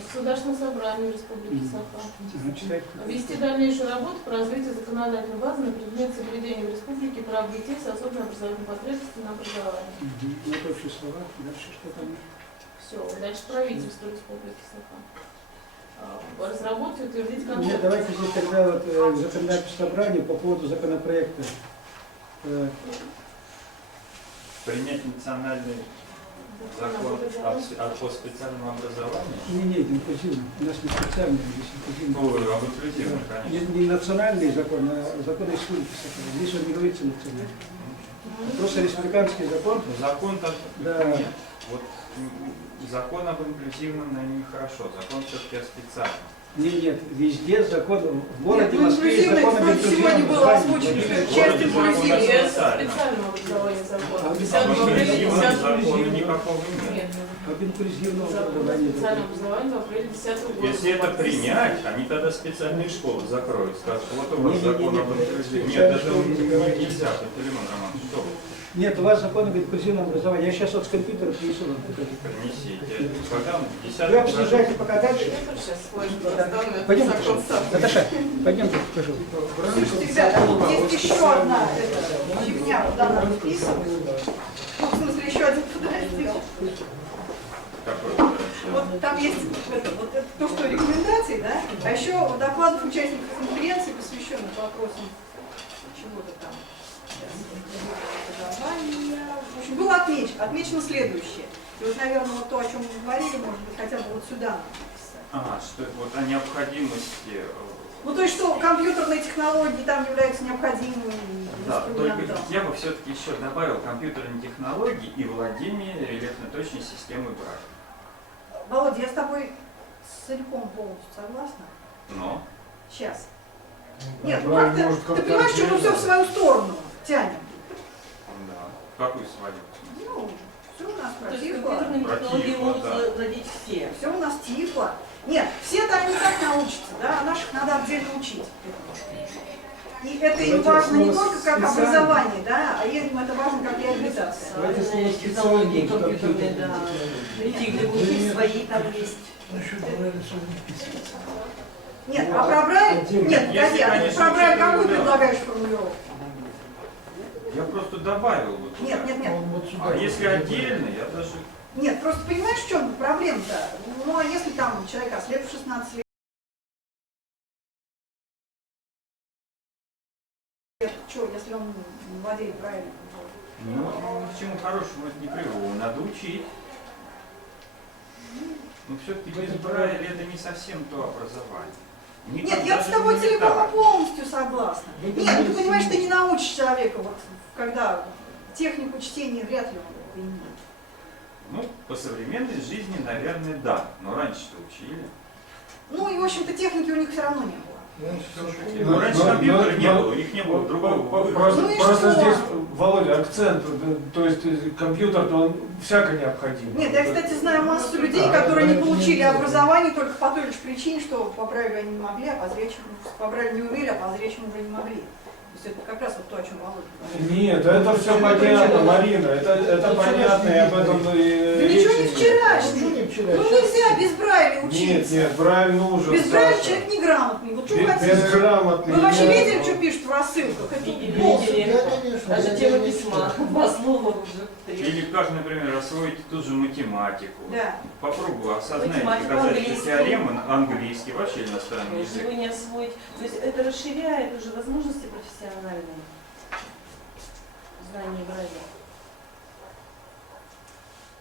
Государственное собрание Республики Саха. Читайте. Вести дальнейшую работу по развитию законодательной базы на предмет соблюдения в республике прав детей с особыми образовательными потребностями на образование. Вот общие слова. Дальше что там? Все. Дальше правительство Республики Саха. Разработать и утвердить Нет, концепцию. давайте здесь тогда вот законодательное собрание по поводу законопроекта. Принять национальный закон по специальному образованию. Не, инклюзивный. У нас не специальный, здесь инклюзивный. Ой, об инклюзивном, конечно. Не национальный закон, а закон Республики Саха. Здесь он не говорится национальный. Просто республиканский закон. Закон так Да. нет. Вот закон об инклюзивном, наверное, нехорошо. Закон все-таки о специальном. Нет, везде закон. В городе Нет, Москве есть закон об сегодня инклюзивном было образовании. озвучено, часть инклюзивного. Специального образования закона. Об 10 апреля инклюзивном 10 законе никакого нет. Нет. Об инклюзивном Закон о образовании. специальном образовании в апреле 10 года. Если это принять, они тогда специальные школы закроют. Скажут, вот у вас закон об инклюзивном. Нет, это нельзя, Пантелеймон Романович, что вы? Нет, у вас закон об инклюзивном образовании. Я сейчас вот с компьютера принесу вам. Принесите. Когда мы 10 Вы обсуждаете пока дальше. Пойдем, Наташа, пойдемте, покажу. Слушайте, ребята, есть еще одна фигня, куда надо вписывать. Ну, в смысле, еще один подраздел. Вот там есть вот это то, что рекомендации, да? А еще докладов участников конференции, посвященных вопросам чего-то там. В общем, было отмечено следующее. И вот, наверное, вот то, о чем мы говорили, может быть, хотя бы вот сюда написать. Ага, что вот о необходимости. Ну, то есть, что компьютерные технологии там являются необходимым Да, только инструментом. я бы все-таки еще добавил компьютерные технологии и владение рельефной точной системой Брайля. Володя, я с тобой целиком полностью согласна. Но? Сейчас. Нет, ну как-то, ты понимаешь, что мы все в свою сторону тянем. Да. Какую свою? Ну, все у нас То есть противно. компьютерными технологиями могут владеть все. Все у нас тихо. Нет, все-то они так научатся, да, а наших надо отдельно учить. И это им важно не только как образование, да, а им это важно как реабилитация. Технологии компьютерные, да. Эти для глухих свои там есть. Нет, а про Брайль, нет, погоди, а ты про Брайль какую предлагаешь формулировку? Я просто добавил. Вот Нет. А если отдельно, я даже... Нет, просто понимаешь, в чем проблема-то? Ну, а если там человек ослеп в 16 лет, что, если он владеет Брайлем? Ну, ни к чему хорошему это не привело. Надо учить. Но все-таки без Брайля это не совсем то образование. Нет, я с тобой целиком и полностью согласна. Нет, ну ты понимаешь, ты не научишь человека, вот, когда технику чтения вряд ли он применит. Ну, по современной жизни, наверное, да. Но раньше-то учили. Ну и, в общем-то, техники у них все равно не было. Ну, раньше компьютера не было, у них не было другого. Просто здесь, Володя, акцент, то есть компьютер-то он всяко необходим. Нет, я, кстати, знаю массу людей, которые не получили образование только по той лишь причине, что по Брайлю они не могли, а по зрячему, по Брайлю не умели, а по зрячему уже не могли. То есть это как раз вот то, о чем Володя говорит. Нет, это все понятно, Марина, это понятно, и об этом Да ничего не вчерашнего. Ну нельзя без Брайля учиться. Нет, Брайль нужен. Без Брайля человек неграмотный. Вот что вы хотите? Безграмотный. Вы вообще видели, что пишут в рассылках? Это Видели. Даже тема письма. Два слова уже. Или как, например, освоить ту же математику. Да. Попробуй осознать Математику, доказательства английский. теоремы, английский, вообще иностранный Если язык. вы не освоить, то есть это расширяет уже возможности профессиональные. Знание Брайля.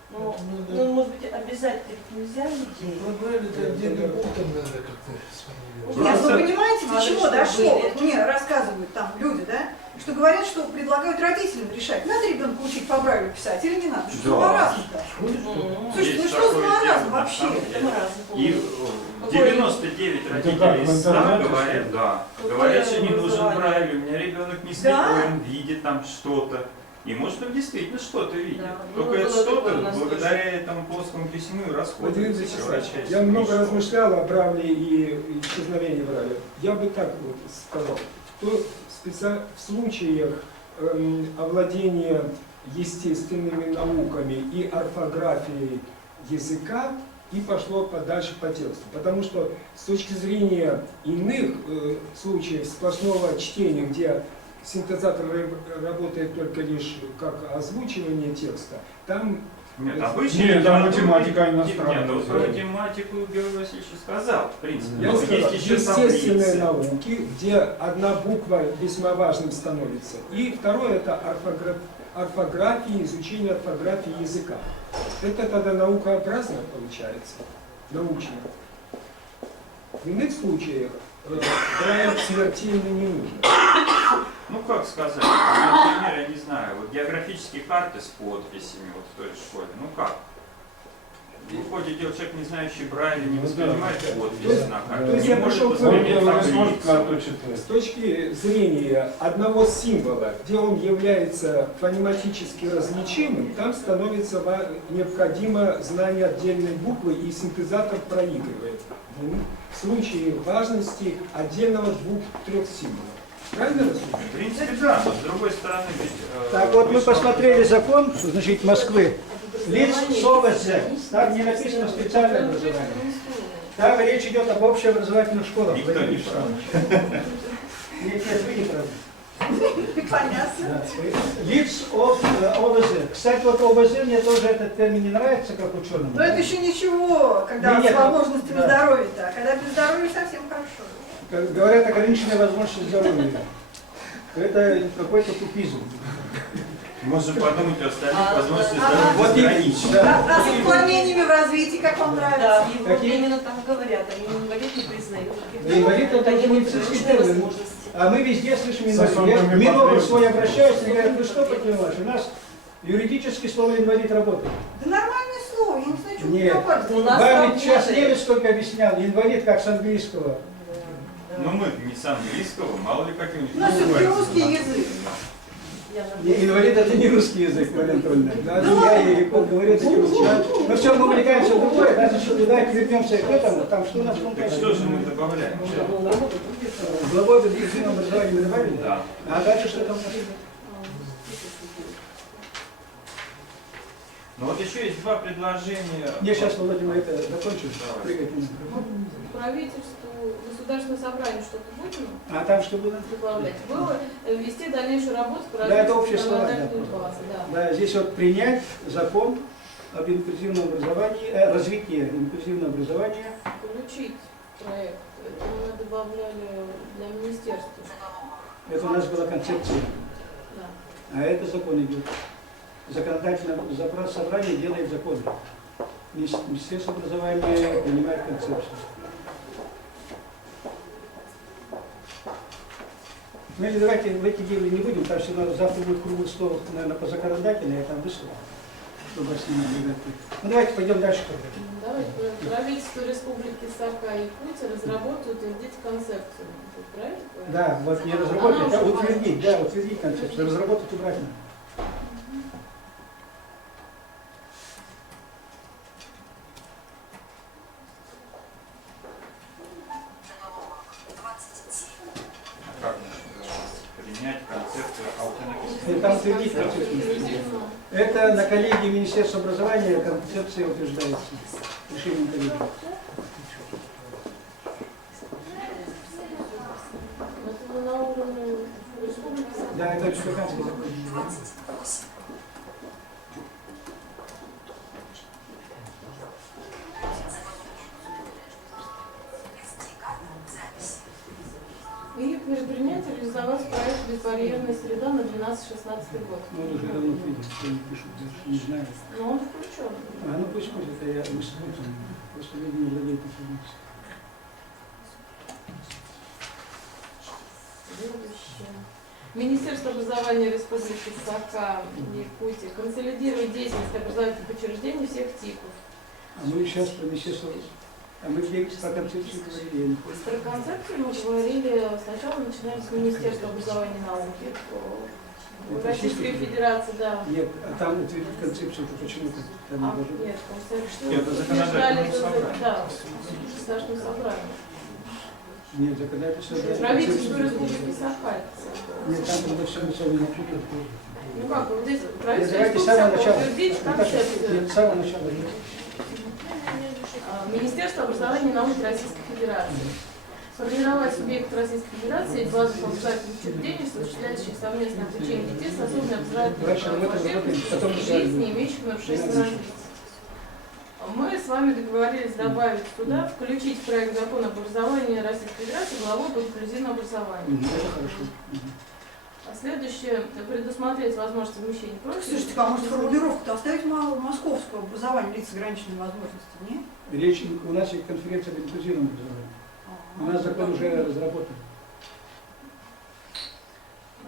Ну, может быть, обязательно нельзя людей. Брайль это отдельный пункт, надо как-то сформулировать. Нет, вы Просто понимаете, до надо, чего чтобы дошло? были. Вот мне рассказывают там люди, да, что говорят, что предлагают родителям решать, надо ребенка учить по Брайлю писать или не надо. Что за маразм-то? Слушайте, ну Есть что за такое маразм дело, на вообще? самом Это деле. маразм. И 99 родителей из 100 говорят, да. Говорят, что не нужен Брайль, у меня ребенок не слепой, он видит там что-то. И может он действительно что-то видит. Да. Только Ну, это было что-то такое у нас благодаря этому плоскому письму и Вот расходится. Юрий Вячеславович, я много размышлял о Брайле и исчезновении Брайля. Я бы так вот сказал, в случаях овладения естественными науками и орфографией языка и пошло подальше по тексту. Потому что с точки зрения иных случаев сплошного чтения, где синтезатор работает только лишь как озвучивание текста, там... Нет, обычно... Нет, там математика иностранная. Нет, ну про математику Георгий Васильевич сказал, в принципе. Я Но сказал, есть еще естественные таблицы. науки, где одна буква весьма важным становится. И второе это орфография, изучение орфографии языка. Это тогда наукообразно получается, научно. В иных случаях Брайль смертельно не нужен. Ну как сказать, например, я не знаю, вот географические карты с подписями вот в той же школе, ну как? Выходит, человек, не знающий Брайля, не воспринимает подписи на карте. То есть я пришел к таблицу. С точки зрения одного символа, где он является фонематически различимым, там становится необходимо знание отдельной буквы, и синтезатор проигрывает в случае важности отдельного 2-3 символов. Правильно рассуждаю? В принципе, да, но с другой стороны ведь... Так вот мы посмотрели закон, значит, Москвы. Лиц СОВЗ. Там не написано специальное образование. Там речь идет об общеобразовательных школах. Никто не прав. Нет, вы не правы. Понятно. Лиц ОВЗ. Кстати, вот ОВЗ мне тоже этот термин не нравится, как ученому. Но это еще ничего, когда Нет, с возможностями да. здоровья-то. А когда без здоровья совсем хорошо. Как говорят, ограниченная возможность здоровья. Это какой-то тупизм. Можно подумать о остальных возможностях Вот здоровья именно. ограничены. Да. А с отклонениями в развитии, как вам Да, нравится? и вот Какие? именно там говорят, они инвалид не признают. Да, инвалид это они уже не медицинский приручные термин. возможности. А мы везде слышим С инвалид. особыми Я Минобр потребностями. свой обращаюсь и говорят, вы что понимаешь, у нас юридически слово инвалид работает. Да нормальное слово, я не знаю, что вы Нет. попались. У нас Вам ведь сейчас работает. немец только объяснял, инвалид как с английского. Но мы не с английского, мало ли каким-нибудь. У нас все-таки русский язык. Инвалид это не русский язык, Мария Анатольевна. Даже я и Яков говорит, это не русский. Но все, мы увлекаемся в другое, даже что давайте вернемся к этому, там что у нас Так что же мы добавляем? главой инклюзивного образования мы добавили? Да. А дальше что там? Ну вот еще есть два предложения. Я сейчас, Владимир, это закончу. Правительству, государственное собрание что-то будем А там что было? добавлять? Было вести дальнейшую работу по Да, это развитию общее слово, законодательной да. базы. Да. Да, здесь вот принять закон об инклюзивном образовании, развитии инклюзивного образования. Получить проект. Это мы добавляли для министерства. Это у нас была концепция. Да. А это закон идет. Законодательное собрание делает законы. Министерство образования принимает концепцию. Ну или давайте в эти дела не будем, потому что завтра будет круглый стол, наверное, по законодательной, я там выслал, чтобы с ними говорить. Ну давайте пойдем дальше. Давайте. Правительство Республики Саха-Якутия разработают и утвердить концепцию. Правильно? Да, вот не разработать, а утвердить, да, утвердить концепцию. Разработать убрать надо. Как принять концепцию автономии? Там утвердить концепцию. Это на коллегии Министерства образования концепция утверждается. Решением коллегии. Это на уровне республики? Да, это республиканский закон. И предпринять и реализовать проект «Безбарьерная среда» на 12-16 год. Ну, он уже давно видел, что они пишут, даже не знаю. Но он включен. Ну пусть это я мыслю, просто люди не владеют информацией. Следующее. Министерство образования Республики Саха-Якутия консолидирует деятельность образовательных учреждений всех типов. А мы сейчас про Министерство... А мы где про концепцию говорили, я не помню. Про концепцию мы говорили, сначала начинаем с Министерства образования и науки. Российской Федерации, да. Нет, а там утвердить концепцию, то почему-то там не должно быть. Нет, концепцию. Это законодательное собрание. Да, государственное собрание. Нет, законодательство... Правительство Республики Саха. Нет, там надо все начало не путать. Ну как, вот здесь Нет, правительство давайте с Республики самого Саха начала. утвердить концепцию. Нет, с самого начала. Министерство образования и науки Российской Федерации. Сформировать субъектов Российской Федерации базовых образовательных учреждений, осуществляющих совместное обучение детей с особыми образовательными потребностями жизни, имеющих нарушения развития. Мы с вами договорились добавить туда, включить в проект закона об образовании Российской Федерации главу об инклюзивном образовании. Это хорошо. А следующее, предусмотреть возможность совмещения профилей. Слушайте, а может формулировку-то оставить московское образование лиц с ограниченными возможностями, нет? Речь, у нас есть конференция об инклюзивном образовании. У нас закон уже разработан.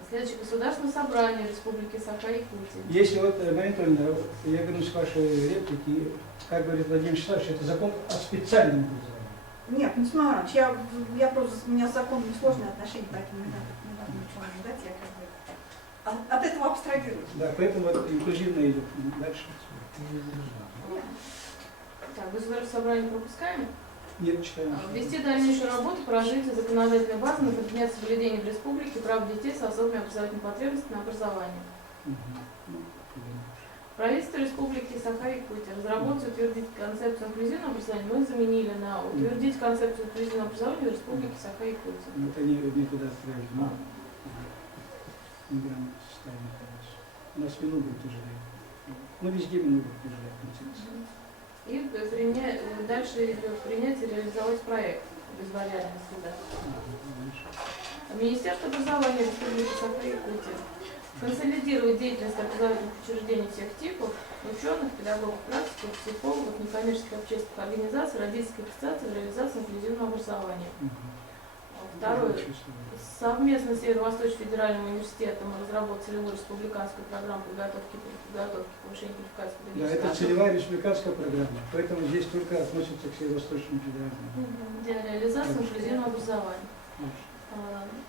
Следующее, Государственное собрание Республики Саха-Якутия. Если вот, Марина Анатольевна, я вернусь к вашей реплике, как говорит Владимир Вячеславович, это закон о специальном образовании. Нет, не смотрю, я просто, у меня с законом сложные отношения, поэтому не надо ничего наблюдать, я как бы от этого абстрагируюсь. Да, поэтому вот инклюзивно идет дальше. Так, Государственное собрание пропускаем? Нет, читаем. Ввести дальнейшую работу по развитию законодательной базы на предмет соблюдения в республике прав детей с особыми образовательными потребностями на образование. Правительство Республики Саха-Якутия разработать и утвердить концепцию инклюзивного образования мы заменили на утвердить концепцию инклюзивного образования в Республике Саха-Якутия. Ну, это не туда отправили. Неграмотное состояние, конечно. У нас вину будет утверждать. Ну, везде вину будет утверждать концепцию. И дальше идет принять и реализовать проект безбарьерной среды. Министерство образования Республики Саха-Якутия консолидирует деятельность образовательных учреждений всех типов, ученых, педагогов, практиков, психологов, некоммерческих общественных организаций, родительских ассоциаций в реализации инклюзивного образования. Второе. Совместно с Северо-Восточным федеральным университетом разработать целевую республиканскую программу подготовки повышения квалификации Да, педагогических. это целевая республиканская программа, поэтому здесь только относится к Северо-Восточному федеральному. Для реализации инклюзивного образования.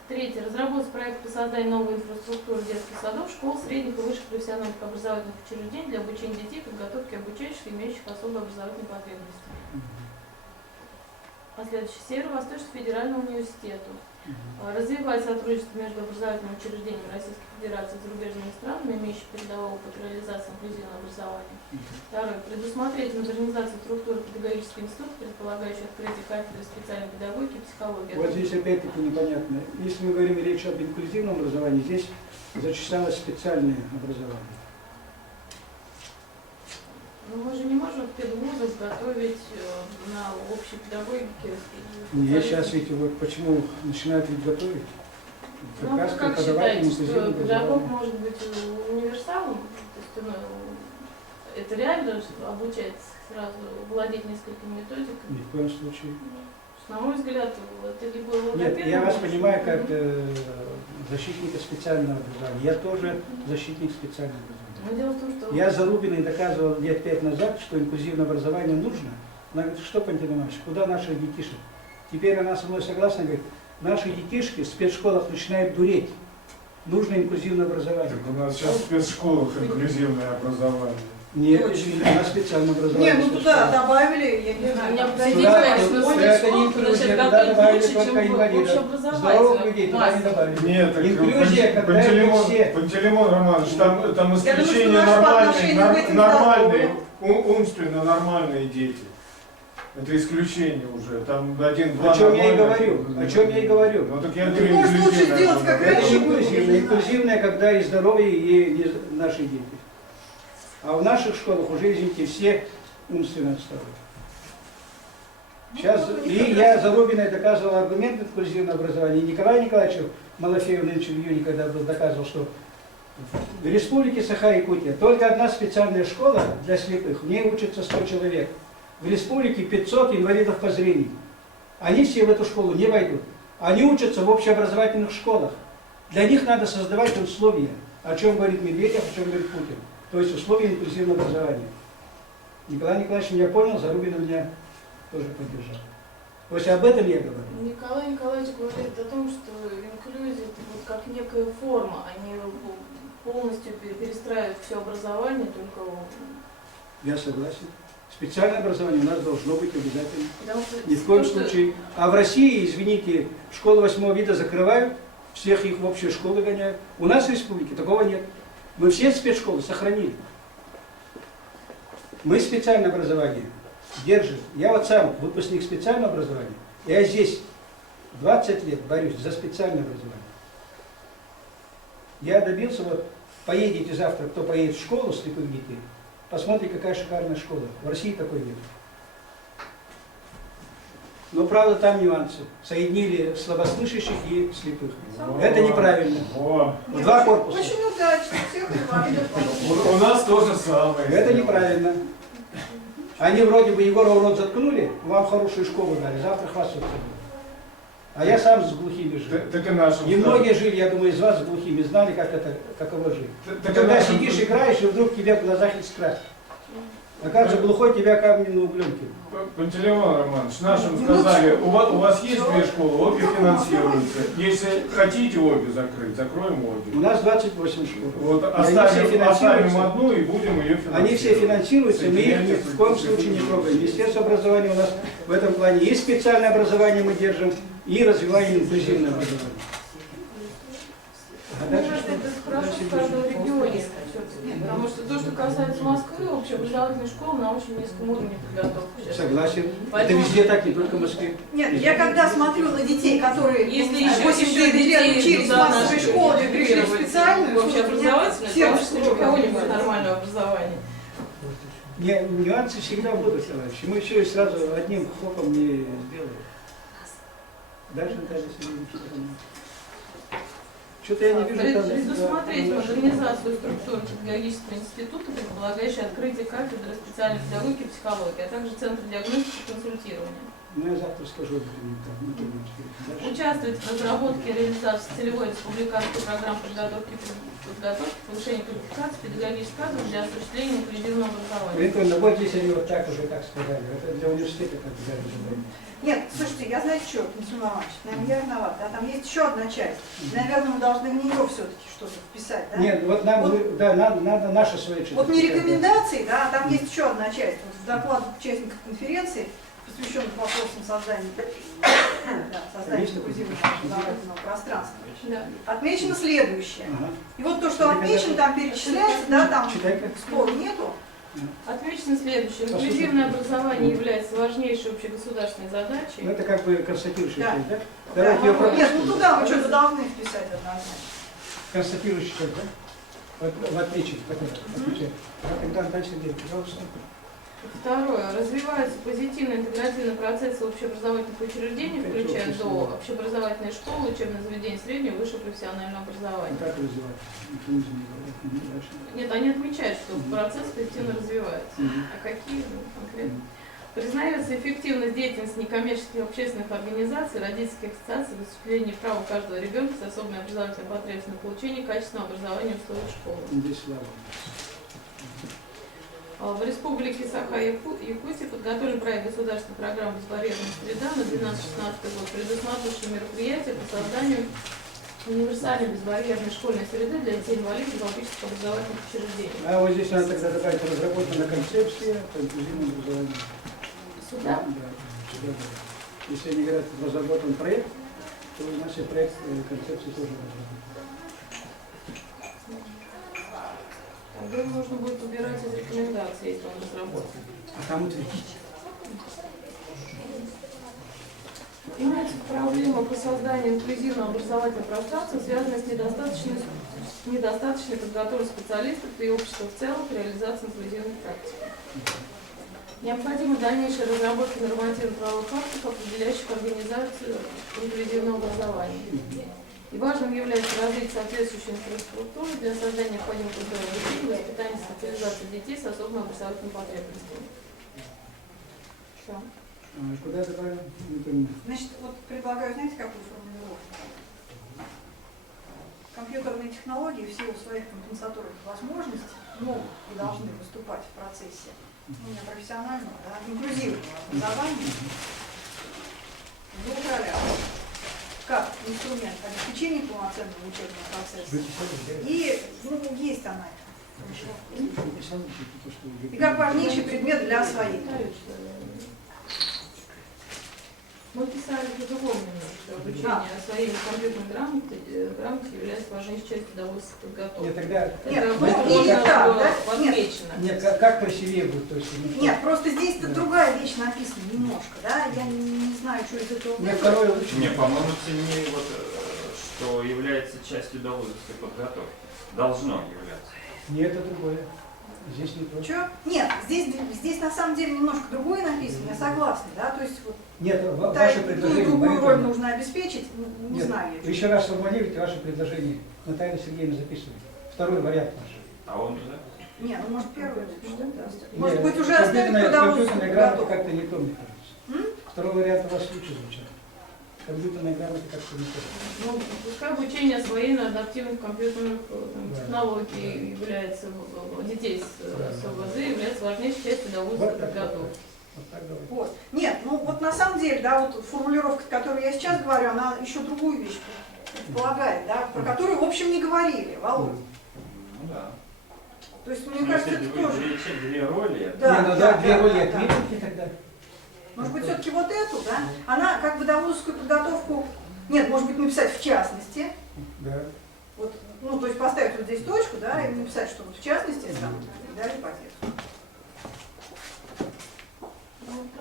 Третье. Разработать проект по созданию новой инфраструктуры детских садов, школ, средних и высших профессиональных образовательных учреждений для обучения детей, подготовки обучающих, имеющих особые образовательные потребности. А следующее. Северо-Восточному федеральному университету. Развивать сотрудничество между образовательными учреждениями Российской Федерации и зарубежными странами, имеющими передовой опыт реализации инклюзивного образования. Второе. Предусмотреть модернизацию структуры педагогического института, предполагающей открытие кафедры специальной педагогики и психологии. Вот здесь опять-таки непонятно. Если мы говорим речь об инклюзивном образовании, здесь зачислялось специальное образование. Но мы же не можем в педвузах готовить на общей педагогике. Я сейчас ведь вот почему начинают ведь готовить. Ну, вы как считаете, что педагог может быть универсалом? То есть, Это реально обучать сразу владеть несколькими методиками? Ни в коем случае. На мой взгляд, это либо логопед... Нет, я вас понимаю как защитника специального образования. Я тоже защитник специального образования. Но дело в том, что... Я Зарубиной доказывал лет 5 назад, что инклюзивное образование нужно. Она говорит, что, Пантелей Иванович, куда наших детишек? Теперь она со мной согласна, говорит, наши детишки в спецшколах начинают дуреть. Нужно инклюзивное образование. Так у нас сейчас в спецшколах инклюзивное образование. Нет, извините, у нас специальное образование. Не, ну туда добавили, я не знаю. Это не инклюзия, туда добавили только инвалидов. Здоровых людей туда не добавили. Нет, так инклюзия, когда это все... Пантелеймон Романович, там исключение нормальные, умственно нормальные дети. Это исключение уже. Там один-два. О чем я и говорю. О чем я и говорю. Ну так я говорю, инклюзивное. Это не инклюзивное. Инклюзивное, когда и здоровые, и наши дети. А в наших школах уже, извините, все умственно отсталые. Сейчас, и я Зарубиной доказывал аргумент инклюзивного образования. И Николаю Николаевичу Малафееву нынче в июне, когда был, доказывал, что в республике Саха-Якутия только одна специальная школа для слепых, в ней учатся 100 человек. В республике 500 инвалидов по зрению. Они все в эту школу не войдут. Они учатся в общеобразовательных школах. Для них надо создавать условия, о чем говорит Медведев, о чем говорит Путин. То есть условия инклюзивного образования. Николай Николаевич меня понял, Зарубина меня тоже поддержал. То есть об этом я говорю. Николай Николаевич говорит о том, что инклюзия это вот как некая форма, они полностью перестраивают все образование, только... Я согласен. Специальное образование у нас должно быть обязательно. Что, ни в коем случае. А в России, извините, школы 8 вида закрывают, всех их в общие школы гоняют. У нас в республике такого нет. Мы все спецшколы сохранили. Мы специальное образование держим. Я вот сам выпускник специального образования. Я здесь 20 лет борюсь за специальное образование. Я добился, вот поедете завтра, кто поедет в школу слепых детей, посмотрите, какая шикарная школа. В России такой нет. Но, правда, там нюансы. Соединили слабослышащих и слепых. Это неправильно. Два корпуса. Очень удачно. Всех У нас то же самое. Это неправильно. Они вроде бы Егорова рот заткнули, вам хорошую школу дали, завтра хвастаться будут. А я сам с глухими жил. Так и нашим. И многие жили, я думаю, из вас с глухими, знали, как это, каково жить. Так когда сидишь, играешь, и вдруг тебя в глазах искра. А как же глухой тебя камнем на углем кинул? Пантелеймон Романович, нашим сказали, у вас есть две школы, обе финансируются. Если хотите обе закрыть, закроем обе. У нас 28 школ. Вот оставим одну и будем ее финансировать. Они все финансируются, мы их ни в коем случае не трогаем. Министерство образования у нас в этом плане и специальное образование мы держим, и развиваем инклюзивное образование. А дальше может, это хорошо в каждом регионе, потому что то, что касается Москвы, общеобразовательная школа на очень низком уровне подготовки. Согласен. Поэтому... Это везде так, не только в Москве. Нет, я когда смотрю на детей, которые если 8-9 лет учились в массовой школе, пришли в специальную, общеобразовательную, то у кого-нибудь нормального образования. Нюансы всегда будут, товарищи. Мы все и сразу одним хлопом не сделаем. Дальше Наталья Сергеевна. Что-то я не вижу. Предусмотреть модернизацию структуры педагогического института, предполагающей открытие кафедры специальной педагогики и психологии, а также Центра диагностики и консультирования. Ну, я завтра скажу. Участвовать в разработке и реализации целевой республиканской программы подготовки, повышения квалификации педагогических кадров для осуществления инклюзивного образования. Прикольно, вот здесь они вот так уже так сказали. Это для университета как взяли. Нет, слушайте, я знаете что, Пантелей Иванович, наверное, я виноват, да, там есть еще одна часть. Наверное, мы должны в нее все-таки что-то вписать, да? Нет, вот нам, вот, да, надо наше свое что-то. Вот не рекомендации, да, а там есть еще одна часть. Вот в докладе участников конференции, посвященных вопросам создания инклюзивного образовательного пространства, отмечено следующее. И вот то, что отмечено, там перечисляется, да, там спора нету. Отмечено следующее. Инклюзивное образование является важнейшей общегосударственной задачей. Ну, это как бы констатирующая часть, да? Давайте ее Нет, ну туда мы что-то должны вписать однозначно. Констатирующая часть, да? В отмечении, отмечать. Тогда дальше делать, пожалуйста. Второе. Развиваются позитивные интегративные процессы общеобразовательных учреждений, включая до общеобразовательной школы, учебное заведение среднего и высшего профессионального образования. Как развивать? Нет, они отмечают, что процесс позитивно развивается. А какие конкретно? Признается эффективность деятельности некоммерческих общественных организаций, родительских ассоциаций в осуществлении права каждого ребенка с особыми образовательными потребностями на получение качественного образования в условиях школы. В Республике Саха-Якутия подготовлен проект государственной программы «Безбарьерная среда» на 2012-2016 год, предусматривающий мероприятия по созданию универсальной безбарьерной школьной среды для детей-инвалидов в публичных образовательных учреждениях. А вот здесь надо тогда добавить разработана концепция по инклюзивному образованию. Сюда? Да, сюда, да. Если они говорят, разработан проект, то у нас и проект концепции тоже разработан. Тогда нужно будет убирать из рекомендаций, если он разработан. А там утвердить. Имеется проблема по созданию инклюзивного образовательного пространства, связанная с недостаточной подготовкой специалистов и общества в целом к реализации инклюзивных практик. Необходима дальнейшая разработка нормативно-правовых актов, определяющих организацию инклюзивного образования. И важным является развитие соответствующей инфраструктуры для создания необходимых условий обучения, воспитания и социализации детей с особыми образовательными потребностями. Все. Куда добавим? Значит, вот предлагаю, знаете, какую формулировку? Компьютерные технологии в силу своих компенсаторных возможностей могут и должны выступать в процессе профессионального, да, инклюзивного образования в двух ролях. Как инструмент обеспечения полноценного учебного процесса. И, есть она. И как важнейший предмет для освоения. Мы писали по-другому немножко. Обучение освоения компьютерной грамоты является важнейшей частью удовольствия подготовки. Нет, тогда... Нет, как красивее будет. То есть, нет, просто здесь-то другая вещь написана немножко, да? Я не знаю, что из этого... Не, по-моему, ценнее вот, что является частью удовольствия подготовки. Должно являться. Нет, это другое. Здесь не то. Что? Нет, здесь на самом деле немножко другое написано, я согласна, да? То есть вот нет, ваше предложение... другую роль нужно обеспечить, не нет, знаю. Вы еще раз сформулируйте ваше предложение. Наталья Сергеевна записывает. Второй вариант наш. А он уже? Не, ну может первый запишет, да? Может быть уже оставить продовольствие. Компьютерная грамота как-то не то, мне кажется. Второй вариант у вас лучше звучит. Компьютерная грамота как-то не то. Ну, пускай обучение освоения адаптивных компьютерных технологий является детей с ОВЗ, является важнейшей частью удовольствия подготовки. Вот. Нет, ну вот на самом деле, да, вот формулировка, которую я сейчас говорю, она еще другую вещь предполагает, да, про которую, в общем, не говорили, Володя. Ну да. То есть, мне кажется, это тоже... Две роли. Да, две роли отметите тогда. Может быть, все-таки вот эту, да, она как бы довольскую подготовку, нет, может быть, написать в частности. Да. Вот, ну, то есть поставить вот здесь точку, да, и написать, что вот в частности, там, и далее по тексту.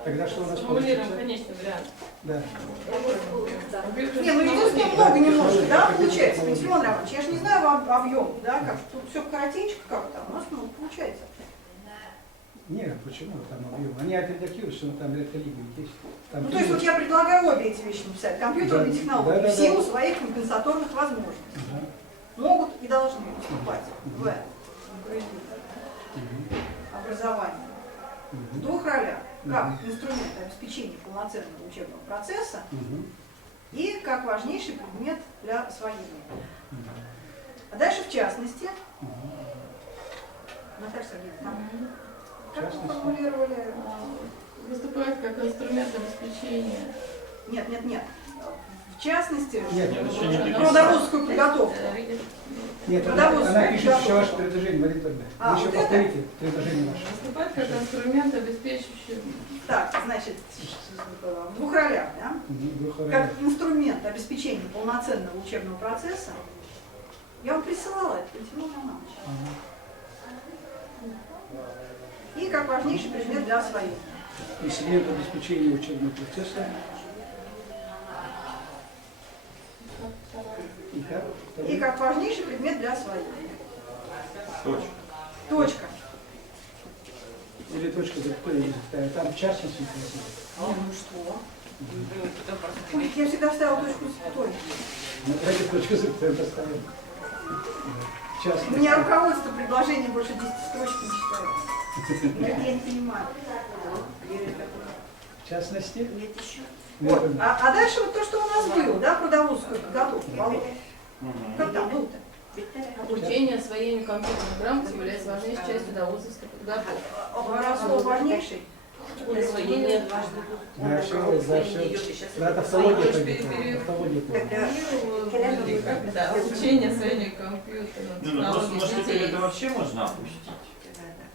Тогда что у нас Формулируем конечный вариант. Да. Не, ну единственное, много немножко, да, получается, Пантелеймон Романович, я же не знаю объем, да, как тут все коротенько как-то, у нас много получается. Нет, почему там объем? Они отредактируют, что там редколлегии есть. Там ну, то есть вот я предлагаю обе эти вещи написать. Компьютерные технологии в силу своих компенсаторных возможностей могут и должны выступать в образовании в двух ролях. Как инструмент обеспечения полноценного учебного процесса и как важнейший предмет для освоения. А дальше в частности, Наталья Сергеевна, как вы формулировали? Выступает как инструмент обеспечения. Нет. В частности, продовольственную подготовку. Нет, она пишет еще ваше предложение, Марина Анатольевна. Вы еще повторите предложение ваше. Выступает как инструмент обеспечивающий. Так, значит, в двух ролях, да? Как инструмент обеспечения полноценного учебного процесса. Я вам присылала это, Пантелеймон Романович. И как важнейший предмет для освоения. Инструмент обеспечения учебного процесса. И как важнейший предмет для освоения. Точка. Точка. или точка запятая, там в частности. Ну что? Ой, я всегда ставила точку запятой. Эти точки запятая поставим. У меня руководство предложений больше 10 строчек не читает. Я не понимаю. В частности? Нет еще. Вот. А дальше вот то, что у нас было, да, про довузскую подготовку. Как там было-то? Обучение, освоение компьютерных грамот является важнейшей частью довузовской подготовки. Слово важнейший. Освоение обучение, освоение компьютерных Просто, может, технологий теперь это детей. вообще можно опустить?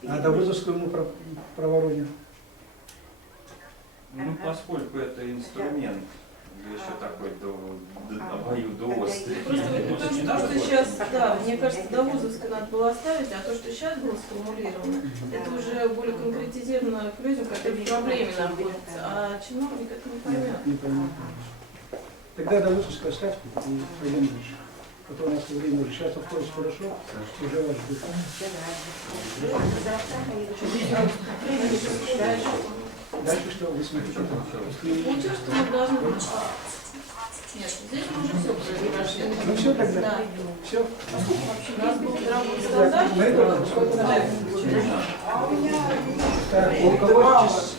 А довузовскую мы провороним. Ну, поскольку это инструмент, еще такой обоюдоострый. Просто то, что сейчас, да, мне кажется, довузовское надо было оставить, а то, что сейчас было сформулировано, это уже более конкретизировано к людям, которые в проблеме находятся, а чиновник это не поймет. Не поймет. Тогда довузовскую оставьте и пойдем дальше. А то у нас время уже сейчас обходит хорошо, уже вас ждут. Дальше что вы смотрите? Получилось, что мы должны... Нет, здесь мы уже все прошли. Ну все тогда. Да. Все. У нас был работа стандарт. Мы это сколько надо? Так, у кого сейчас?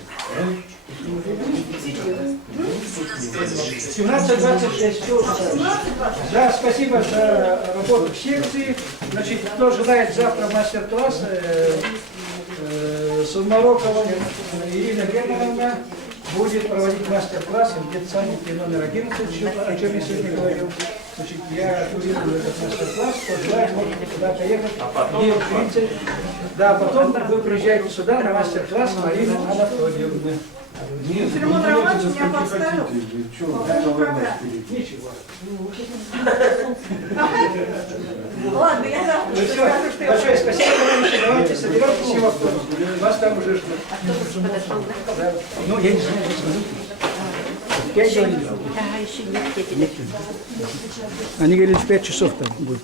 17:26. Все уже. Да, спасибо за работу в секции. Значит, кто желает завтра мастер-класс, Сумарокова Ирина Германовна будет проводить мастер-класс в детсадике номер 11, о чем я сегодня говорил. Значит, я курирую этот мастер-класс, кто желает, можете туда поехать. Да, потом вы приезжаете сюда на мастер-класс Марины Анатольевны. Филимон Романович меня подставил. По поводу программы. Ничего. Ладно, я завтра Ну все, скажу, что я... большое спасибо, товарищи. Давайте собирайтесь и в автобус. Вас там уже ждут. Да. Ну, я не знаю, в 5 говорили. Они говорили, в 5 часов там будет.